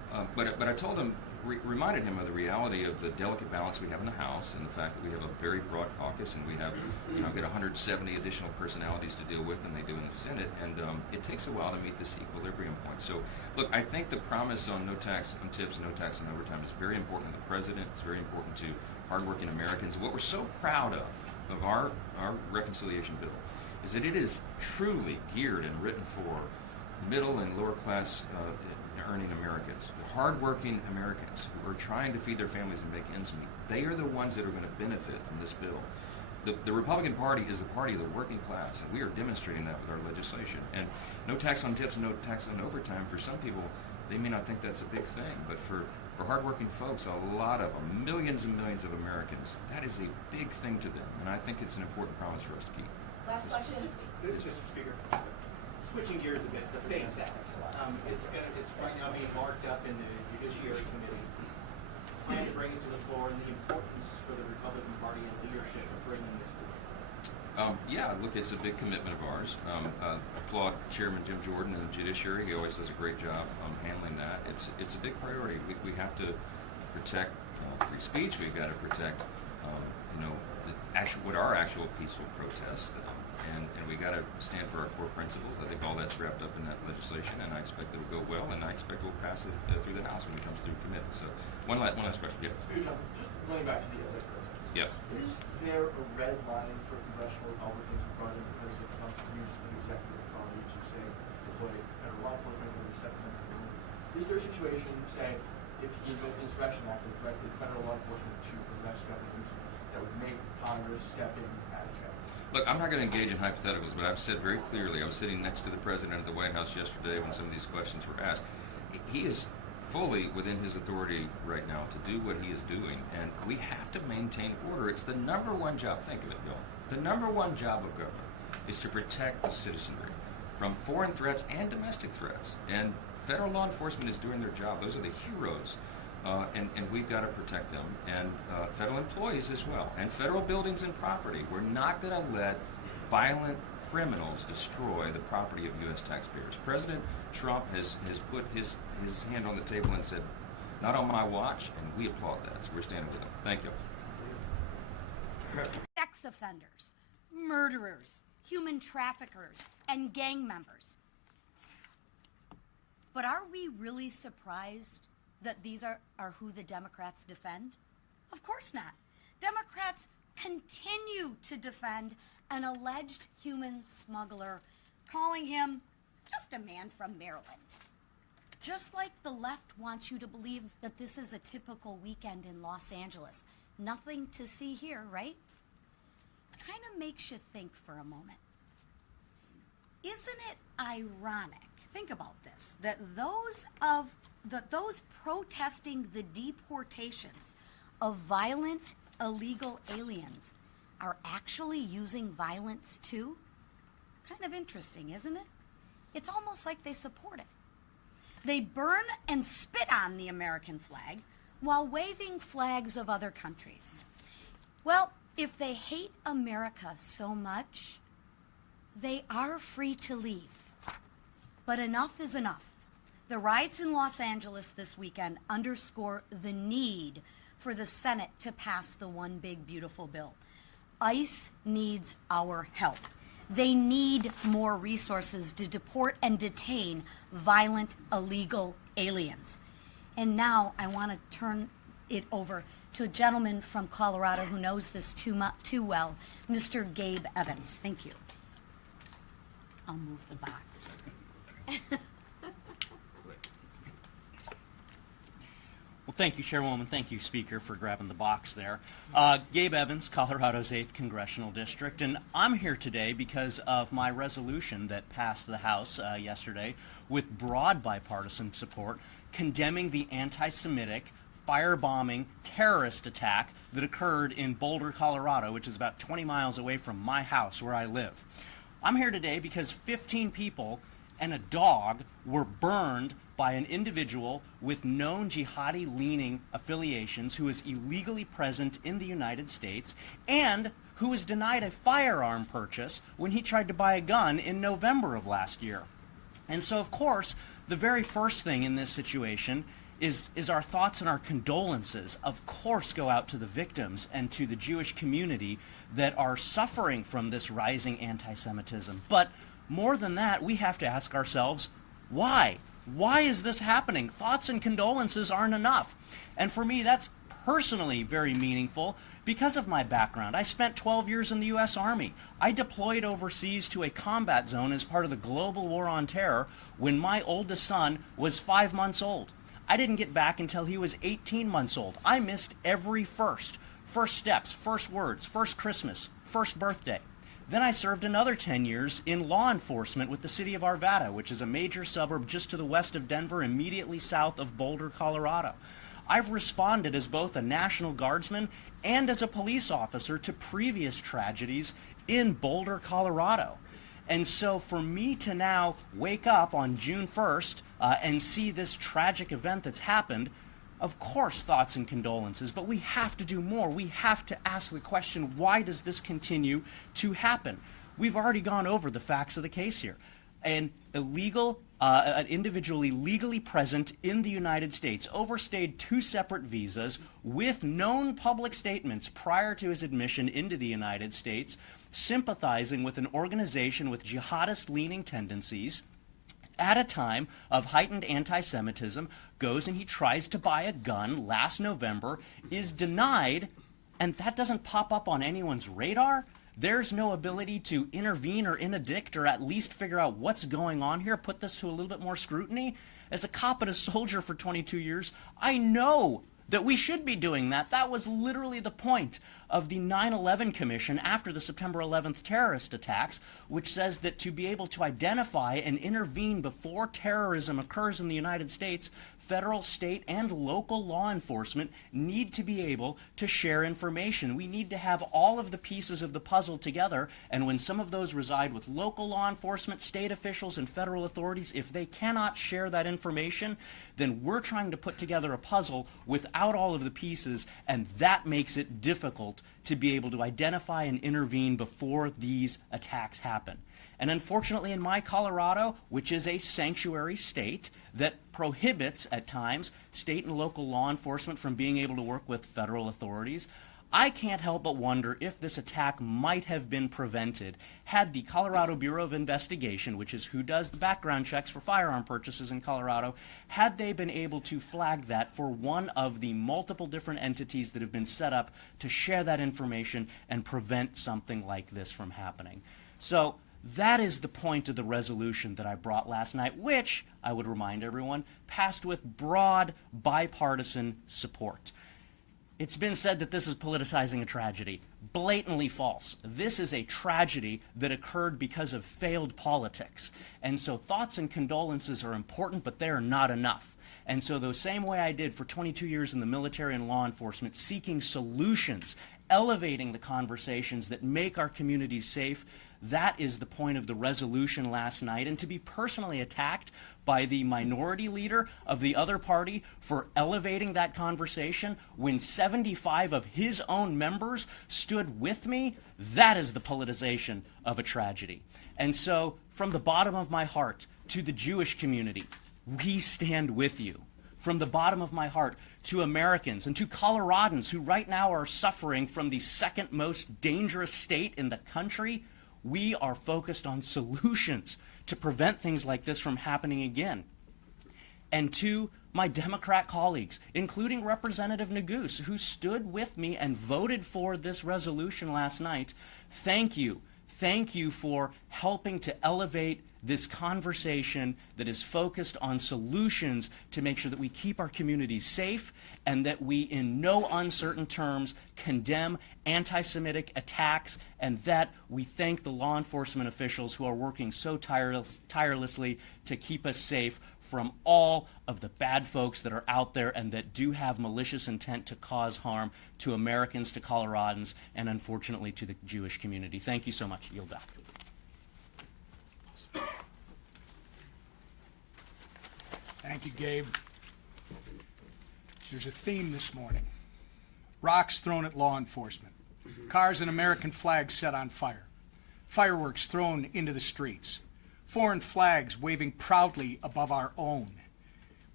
But I told him, reminded him of the reality of the delicate balance we have in the House and the fact that we have a very broad caucus and we have, I've got 170 additional personalities to deal with than they do in the Senate, and it takes a while to meet this equilibrium point. So, look, I think the promise on no tax on tips and no tax on overtime is very important to the president. It's very important to hardworking Americans. What we're so proud of our reconciliation bill is that it is truly geared and written for middle and lower class earning Americans, hardworking Americans who are trying to feed their families and make ends meet. They are the ones that are going to benefit from this bill. The Republican Party is the party of the working class, and we are demonstrating that with our legislation. And no tax on tips, no tax on overtime, for some people, they may not think that's a big thing, but for hardworking folks, a lot of them, millions and millions of Americans, that is a big thing to them, and I think it's an important promise for us to keep. Last question. Mr. Speaker, switching gears a bit, the FACE Act. It's right now being marked up in the Judiciary Committee. Plan to bring it to the floor, and the importance for the Republican Party and leadership of bringing this to the floor. Yeah, look, it's a big commitment of ours. Applaud Chairman Jim Jordan and the Judiciary. He always does a great job handling that. It's a big priority. We have to protect free speech. We've got to protect, what are actual peaceful protests. And we got to stand for our core principles. I think all that's wrapped up in that legislation, and I expect it will go well, and I expect we'll pass it through the House when it comes through committee. So, one last question. Yeah. Speaker John, just going back to the other protests. Yes. Is there a red line for congressional Republicans regarding the president wants to use an executive authority to say deploy federal law enforcement or Second Amendment rules? Is there a situation, say, if he invoked the Insurrection Act and directed federal law enforcement to arrest governors, that would make Congress step in at a check? Look, I'm not going to engage in hypotheticals, but I've said very clearly, I was sitting next to the President at the White House yesterday when some of these questions were asked. He is fully within his authority right now to do what he is doing, and we have to maintain order. It's the number one job, think of it, Bill, the number one job of government is to protect the citizenry from foreign threats and domestic threats, and federal law enforcement is doing their job. Those are the heroes. And we've got to protect them, and federal employees as well, and federal buildings and property. We're not going to let violent criminals destroy the property of U.S. taxpayers. President Trump has put his hand on the table and said, not on my watch, and we applaud that, so we're standing with him. Thank you. Sex offenders, murderers, human traffickers, and gang members. But are we really surprised that these are who the Democrats defend? Of course not. Democrats continue to defend an alleged human smuggler, calling him just a man from Maryland. Just like the left wants you to believe that this is a typical weekend in Los Angeles. Nothing to see here, right? Kind of makes you think for a moment. Isn't it ironic, think about this, that those protesting the deportations of violent illegal aliens are actually using violence too? Kind of interesting, isn't it? It's almost like they support it. They burn and spit on the American flag while waving flags of other countries. Well, if they hate America so much, they are free to leave. But enough is enough. The riots in Los Angeles this weekend underscore the need for the Senate to pass the One Big Beautiful Bill. ICE needs our help. They need more resources to deport and detain violent illegal aliens. And now I want to turn it over to a gentleman from Colorado who knows this too well, Mr. Gabe Evans. Thank you. I'll move the box. Well, thank you, Chairwoman. Thank you, Speaker, for grabbing the box there. Gabe Evans, Colorado's 8th Congressional District, and I'm here today because of my resolution that passed the House yesterday with broad bipartisan support condemning the anti-Semitic, firebombing, terrorist attack that occurred in Boulder, Colorado, which is about 20 miles away from my house where I live. I'm here today because 15 people and a dog were burned by an individual with known jihadi-leaning affiliations who is illegally present in the United States and who was denied a firearm purchase when he tried to buy a gun in November of last year. And so, of course, the very first thing in this situation is our thoughts and our condolences, of course, go out to the victims and to the Jewish community that are suffering from this rising anti-Semitism. But more than that, we have to ask ourselves, why? Why is this happening? Thoughts and condolences aren't enough. And for me, that's personally very meaningful because of my background. I spent 12 years in the U.S. Army. I deployed overseas to a combat zone as part of the global war on terror when my oldest son was 5 months old. I didn't get back until he was 18 months old. I missed every first steps, first words, first Christmas, first birthday. Then I served another 10 years in law enforcement with the city of Arvada, which is a major suburb just to the west of Denver, immediately south of Boulder, Colorado. I've responded as both a National Guardsman and as a police officer to previous tragedies in Boulder, Colorado. And so for me to now wake up on June 1st and see this tragic event that's happened, of course thoughts and condolences, but we have to do more. We have to ask the question, why does this continue to happen? We've already gone over the facts of the case here. An individual illegally present in the United States overstayed 2 separate visas with known public statements prior to his admission into the United States, sympathizing with an organization with jihadist-leaning tendencies, at a time of heightened anti-Semitism, goes and he tries to buy a gun last November, is denied, and that doesn't pop up on anyone's radar. There's no ability to intervene or interdict or at least figure out what's going on here, put this to a little bit more scrutiny. As a cop and a soldier for 22 years, I know that we should be doing that. That was literally the point of the 9/11 Commission after the September 11th terrorist attacks, which says that to be able to identify and intervene before terrorism occurs in the United States, federal, state, and local law enforcement need to be able to share information. We need to have all of the pieces of the puzzle together, and when some of those reside with local law enforcement, state officials, and federal authorities, if they cannot share that information, then we're trying to put together a puzzle without all of the pieces, and that makes it difficult to be able to identify and intervene before these attacks happen. And unfortunately in my Colorado, which is a sanctuary state that prohibits at times state and local law enforcement from being able to work with federal authorities, I can't help but wonder if this attack might have been prevented had the Colorado Bureau of Investigation, which is who does the background checks for firearm purchases in Colorado, had they been able to flag that for one of the multiple different entities that have been set up to share that information and prevent something like this from happening. So that is the point of the resolution that I brought last night, which, I would remind everyone, passed with broad bipartisan support. It's been said that this is politicizing a tragedy. Blatantly false. This is a tragedy that occurred because of failed politics. And so thoughts and condolences are important, but they are not enough. And so the same way I did for 22 years in the military and law enforcement, seeking solutions, elevating the conversations that make our communities safe, that is the point of the resolution last night. And to be personally attacked by the minority leader of the other party for elevating that conversation when 75 of his own members stood with me, that is the politicization of a tragedy. And so, from the bottom of my heart to the Jewish community, we stand with you. From the bottom of my heart to Americans and to Coloradans who right now are suffering from the second most dangerous state in the country, we are focused on solutions to prevent things like this from happening again. And to my Democrat colleagues, including Representative Neguse, who stood with me and voted for this resolution last night, thank you. Thank you for helping to elevate this conversation that is focused on solutions to make sure that we keep our communities safe and that we, in no uncertain terms, condemn anti-Semitic attacks, and that we thank the law enforcement officials who are working so tirelessly to keep us safe from all of the bad folks that are out there and that do have malicious intent to cause harm to Americans, to Coloradans, and unfortunately to the Jewish community. Thank you so much. Yield back. Thank you, Gabe. There's a theme this morning. Rocks thrown at law enforcement. Cars and American flags set on fire. Fireworks thrown into the streets. Foreign flags waving proudly above our own.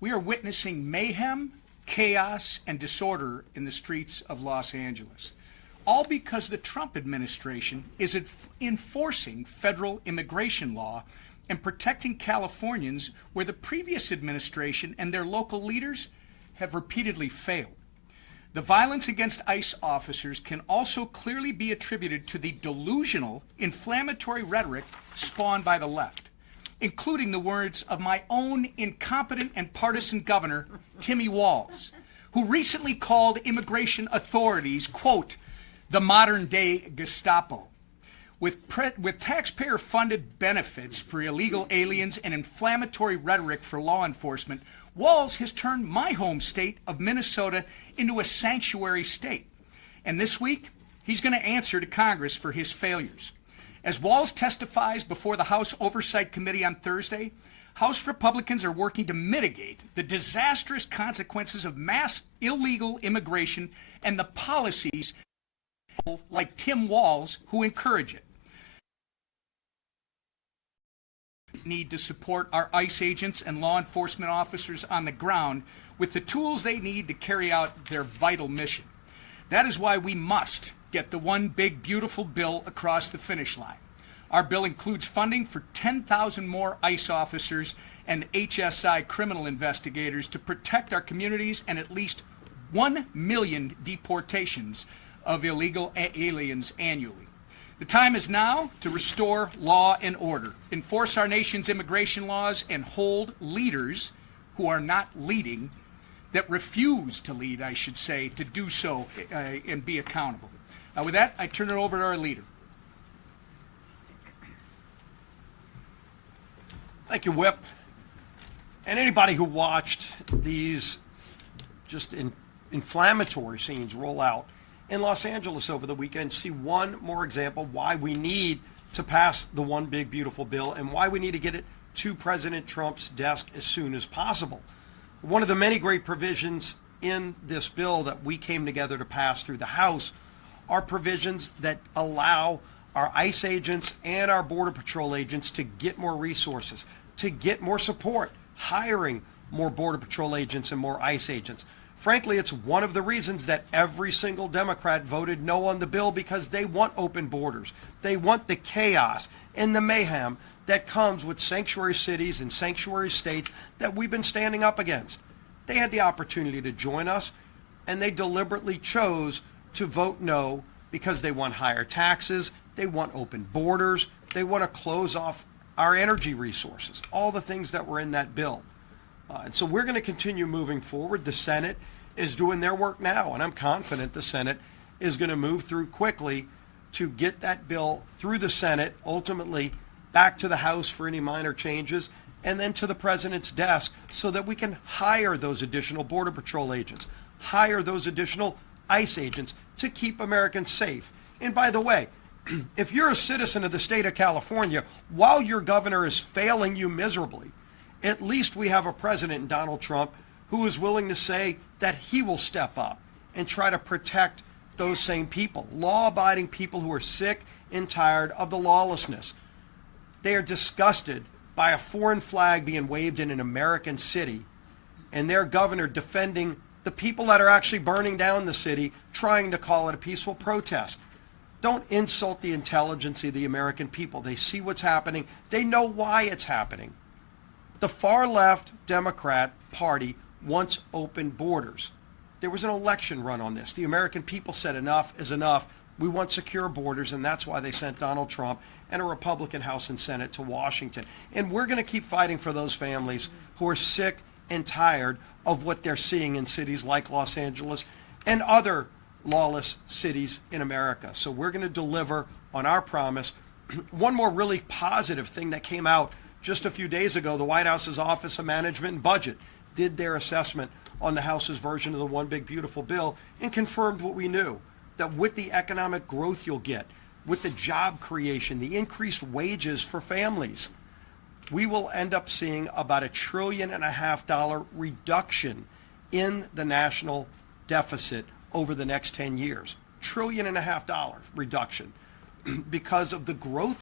we are witnessing mayhem, chaos, and disorder in the streets of Los Angeles. All because the Trump administration is enforcing federal immigration law and protecting Californians where the previous administration and their local leaders have repeatedly failed. The violence against ICE officers can also clearly be attributed to the delusional, inflammatory rhetoric spawned by the left, including the words of my own incompetent and partisan governor, Timmy Walz, who recently called immigration authorities, quote, the modern-day Gestapo. With taxpayer-funded benefits for illegal aliens and inflammatory rhetoric for law enforcement, Walz has turned my home state of Minnesota into a sanctuary state. And this week, he's going to answer to Congress for his failures. As Walz testifies before the House Oversight Committee on Thursday, House Republicans are working to mitigate the disastrous consequences of mass illegal immigration and the policies like Tim Walz who encourage it. Need to support our ICE agents and law enforcement officers on the ground with the tools they need to carry out their vital mission. That is why we must get the one big beautiful bill across the finish line. Our bill includes funding for 10,000 more ICE officers and HSI criminal investigators to protect our communities and at least 1 million deportations of illegal aliens annually. The time is now to restore law and order, enforce our nation's immigration laws, and hold leaders who are not leading, that refuse to lead, I should say, to do so and be accountable. With that, I turn it over to our leader. Thank you, Whip. And anybody who watched these just inflammatory scenes roll out in Los Angeles over the weekend see one more example why we need to pass the one big beautiful bill and why we need to get it to President Trump's desk as soon as possible. One of the many great provisions in this bill that we came together to pass through the House are provisions that allow our ICE agents and our Border Patrol agents to get more resources, to get more support, hiring more Border Patrol agents and more ICE agents. Frankly, it's one of the reasons that every single Democrat voted no on the bill, because they want open borders. They want the chaos and the mayhem that comes with sanctuary cities and sanctuary states that we've been standing up against. They had the opportunity to join us, and they deliberately chose to vote no because they want higher taxes, they want open borders, they want to close off our energy resources, all the things that were in that bill. And so we're going to continue moving forward. The Senate is doing their work now, and I'm confident the Senate is going to move through quickly to get that bill through the Senate, ultimately back to the House for any minor changes, and then to the President's desk so that we can hire those additional Border Patrol agents, hire those additional ICE agents to keep Americans safe. And by the way, if you're a citizen of the state of California, while your governor is failing you miserably, at least we have a president, Donald Trump, who is willing to say that he will step up and try to protect those same people, law-abiding people who are sick and tired of the lawlessness. They are disgusted by a foreign flag being waved in an American city and their governor defending the people that are actually burning down the city, trying to call it a peaceful protest. Don't insult the intelligence of the American people. They see what's happening. They know why it's happening. The far left Democrat Party wants open borders. There was an election run on this. The American people said enough is enough. We want secure borders, and that's why they sent Donald Trump and a Republican House and Senate to Washington. And we're going to keep fighting for those families who are sick and tired of what they're seeing in cities like Los Angeles and other lawless cities in America. So we're going to deliver on our promise. One more really positive thing that came out just a few days ago, the White House's Office of Management and Budget did their assessment on the House's version of the One Big Beautiful Bill and confirmed what we knew, that with the economic growth you'll get, with the job creation, the increased wages for families, we will end up seeing about $1.5 trillion reduction in the national deficit over the next 10 years. $1.5 trillion reduction because of the growth